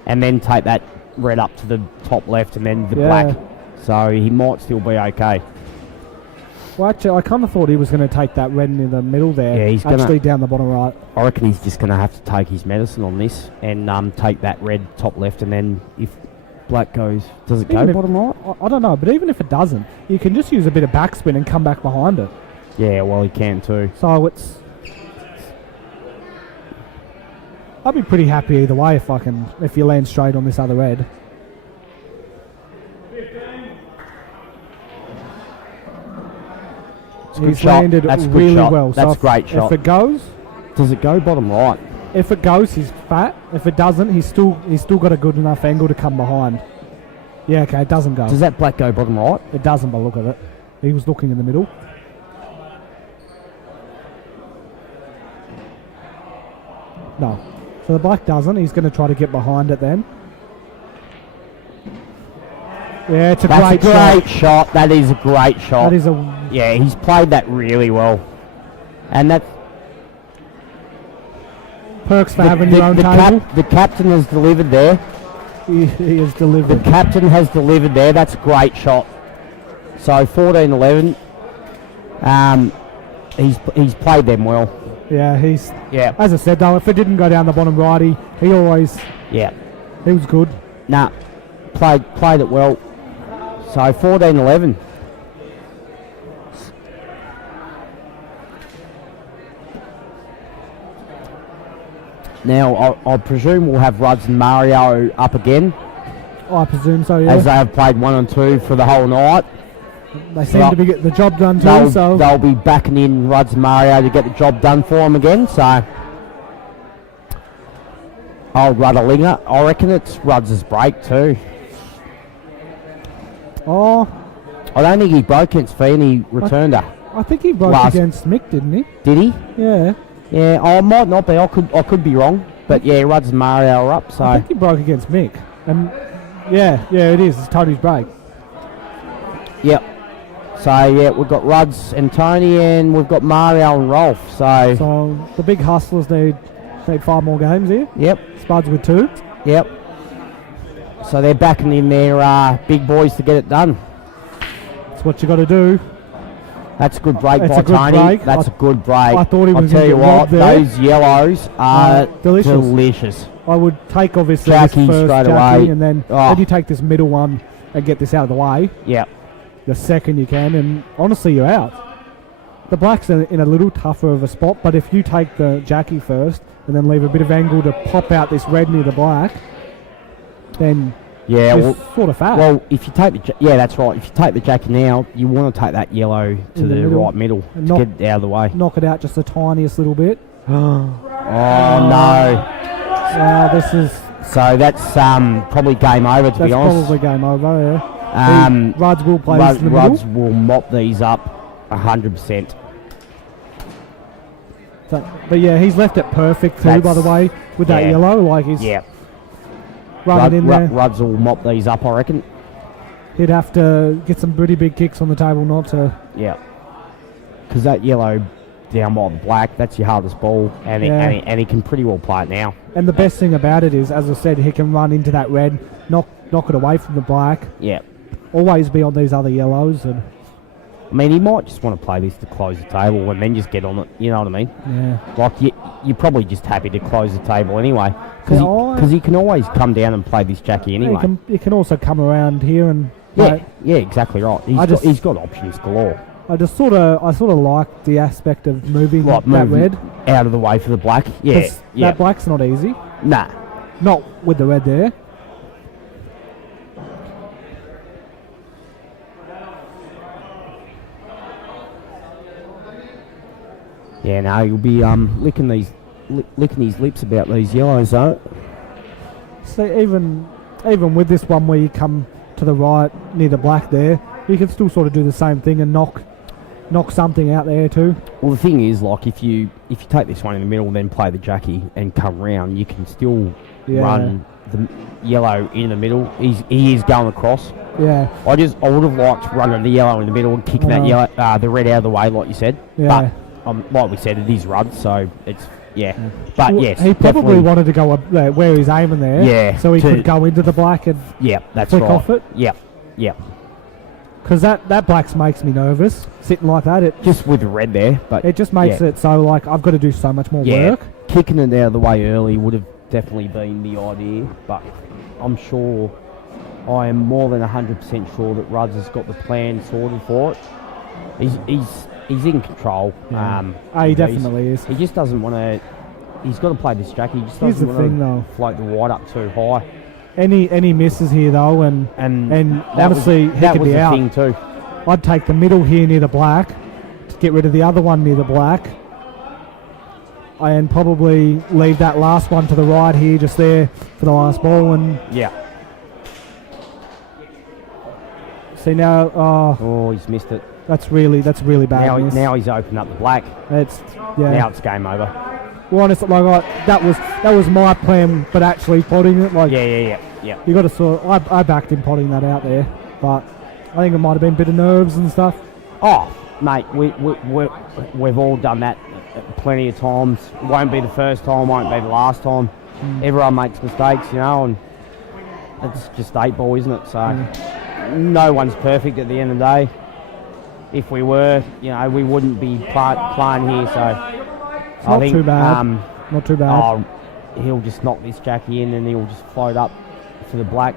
and then take that red up to the top left, and then the black. So he might still be okay. Well, actually, I kind of thought he was going to take that red in the middle there. Yeah, he's actually down the bottom right. I reckon he's just going to have to take his medicine on this and take that red top left, and then if black goes, does it go bottom right? I don't know, but even if it doesn't, you can just use a bit of backspin and come back behind it. Yeah, well, he can too. So I'd be pretty happy either way if you land straight on this other red. It's a good He's shot. landed That's a good really shot. well. That's So a great shot. If it goes, Does it go bottom right? if it goes, he's fat. If it doesn't, he's still got a good enough angle to come behind. Yeah, okay, it doesn't go. Does that black go bottom right? It doesn't by the look of it. He was looking in the middle. No. So the black doesn't. He's going to try to get behind it then. Yeah, it's a That's great a shot. great shot. That is a great shot. That is a... Yeah, he's played that really well. And that... Perks for having your own table. The captain has delivered there. He has The delivered. captain has delivered there. That's a great shot. So 14-11. He's played them well. Yeah, he's... Yeah. As I said, though, if it didn't go down the bottom right, he always... Yeah. He was good. Nah. Played it well. So 14-11. Now, I presume we'll have Ruds and Mario up again, I presume so, yeah. as they have played 1 and 2 for the whole night. They seem to be getting the job done too, so... They'll be backing in Ruds and Mario to get the job done for them again, so... Old Ruddalinger, I reckon it's Ruds' break too. Oh, I don't think he broke against Fee and he returned her. I think he broke Last- against Mick, didn't he? Did he? Yeah. Yeah, I might not be. I could be wrong. But yeah, Ruds and Mario are up, so... I think he broke against Mick. And yeah, it is. It's Tony's break. Yep. So yeah, we've got Ruds and Tony, and we've got Mario and Rolf. So So the big hustlers need 5 more games here. yep, Spuds with 2. yep. So they're backing in their big boys to get it done. That's what you got to do. That's a good break It's by a good Tony. break. That's a good break. I thought he was I'll tell gonna you get what, robbed there. those yellows are Delicious. delicious. I would take obviously Jackie this first straight Jackie, away. and then Oh. you take this middle one and get this out of the way. Yep. The second you can, and honestly, you're out. The blacks are in a little tougher of a spot, but if you take the Jackie first and then leave a bit of angle to pop out this red near the black, then Yeah. you're Well, sort of fat. well, if you take yeah, that's right. If you take the Jackie now, you want to take that yellow to In the the middle. right middle And to knock- get it out of the way. knock it out just the tiniest little bit. Oh no! This is So that's probably game over, to that's be honest. probably game over. Yeah. Ruds will play this in the Ruds middle. will mop these up 100%. So, but yeah, he's left it perfect too. By the way, with that yeah. yellow, like he's Yeah. run it in there. Ruds will mop these up, I reckon. He'd have to get some pretty big kicks on the table not to. Yeah. Because that yellow down by the black, that's your hardest ball, and, and he can pretty well play it now. And the best thing about it is, as I said, he can run into that red, knock it away from the black. Yeah. Always be on these other yellows. And I mean, he might just want to play this to close the table and then just get on it, you know what I mean? Yeah. Like, you're probably just happy to close the table anyway, because he can always come down and play this Jackie anyway. He can also come around here and... Yeah, exactly right. He's got options galore. I sort of like the aspect of moving that red out of the way for the black. Yeah, that black's not easy. Nah, not with the red there. Yeah, no, he'll be licking his lips about these yellows though. So even with this one where you come to the right near the black there, you can still sort of do the same thing and knock something out there too. Well, the thing is, like, if you take this one in the middle, then play the Jackie and come round, you can still run the yellow in the middle. He is going across. Yeah. I would have liked running the yellow in the middle and kicking that yellow, the red out of the way, like you said. Yeah. But like we said, it is Rudd, so it's But well, yes, he probably wanted to go up there where he's aiming there. Yeah. So he could go into the black and that's flick right. off it. Yeah. Because that blacks makes me nervous sitting like that. It just with the red there, but it just makes it so like I've got to do so much more work. Kicking it out of the way early would have definitely been the idea, but I'm sure, I am more than 100% sure that Rudds has got the plan sorted for it. He's in control. Yeah. He definitely is. He just doesn't want to. He's got to play this Jackie. He just Here's doesn't the want thing, to though. float the white up too high. Any misses here though, and honestly, he could be out. Thing too. I'd take the middle here near the black to get rid of the other one near the black, and probably leave that last one to the right here, just there for the last ball. And see now, oh, he's missed it. That's really bad. Now he's opened up the black. Now it's game over. Well, honestly, that was my plan, but actually potting it, yeah. You got to I backed him potting that out there, but I think it might have been a bit of nerves and stuff. Oh, mate, we've all done that plenty of times. Won't be the first time, won't be the last time. Everyone makes mistakes, and it's just 8-ball, isn't it? So no one's perfect at the end of the day. If we were, we wouldn't be playing here. So I think too bad. Not too bad. Oh, he'll just knock this Jackie in, and he'll just float up to the black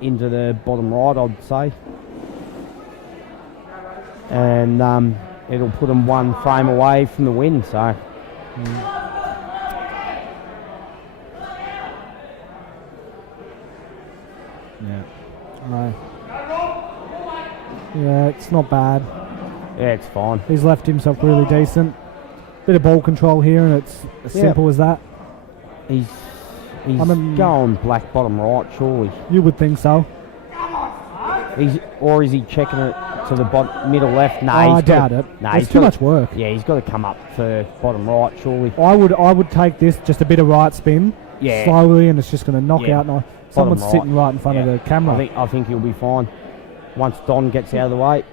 into the bottom right, I'd say. And it'll put him one frame away from the win. So. Yeah. Right. Yeah, it's not bad. Yeah, it's fine. He's left himself really decent. Bit of ball control here, and it's as simple as that. He's going black bottom right, surely. You would think so. Or is he checking it to the middle left? No, I doubt it. It's too much work. Yeah, he's got to come up to bottom right, surely. I would take this, just a bit of right spin, slowly, and it's just going to knock out. And someone's sitting right in front of the camera. I think he'll be fine once Don gets out of the way.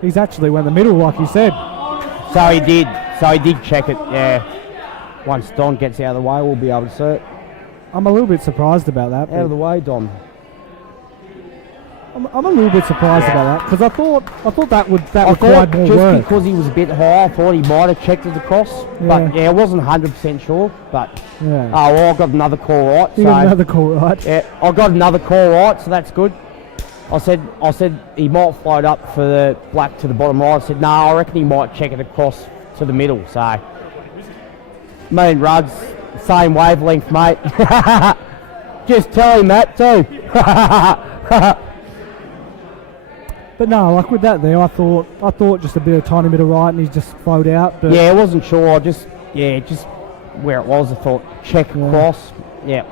He's actually went in the middle, like you said. So he did check it, yeah. Once Don gets out of the way, we'll be able to see it. I'm a little bit surprised about that. Out of the way, Don. I'm a little bit surprised about that, because I thought that required more work. Just because he was a bit high, I thought he might have checked it across. Yeah. But I wasn't 100% sure. But I got another call right. You got another call right. Yeah, I got another call right, so that's good. I said he might float up for the black to the bottom right. I said, no, I reckon he might check it across to the middle. So, me and Rudds, same wavelength, mate. Just tell him that too. But no, like with that there, I thought just a tiny bit of right, and he just flowed out. But I wasn't sure. Just where it was. I thought check across. Yeah.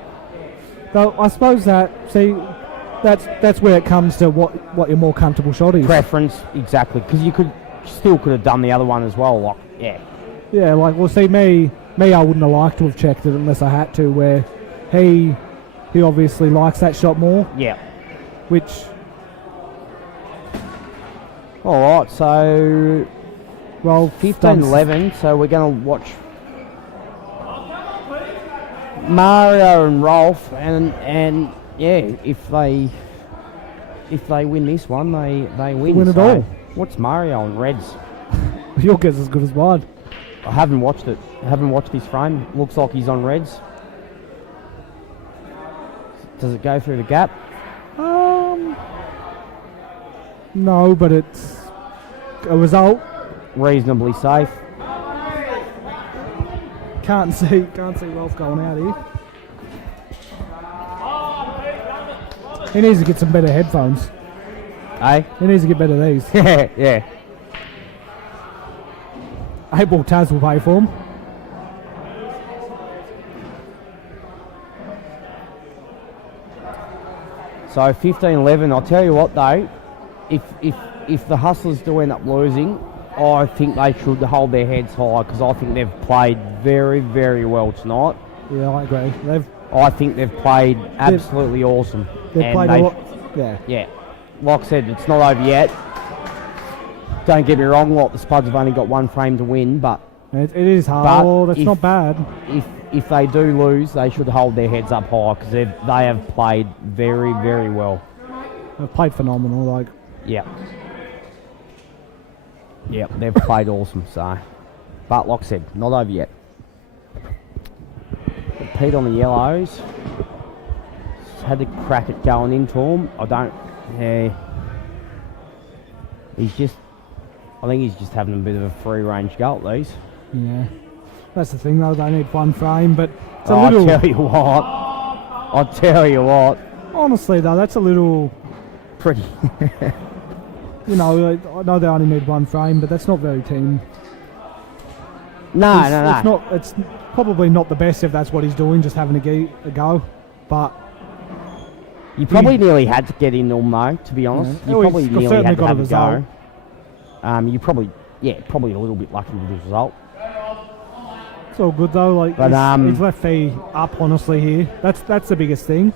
So I suppose that's where it comes to what your more comfortable shot is. Preference, exactly, because you could have done the other one as well. Yeah, like, well, see, me, I wouldn't have liked to have checked it unless I had to. Where he he obviously likes that shot more, Yeah. which, All right, so well, 15-11, so we're going to watch Mario and Rolf, and yeah, if they win this one, they win. win it So all. What's Mario and Reds? Your guess is as good as mine. I haven't watched it. I haven't watched his frame. Looks like he's on Reds. Does it go through the gap? No, but it's a result. Reasonably safe. Can't see Rolf going out here. He needs to get some better headphones. Eh? He needs to get better these. Yeah, yeah. 8-ball Taz will pay for them. So 15-11. I'll tell you what though, if the Hustlers do end up losing, I think they should hold their heads high because I think they've played very, very well tonight. Yeah, I agree. I think they've played absolutely awesome. They've And played a lot. Yeah. Yeah. Like I said, it's not over yet. Don't get me wrong, like the Spuds have only got one frame to win, but It is hard. But Oh, that's if- not bad. if they do lose, they should hold their heads up high because they have played very, very well. They've played phenomenal. Like, Yeah. Yep, they've played awesome, so. But like I said, not over yet. Pete on the yellows. Had to crack it going into him. Yeah. I think he's just having a bit of a free range go at these. yeah. That's the thing, though. They need one frame, but it's a I'll little. tell you what. Honestly, though, that's a little. Pretty. You know, I know they only need one frame, but that's not very team. No. It's not. It's probably not the best if that's what he's doing, just having a go. But You probably nearly had to get in them though, to be honest. Yeah. You Oh, probably he's nearly certainly had to got a have a result. go. You probably a little bit lucky with his result. it's all good though. Like, But, he's left fee up, honestly. Here, that's the biggest thing.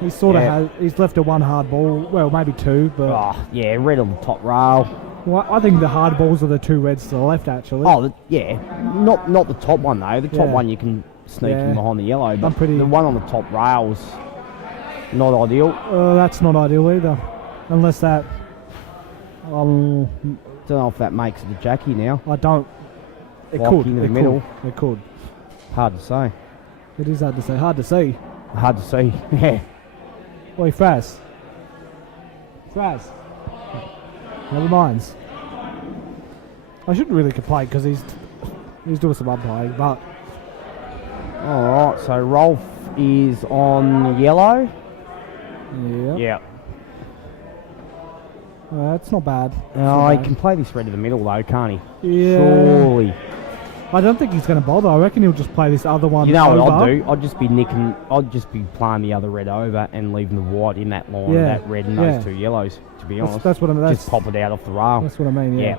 He sort of he's left a one hard ball. Well, maybe two, but Red on the top rail. well, I think the hard balls are the two reds to the left, actually. Not the top one though. The top Yeah. one you can sneak Yeah. in behind the yellow, but pretty- the one on the top rail's not ideal. That's not ideal either, unless that. Don't know if that makes it a Jackie now. I don't. It Walk could. into the It middle. could. It could. Hard to say. It is hard to say. Hard to see. Hard to see. Yeah. Oi, Fraz. Never mind. I shouldn't really complain because he's doing some umpiring, but All right. So Rolf is on yellow. yeah, Yeah. That's not bad. It's Oh, not he bad. can play this red to the middle though, can't he? Yeah. Surely. I don't think he's going to bother. I reckon he'll just play this other one. You know what over. I'd do? I'd just be playing the other red over and leaving the white in that line, Yeah, that red and yeah. those two yellows. To be honest, That's what I mean. just pop it out off the rail. That's what I mean. Yeah. Yeah.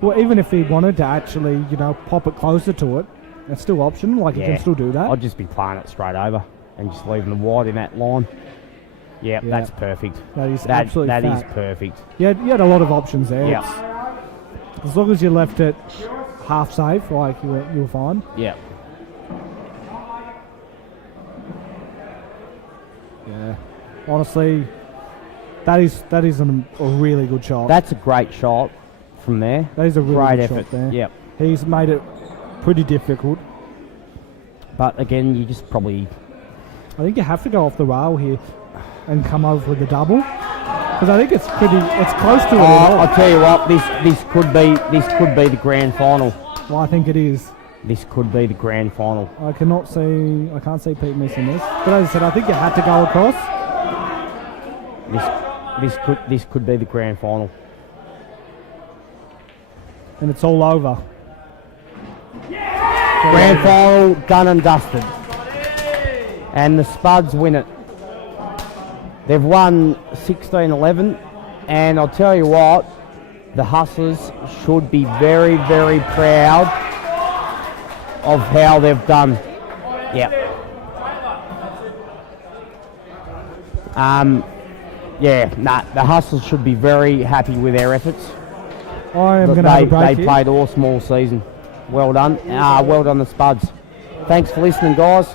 Well, even if he wanted to actually, pop it closer to it, that's still option. Like, he Yeah. can still do that. I'd just be playing it straight over and just leaving the white in that line. Yeah, Yeah. that's perfect. That is That absolutely is fat. perfect. You had a lot of options there. Yeah. As long as you left it half safe, like you were fine. Yeah. Yeah. Honestly, that is a really good shot. That's a great shot from there. That is a really Great good effort. shot there. Yep. He's made it pretty difficult. But again, you just probably I think you have to go off the rail here and come over with the double. Because I think it's close to it. I'll tell you what, this could be the grand final. Well, I think it is. This could be the grand final. I can't see Pete missing this. But as I said, I think you had to go across. This could be the grand final. And it's all over. Grand final done and dusted. And the Spuds win it. They've won 16-11, and I'll tell you what, the Hustlers should be very, very proud of how they've done. Yep. The Hustlers should be very happy with their efforts. I am going to have a break They here. played awesome all season. Well done. Well done, the Spuds. Thanks for listening, guys.